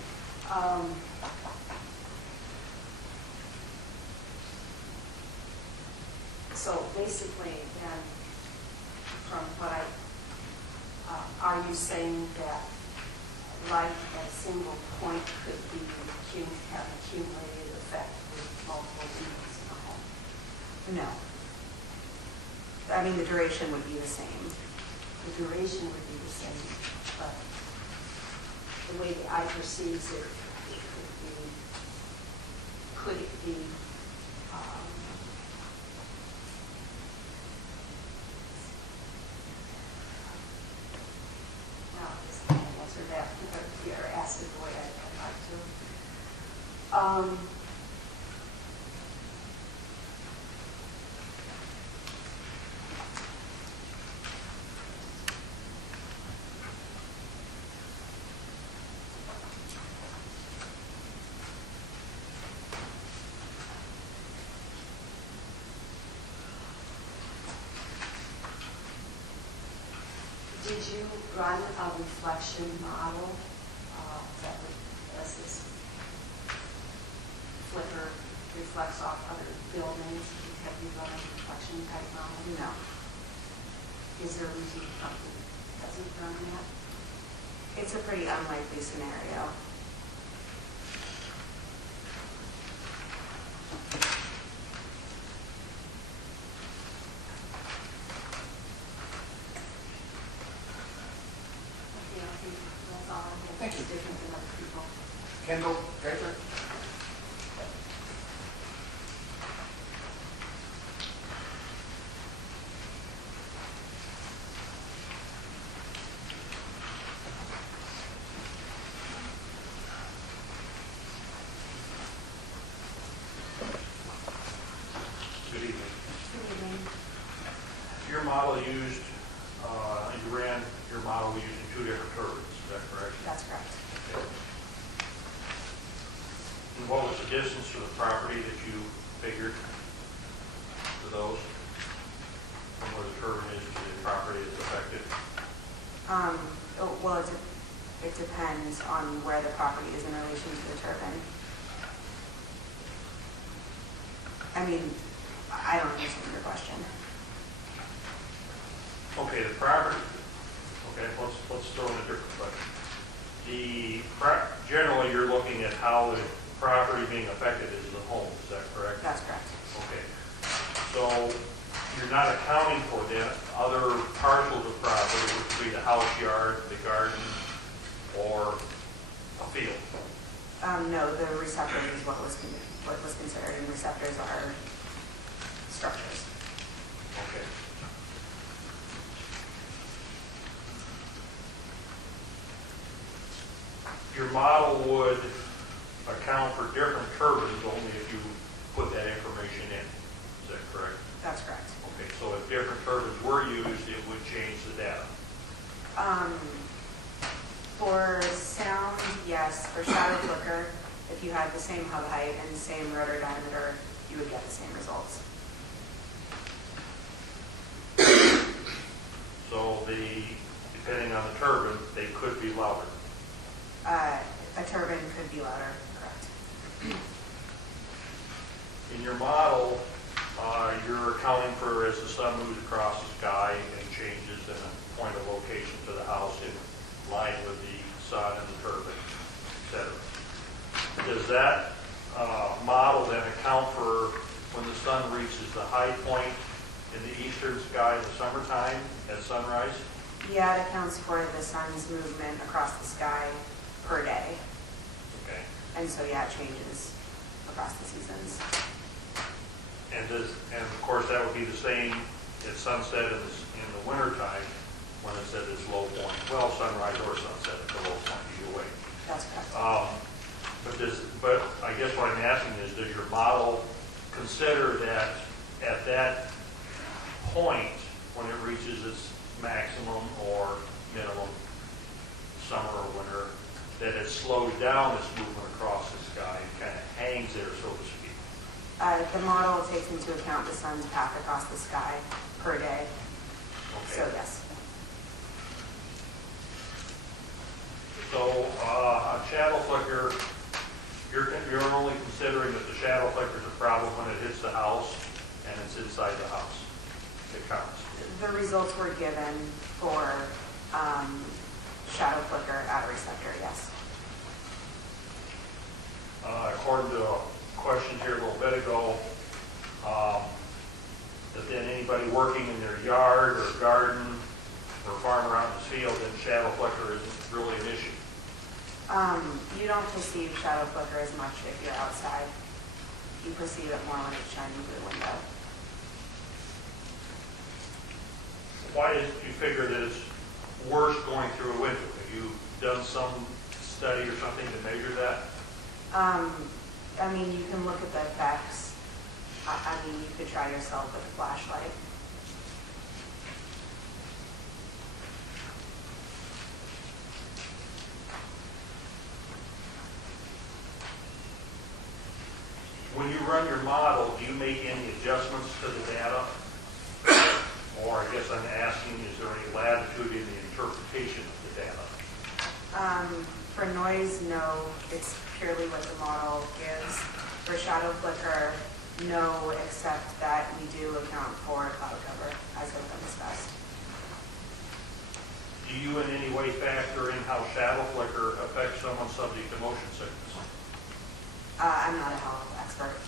So basically, then, from what are you saying that light at a single point could have an accumulated effect with multiple units in a home? No. I mean, the duration would be the same. The duration would be the same, but the way the eye perceives it, could it be no, I just can't answer that if you're asked it the way I'd like to. Did you run a reflection model that would, as this flicker reflects off other buildings? Have you run a reflection type model? No. Is there a reason the company doesn't run that? It's a pretty unlikely scenario. Thank you. Different than other people. Kendall Draper? Good evening. Good evening. Your model used, you ran your model using 2 different turbines, is that correct? That's correct. And what was the distance to the property that you figured for those? From where the turbine is to the property that's affected? Well, It depends on where the property is in relation to the turbine. I mean, I don't understand your question. Okay, the property, okay, let's throw in a different question. Generally, you're looking at how the property being affected is the home, is that correct? That's correct. Okay. So you're not accounting for the other parcels of property, which would be the house yard, the garden, or a field? No, the receptor is what was considered, and receptors are structures. Okay. Your model would account for different turbines only if you put that information in. Is that correct? That's correct. Okay, so if different turbines were used, it would change the data. For sound, yes. For shadow flicker, if you had the same hub height and the same rotor diameter, you would get the same results. So depending on the turbine, they could be louder. A turbine could be louder, correct. In your model, you're accounting for as the sun moves across the sky and changes in a point of location to the house in line with the sun and the turbine, etc. Does that model then account for when the sun reaches the high point in the eastern sky in the summertime at sunrise? Yeah, it accounts for the sun's movement across the sky per day. Okay. And so, yeah, it changes across the seasons. And of course, that would be the same at sunset in the wintertime when it's at its low point. Well, sunrise or sunset at the low point, either way. That's correct. But I guess what I'm asking is, does your model consider that at that point, when it reaches its maximum or minimum, summer or winter, that it slows down its movement across the sky and kind of hangs there, so to speak? The model takes into account the sun's path across the sky per day. Okay. So, yes. So a shadow flicker, you're only considering that the shadow flicker is a problem when it hits the house and it's inside the house. It counts. The results were given for shadow flicker at a receptor, yes. According to questions here a little bit ago, that then anybody working in their yard or garden or farm around this field, then shadow flicker isn't really an issue. You don't perceive shadow flicker as much if you're outside. You perceive it more when it's shining through the window. Why did you figure that it's worse going through a window? Have you done some study or something to measure that? I mean, you can look at the effects. I mean, you could try yourself with a flashlight. When you run your model, do you make any adjustments to the data? Or I guess I'm asking, is there any latitude in the interpretation of the data? For noise, no. It's purely what the model gives. For shadow flicker, no, except that we do account for cloud cover, as has been discussed. Do you in any way factor in how shadow flicker affects someone subject to motion sickness? I'm not a health expert.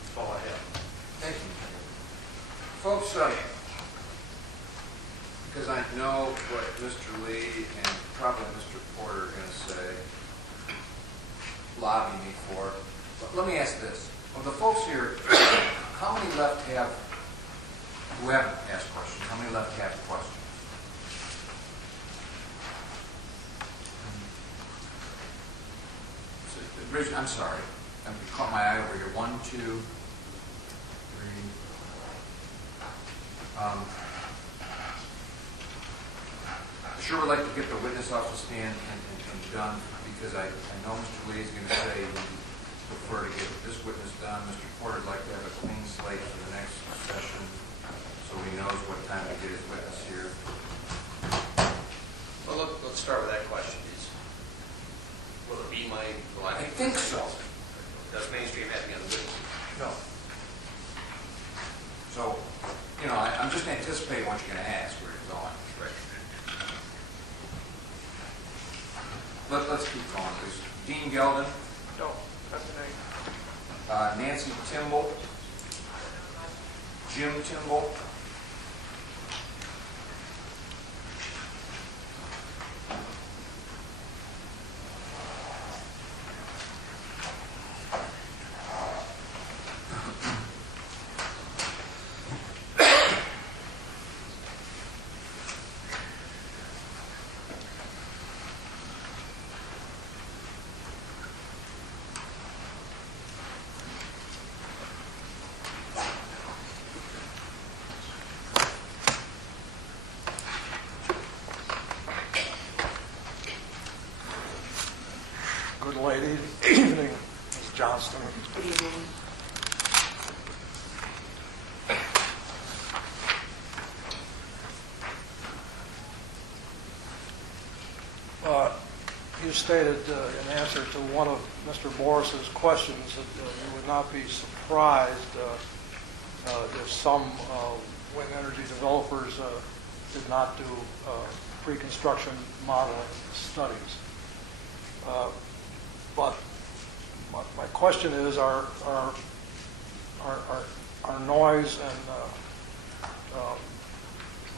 That's all I have. Thank you. Folks, because I know what Mr. Lee and probably Mr. Porter are going to say, lobby me for, but let me ask this. Of the folks here, how many left have, who haven't asked questions, how many left have questions? I'm sorry. I caught my eye over here. 1, 2, 3. I sure would like to get the witness off the stand and done, because I know Mr. Lee is going to say he would prefer to get this witness done. Mr. Porter would like to have a clean slate for the next session so he knows what time to get his witness here. I'm just anticipating what you're going to ask, where you're going. Let's keep going, please. Dean Geldon, No, that's an A. Nancy Timble, Jim Timble, Good lady, evening, Ms. Johnston. Good evening. You stated in answer to one of Mr. Boris's questions that you would not be surprised if some wind energy developers did not do pre-construction modeling studies. But my question is, are noise and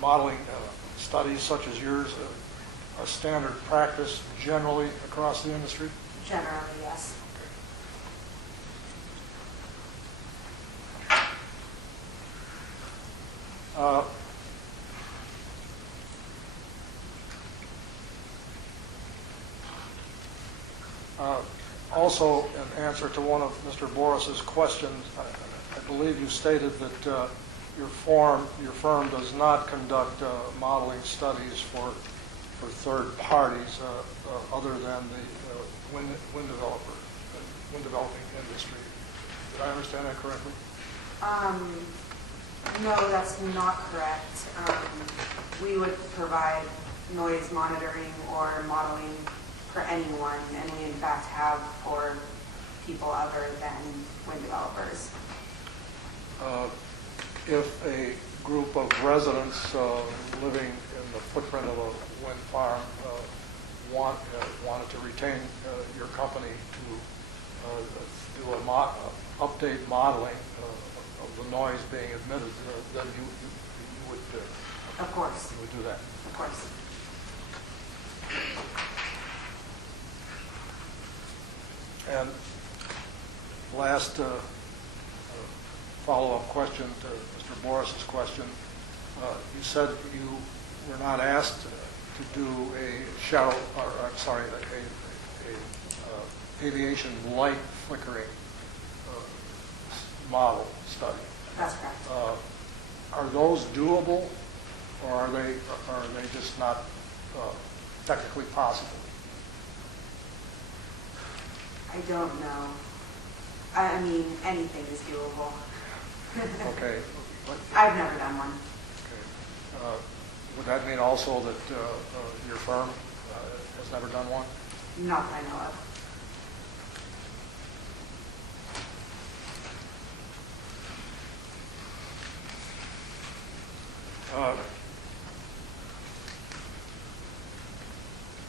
modeling studies such as yours a standard practice generally across the industry? Generally, yes. Also, in answer to one of Mr. Boris's questions, I believe you stated that your firm does not conduct modeling studies for third parties other than the wind developing industry. Did I understand that correctly? No, that's not correct. We would provide noise monitoring or modeling for anyone, and we in fact have for people other than wind developers. If a group of residents living in the footprint of a wind farm wanted to retain your company to do update modeling of the noise being emitted, then you would Of course. you would do that. Of course. And last follow-up question to Mr. Boris's question. You said you were not asked to do a aviation light flickering model study. That's correct. Are those doable, or are they just not technically possible? I don't know. I mean, anything is doable. Okay. I've never done one. Okay. Would that mean also that your firm has never done one? Not that I know of.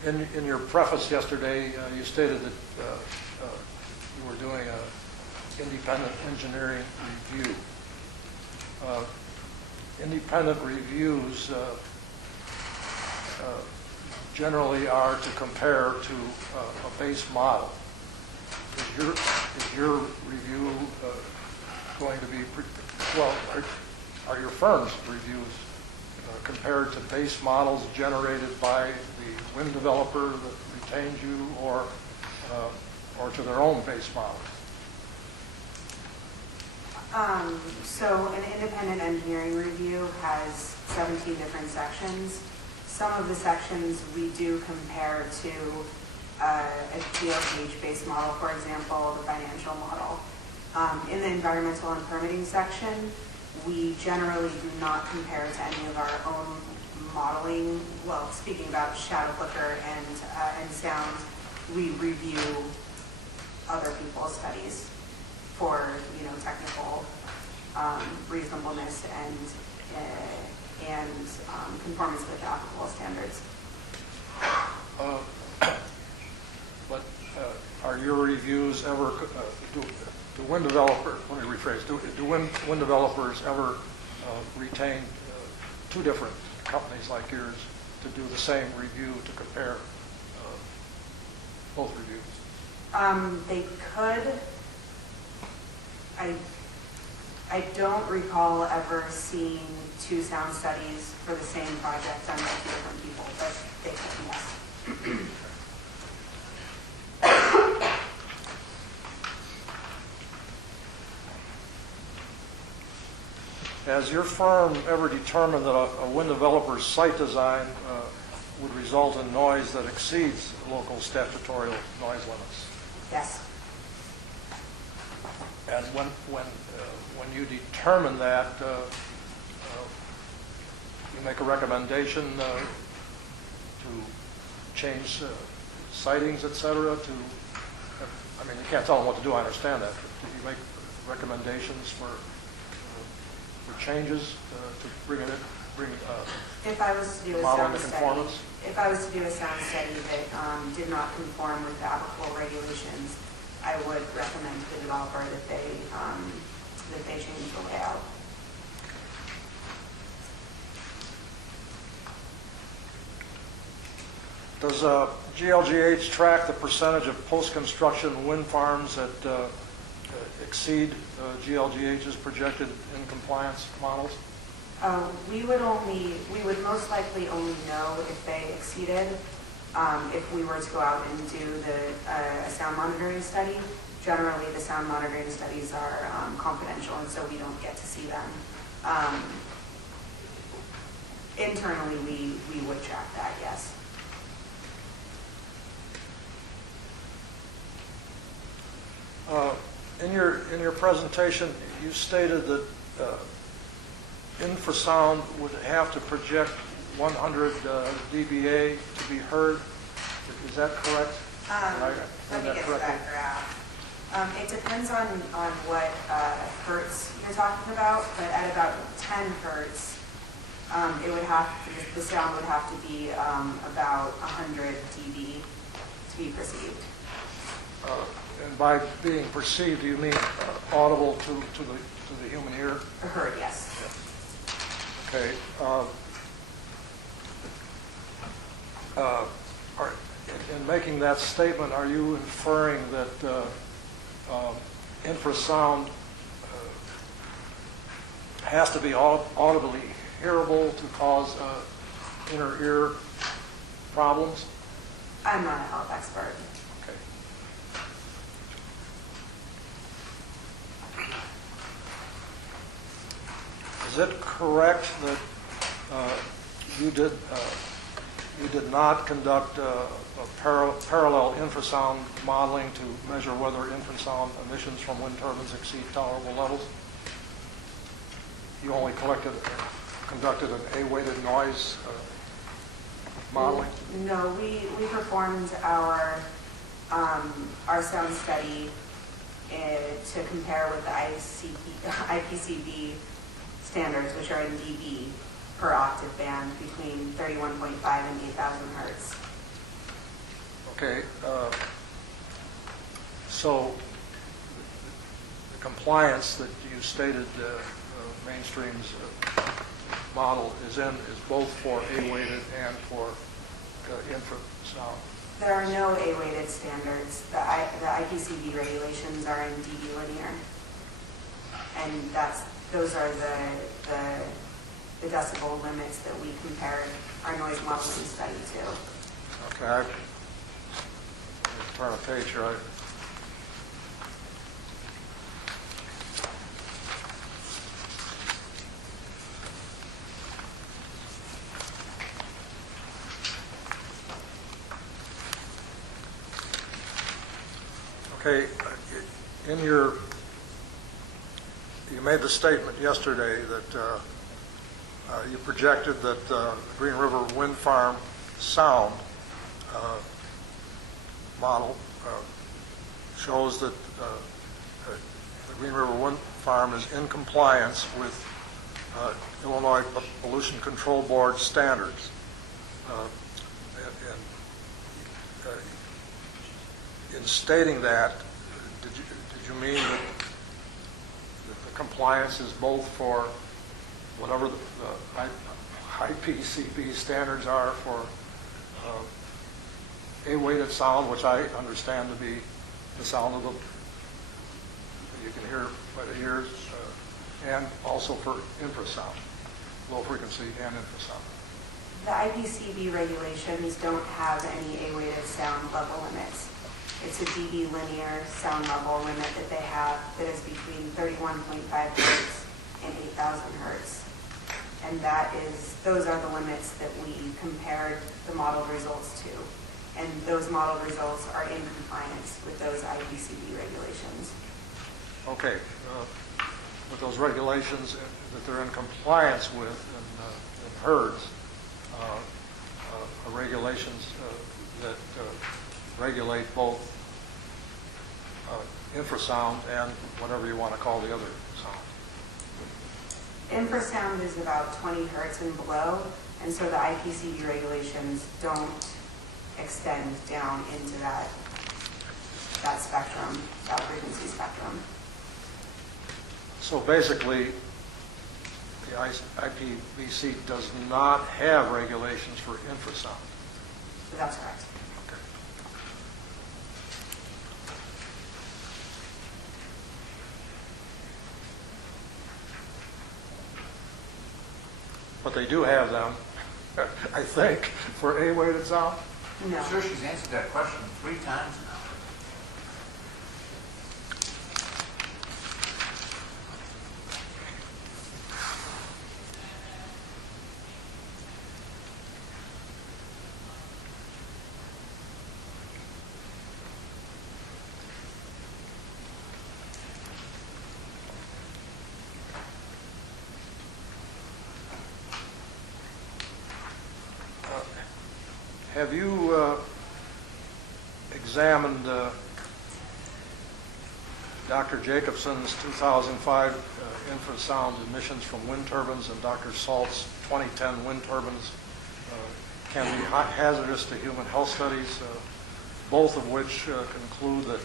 In your preface yesterday, you stated that you were doing an independent engineering review. Independent reviews generally are to compare to a base model. Is your review going to be, are your firm's reviews compared to base models generated by the wind developer that retains you, or to their own base models? So an independent engineering review has 17 different sections. Some of the sections we do compare to a DLH-based model, for example, the financial model. In the environmental and permitting section, we generally do not compare to any of our own modeling. Well, speaking about shadow flicker and sound, we review other people's studies for technical reasonableness and conformance with applicable standards. But are your reviews ever, do wind developers, let me rephrase, do wind developers ever retain two different companies like yours to do the same review to compare both reviews? They could. I don't recall ever seeing two sound studies for the same project done by two different people, but they could, yes. Has your firm ever determined that a wind developer's site design would result in noise that exceeds local statutory noise limits? Yes. And when you determine that, you make a recommendation to change sightings, et cetera, I mean, you can't tell them what to do, I understand that, but do you make recommendations for changes to bring if I was to do a model sound into study, conformance? if I was to do a sound study that did not conform with the applicable regulations, I would recommend to the developer that they change the layout. Does GLGH track the percentage of post-construction wind farms that exceed GLGH's projected in compliance models? We would most likely only know if they exceeded if we were to go out and do a sound monitoring study. Generally, the sound monitoring studies are confidential, and so we don't get to see them. Internally, we would track that, yes. In your presentation, you stated that infrasound would have to project 100 dBA to be heard. Is that correct? Let me get to that graph. It depends on what hertz you're talking about, but at about 10 hertz, the sound would have to be about 100 dB to be perceived. And by being perceived, do you mean audible to the human ear? Heard, yes. Okay. In making that statement, are you inferring that infrasound has to be audibly hearable to cause inner ear problems? I'm not a health expert. Okay. Is it correct that you did not conduct a parallel infrasound modeling to measure whether infrasound emissions from wind turbines exceed tolerable levels? You only conducted an A-weighted noise modeling? No, we performed our sound study to compare with the IPCB standards, which are in dB per octave band between 31.5 and 8,000 hertz. Okay. So the compliance that you stated Mainstream's model is both for A-weighted and for infrasound. There are no A-weighted standards. The IPCB regulations are in dB linear, and those are the decibel limits that we compared our noise modeling study to. Okay, let me turn a page here. Okay, you made the statement yesterday that you projected that Green River Wind Farm sound model shows that the Green River Wind Farm is in compliance with Illinois Pollution Control Board standards. In stating that, did you mean that the compliance is both for whatever the IPCB standards are for A-weighted sound, which I understand to be the sound of you can hear by the ears, and also for infrasound, low frequency and infrasound? The IPCB regulations don't have any A-weighted sound level limits. It's a dB linear sound level limit that they have that is between 31.5 hertz and 8,000 hertz. And those are the limits that we compared the modeled results to. And those modeled results are in compliance with those IPCB regulations. Okay. With those regulations that they're in compliance with in hertz, regulations that regulate both infrasound and whatever you want to call the other sound. Infrasound is about 20 hertz and below, and so the IPCB regulations don't extend down into that spectrum, that frequency spectrum. So basically, the IPVC does not have regulations for infrasound. That's correct. Okay. But they do have them, I think, for A-weighted sound. No. I'm sure she's answered that question 3 times now. Have you examined Dr. Jacobson's 2005 infrasound emissions from wind turbines and Dr. Salt's 2010 wind turbines can be hazardous to human health studies, both of which conclude that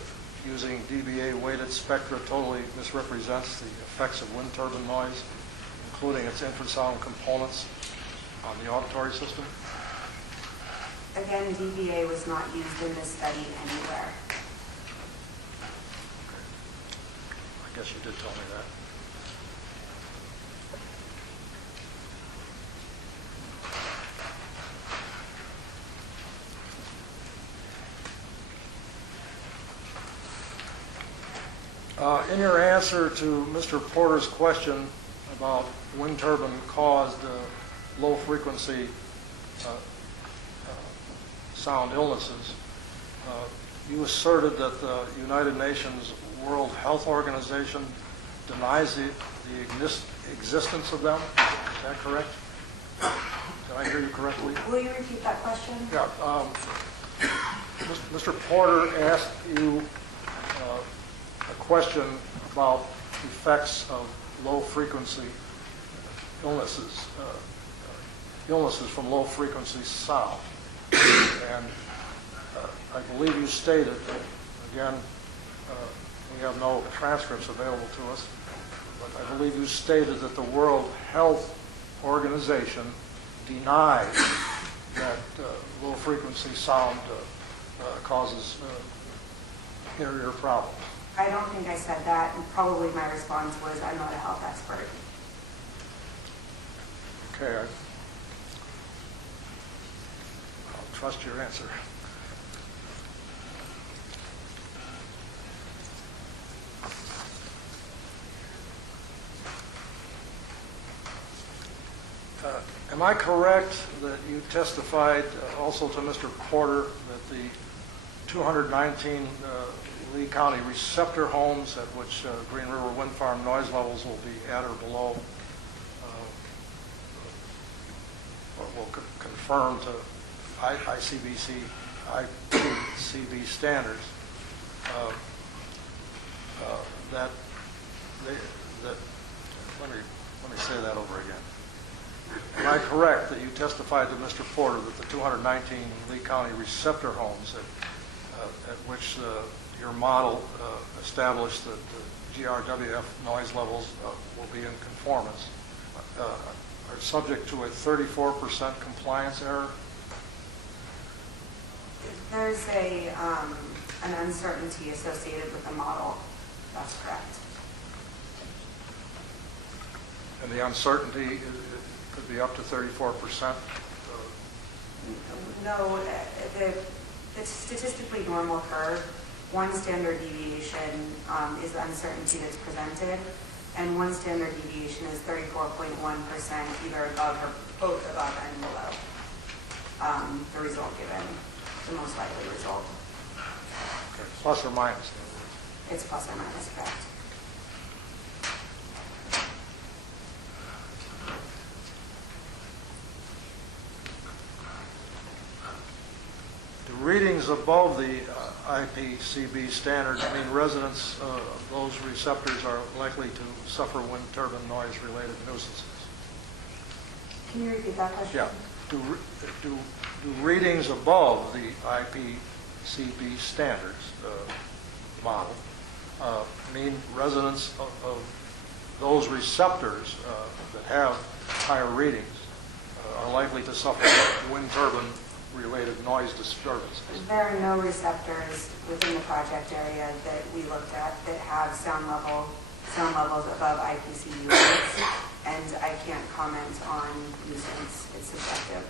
using dBA-weighted spectra totally misrepresents the effects of wind turbine noise, including its infrasound components on the auditory system? Again, dBA was not used in this study anywhere. I guess you did tell me that. In your answer to Mr. Porter's question about wind turbine caused low frequency sound illnesses, you asserted that the United Nations World Health Organization denies the existence of them. Is that correct? Did I hear you correctly? Will you repeat that question? Yeah. Mr. Porter asked you a question about effects of low frequency illnesses, illnesses from low frequency sound. And I believe you stated, again, we have no transcripts available to us, but I believe you stated that the World Health Organization denies that low frequency sound causes inner ear problems. I don't think I said that, and probably my response was, I'm not a health expert. Okay, I'll trust your answer. Am I correct that you testified also to Mr. Porter that the 219 Lee County receptor homes at which Green River Wind Farm noise levels will be at or below, or will confirm to ICB standards, let me let me say that over again. Am I correct that you testified to Mr. Porter that the 219 Lee County receptor homes at which your model established that the GRWF noise levels will be in conformance are subject to a 34% compliance error? There's an uncertainty associated with the model. That's correct. And the uncertainty could be up to 34%? No, the statistically normal curve, one standard deviation is the uncertainty that's presented, and one standard deviation is 34.1%, either above or both above and below the result given, the most likely result. Okay. Plus or minus? It's plus or minus, correct. Do readings above the IPCB standard mean residents of those receptors are likely to suffer wind turbine noise-related nuisances? Can you repeat that question? Yeah. Do readings above the IPCB standards model mean residents of those receptors that have higher readings are likely to suffer wind turbine related noise disturbances? There are no receptors within the project area that we looked at that have sound levels above IPCB limits, and I can't comment on nuisance. It's subjective.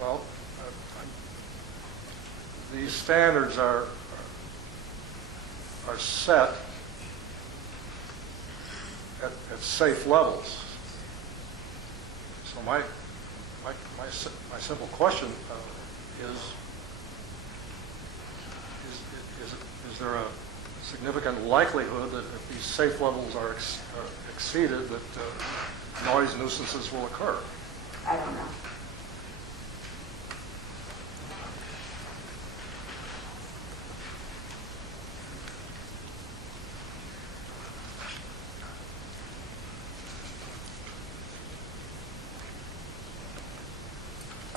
Well, these standards are set at safe levels. So my simple question is there a significant likelihood that if these safe levels are exceeded that noise nuisances will occur? I don't know.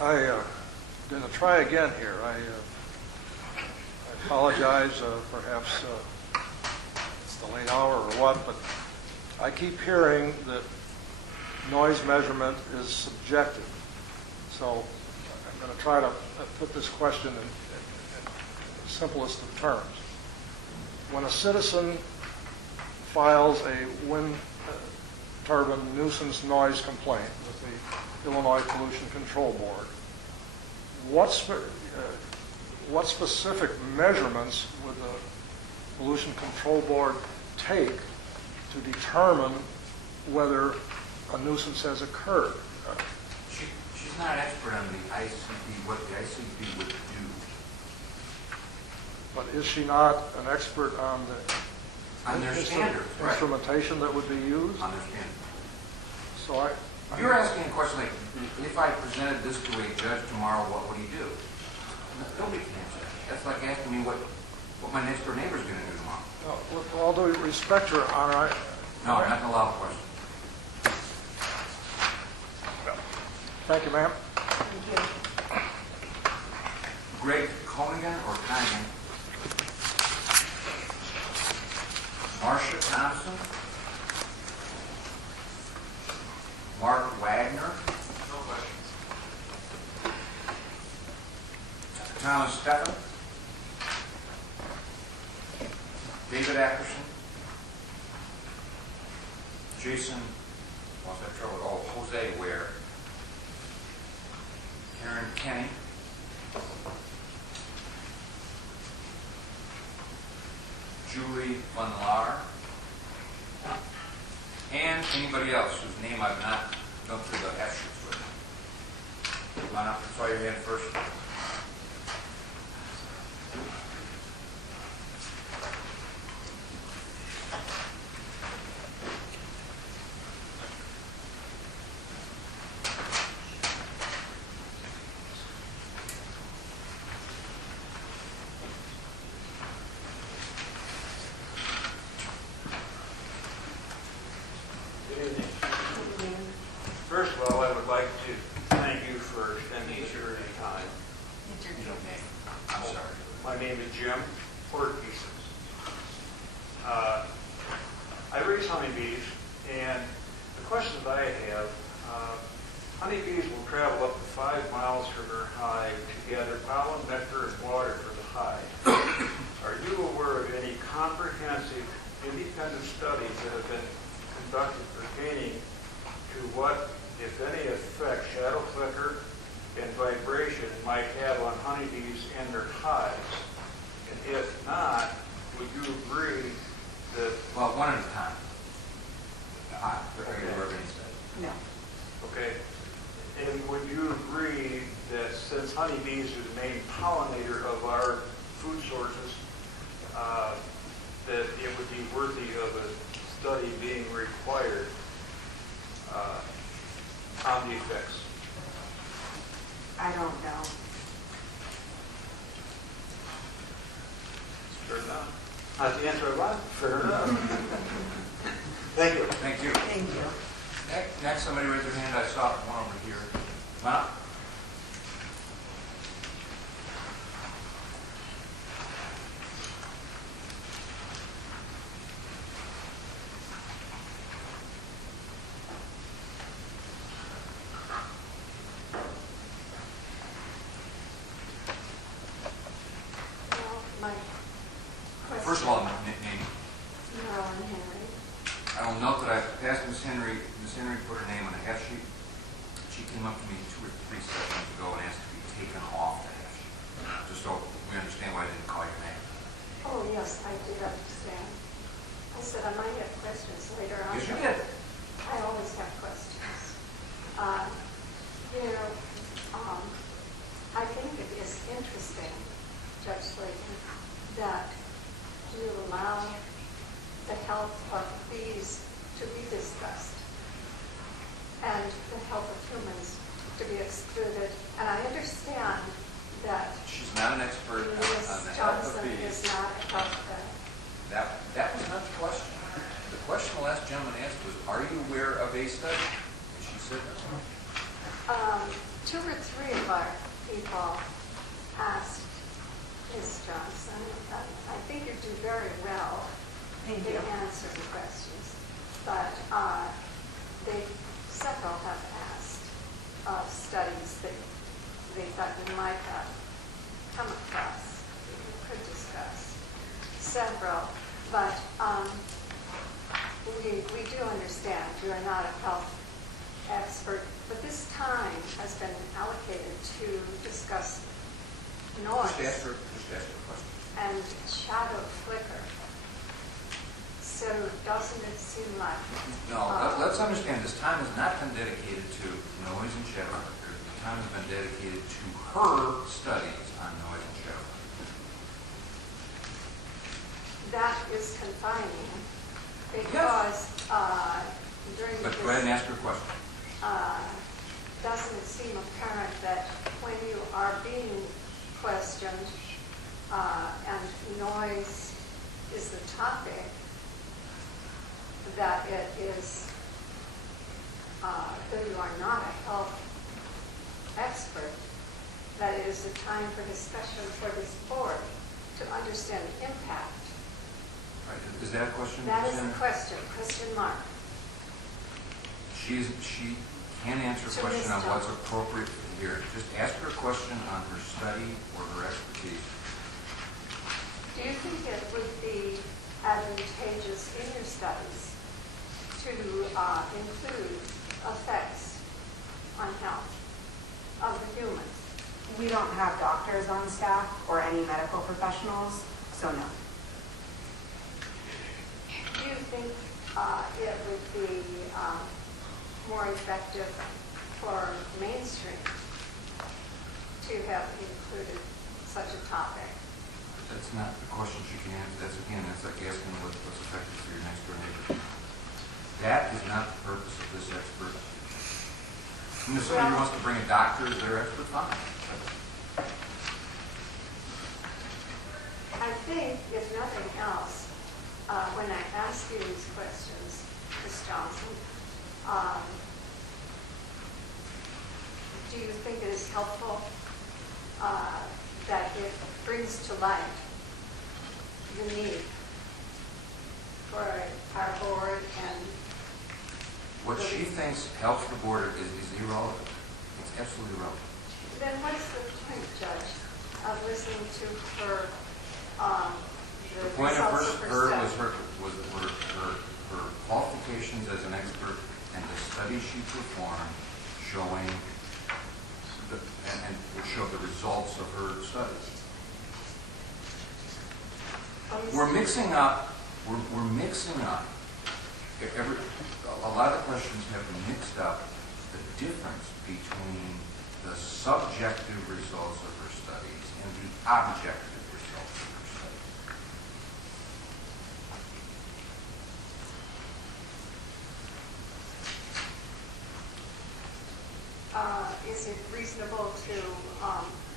I'm going to try again here. I apologize, perhaps it's the late hour or what, but I keep hearing that noise measurement is subjective. So I'm going to try to put this question in the simplest of terms. When a citizen files a wind turbine nuisance noise complaint with the Illinois Pollution Control Board, what specific measurements would the Pollution Control Board take to determine whether a nuisance has occurred? She's not an expert on the ICB, what the ICB would do. But is she not an expert on their standards, instrumentation that would be used? On their standards. So You're asking a question like, if I presented this to a judge tomorrow, what would he do? Nobody can answer that. That's like asking me what my next door neighbor's going to do tomorrow. with all due respect, Your Honor, No, I'm not going to allow a question. Thank you, ma'am. Thank you. Greg Conigan or Conigan? Marcia Thompson? Mark Wagner? No questions. Thomas Steffen? David Ackerson? Jason, what's that trouble? Oh, Jose Ware? Erin Kenny? Julie Van Laar? And anybody else whose name I've not gone through the F sheets with. Come on up, saw your hand first. like to thank you for spending your time. I'm sorry. My name is Jim Porteous. I raise honeybees, and the question that I have, honeybees will travel up to 5 miles from their hive to gather pollen, nectar, and water for the hive. Are you aware of any comprehensive independent studies that have been conducted pertaining to what, if any, effect shadow flicker and vibration might have on honeybees and their hives? And if not, would you agree that... Well, one at a time. Are you aware of any study? No. Okay. And would you agree that since honeybees are the main pollinator of our food sources, that it would be worthy of a study being required on the effects? I don't know. Fair enough. Not the answer I want? Fair enough. Thank you. Thank you. Thank you. Next, somebody raise their hand. I saw one over here. Come on. Well, my question. First of all, name. Marilyn Henry. I will note that I asked Miss Henry. Miss Henry put her name on a half sheet. She came up to me 2 or 3 sessions ago and asked to be taken off the half sheet. Just so we understand why I didn't call your name. Oh, yes, I did understand. I said I might have questions later on. Yes, you did. I always have questions. I think it is interesting, Judge Slayton, that you allow the health of bees to be discussed and the health of humans to be excluded. And I understand that She's not an expert on Ms. the health of Johnston bees. is not a health vet. That was not the question. The question the last gentleman asked was, are you aware of a study? And she said no. 2 or 3 of our people asked Ms. Johnston, and I think you do very well Thank in you. answering questions, but several have asked of studies that they thought you might have come across, that you could discuss. Several, but we do understand you are not a health expert, but this time has been allocated to discuss noise Just ask her a question. and shadow flicker. So doesn't it seem like... No, let's understand this time has not been dedicated to noise and shadow. The time has been dedicated to her studies on noise and shadow. That is confining because during But this... go ahead and ask her a question. Doesn't it seem apparent that when you are being questioned and noise is the topic, that it is, though you are not a health expert, that it is a time for discussion for this board to understand the impact. Right. Is that a question? That is Jen? the question mark. She can answer a To question Ms. on what's Johnson. appropriate here. Just ask her a question on her study or her expertise. Do you think it would be advantageous in your studies to include effects on health of the humans? We don't have doctors on staff or any medical professionals, so no. Do you think it would be more effective for mainstream to have included such a topic? That's not the question she can answer. That's like asking what's effective for your next door neighbor. That is not the purpose of this expert. And if somebody wants to bring a doctor as their expert, fine. I think, if nothing else, when I ask you these questions, Ms. Johnson, do you think it is helpful that it brings to light the need for our board and What she thinks helps the board is irrelevant. It's absolutely irrelevant. then what's the point, Judge, of listening to her, The point of results her study? was her qualifications as an expert and the study she performed showing and show the results of her studies. We're mixing up. A lot of the questions have mixed up the difference between the subjective results of her studies and the objective results of her studies. Is it reasonable to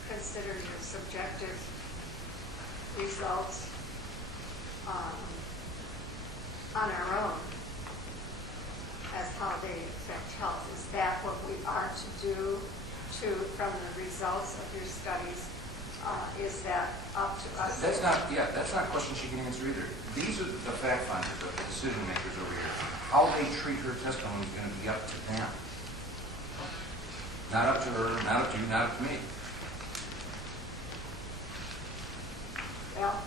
consider your subjective results on our own as how they affect health? Is that what we are to do from the results of your studies? Is that up to us? That's not a question she can answer either. These are the fact finders, the decision makers over here. How they treat her testimony is going to be up to them. Not up to her, not up to you, not up to me. Well,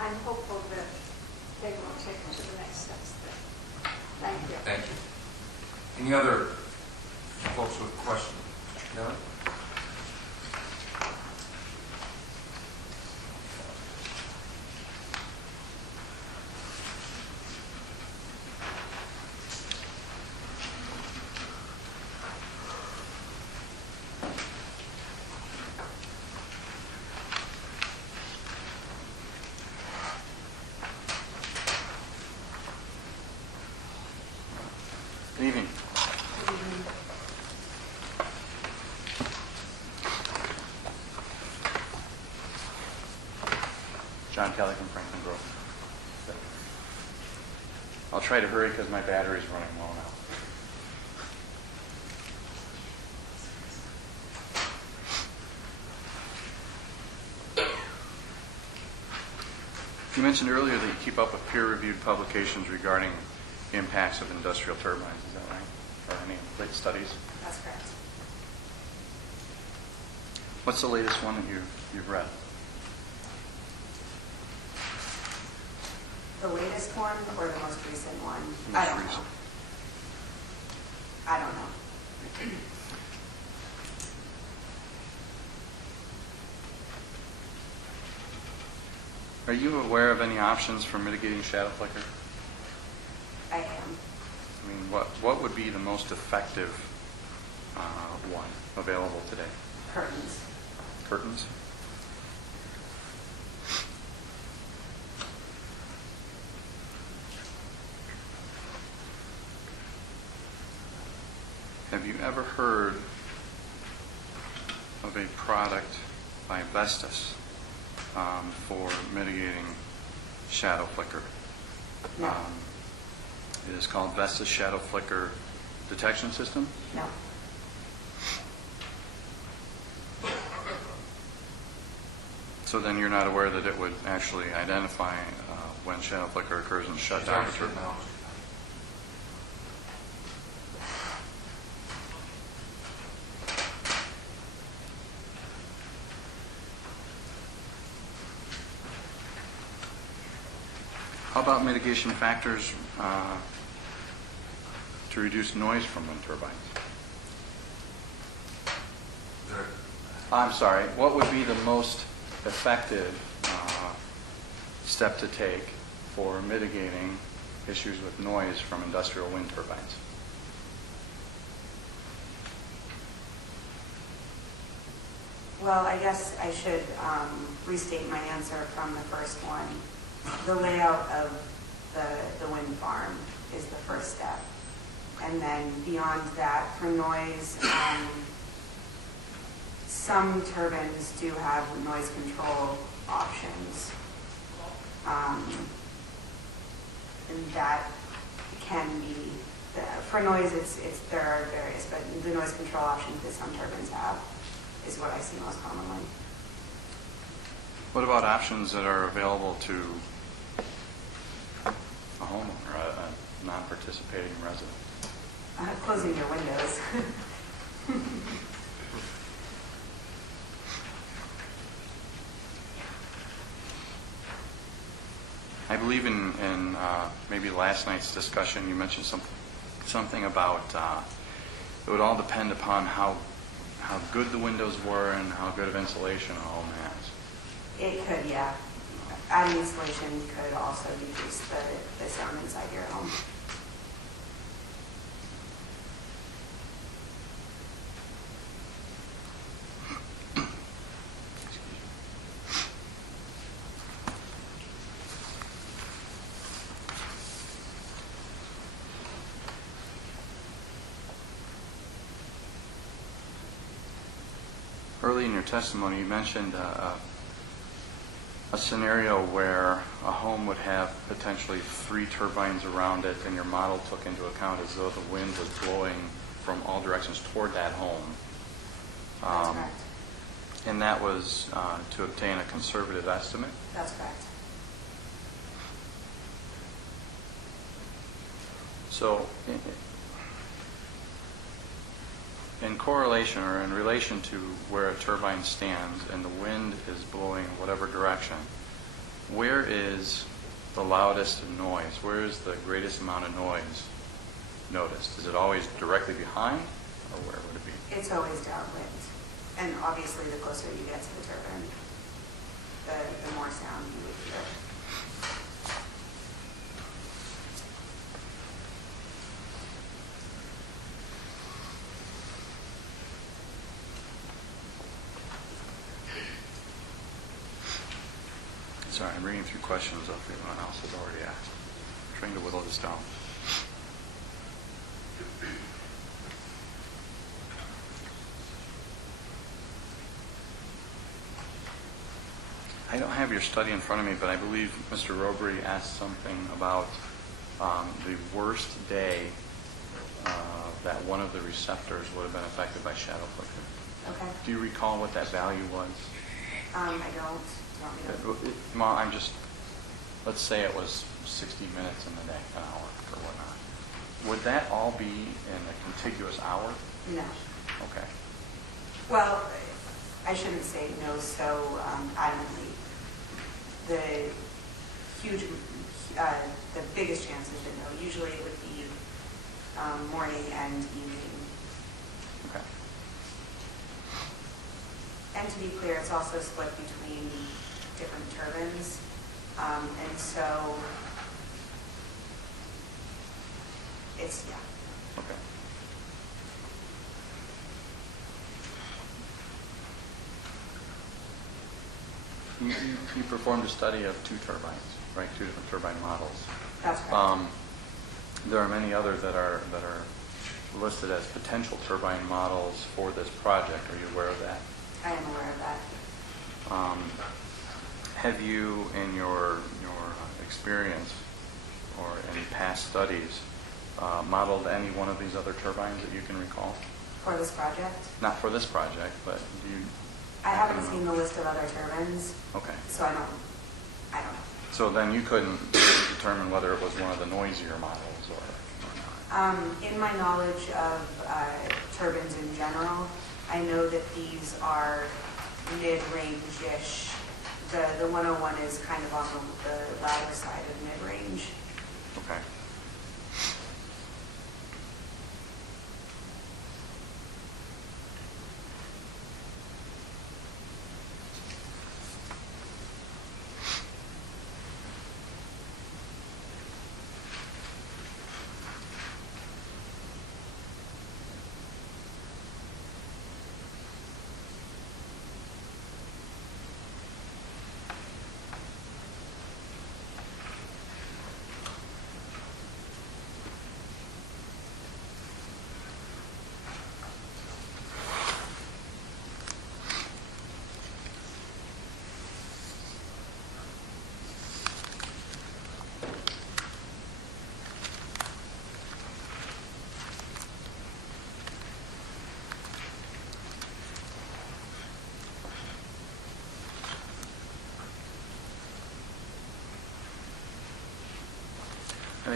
I'm hopeful that they will take it to the next steps then. Thank you. Thank you. Any other folks with questions? Mr. Garrad? Good evening. John Kelly from Franklin Grove. I'll try to hurry because my battery's running low now. You mentioned earlier that you keep up with peer-reviewed publications regarding the impacts of industrial turbines. Is that right? Or any late studies? That's correct. What's the latest one that you've read? The latest one or the most recent one? Most I don't recent. know. I don't know. Are you aware of any options for mitigating shadow flicker? I am. I mean, what would be the most effective one available today? Curtains. Curtains? Have you ever heard of a product by Vestas for mitigating shadow flicker? No. It is called Vestas Shadow Flicker Detection System. No. So then you're not aware that it would actually identify when shadow flicker occurs and shut down the turbine? How about mitigation factors to reduce noise from wind turbines? I'm sorry, what would be the most effective step to take for mitigating issues with noise from industrial wind turbines? Well, I guess I should restate my answer from the first one. The layout of the wind farm is the first step. And then beyond that, for noise, some turbines do have noise control options. And that can be For noise, there are various, but the noise control options that some turbines have is what I see most commonly. What about options that are available to a homeowner, a non-participating resident? Closing your windows. I believe in maybe last night's discussion, you mentioned something about it would all depend upon how good the windows were and how good of insulation a home has. It could, yeah. Adding insulation could also decrease the sound inside your home. Early in your testimony, you mentioned a scenario where a home would have potentially 3 turbines around it, and your model took into account as though the wind was blowing from all directions toward that home. That's correct. And that was to obtain a conservative estimate? That's correct. So, in correlation or in relation to where a turbine stands and the wind is blowing whatever direction, where is the loudest noise? Where is the greatest amount of noise noticed? Is it always directly behind, or where would it be? It's always downwind. And obviously, the closer you get to the turbine, the more sound you would hear. Sorry, I'm reading through questions that everyone else has already asked. I'm trying to whittle this down. I don't have your study in front of me, but I believe Mr. Robry asked something about the worst day that one of the receptors would have been affected by shadow flicker. Okay. Do you recall what that value was? I don't. Well, let's say it was 60 minutes in the day, an hour or whatnot. Would that all be in a contiguous hour? No. Okay. Well, I shouldn't say no so adamantly. The biggest chance is that no. Usually it would be morning and evening. Okay. And to be clear, it's also split between different turbines. And so it's, yeah. Okay. You performed a study of 2 turbines, right? 2 different turbine models. That's correct. There are many others that are listed as potential turbine models for this project. Are you aware of that? I am aware of that. Have you, in your experience or any past studies, modeled any one of these other turbines that you can recall? For this project? Not for this project, but do you? I haven't seen the list of other turbines. Okay. So I don't know. So then you couldn't determine whether it was one of the noisier models or not? In my knowledge of turbines in general, I know that these are mid-range-ish. The 101 is kind of on the louder side of mid-range. Okay.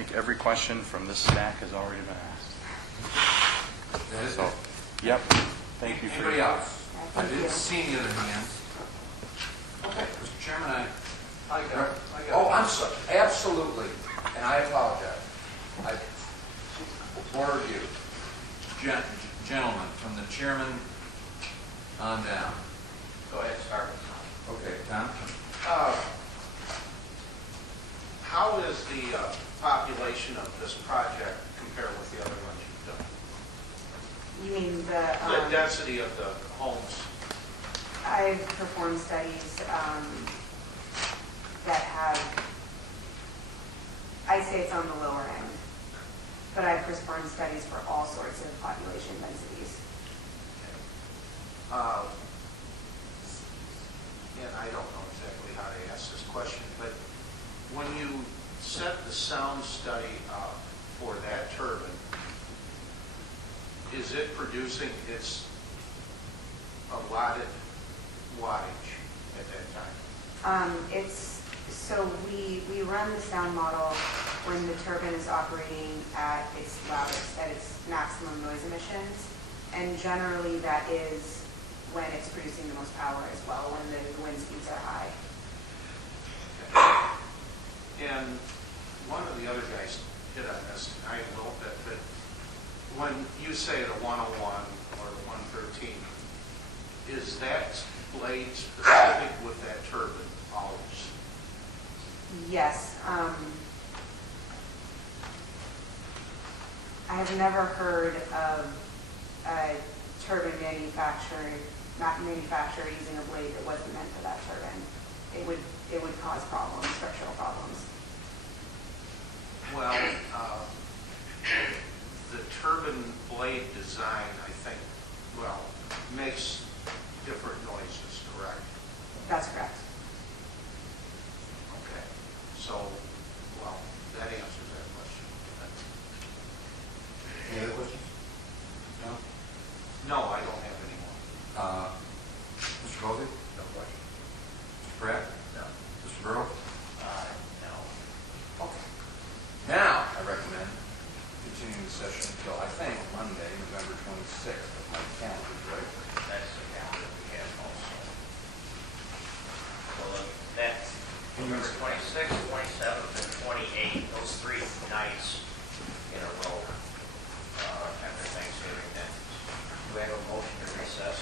think every question from this stack has already been asked. That is So, it. yep, thank you for Anybody your... else? I didn't see any other hands. Okay, Mr. Chairman, Oh, I'm sorry, absolutely, and I apologize. I Board review. Gentlemen, from the chairman on down. Go ahead, start. Okay, Tom? How is the population of this project compare with the other ones you've done? You mean The density of the homes? I've performed studies that have, I say it's on the lower end, but I've performed studies for all sorts of population densities. And I don't know exactly how to ask this question, but when you set the sound study up for that turbine, is it producing its allotted wattage at that time? So we run the sound model when the turbine is operating at its loudest, at its maximum noise emissions, and generally that is when it's producing the most power as well, when the wind speeds are high. And one of the other guys hit on this tonight a little bit, but when you say the 101 or the 113, is that blade specific with that turbine always? Yes. I have never heard of a turbine manufacturer using a blade that wasn't meant for that turbine. It would cause problems, structural problems. Well, the turbine blade design, I think, makes different noises, correct? That's correct. Okay. So, that answers that question. Any other questions? No? No, I don't have any more. Mr. Goldie? No question. Mr. Pratt? No. Mr. Burrow? No. Okay. Now, I recommend continuing the session until, I think, Monday, November 26th, if my calendar is right. That's the calendar we have also. Well, that's November 26th, 27th, and 28th, those 3 nights in a row after Thanksgiving. Then, do we have a motion to recess?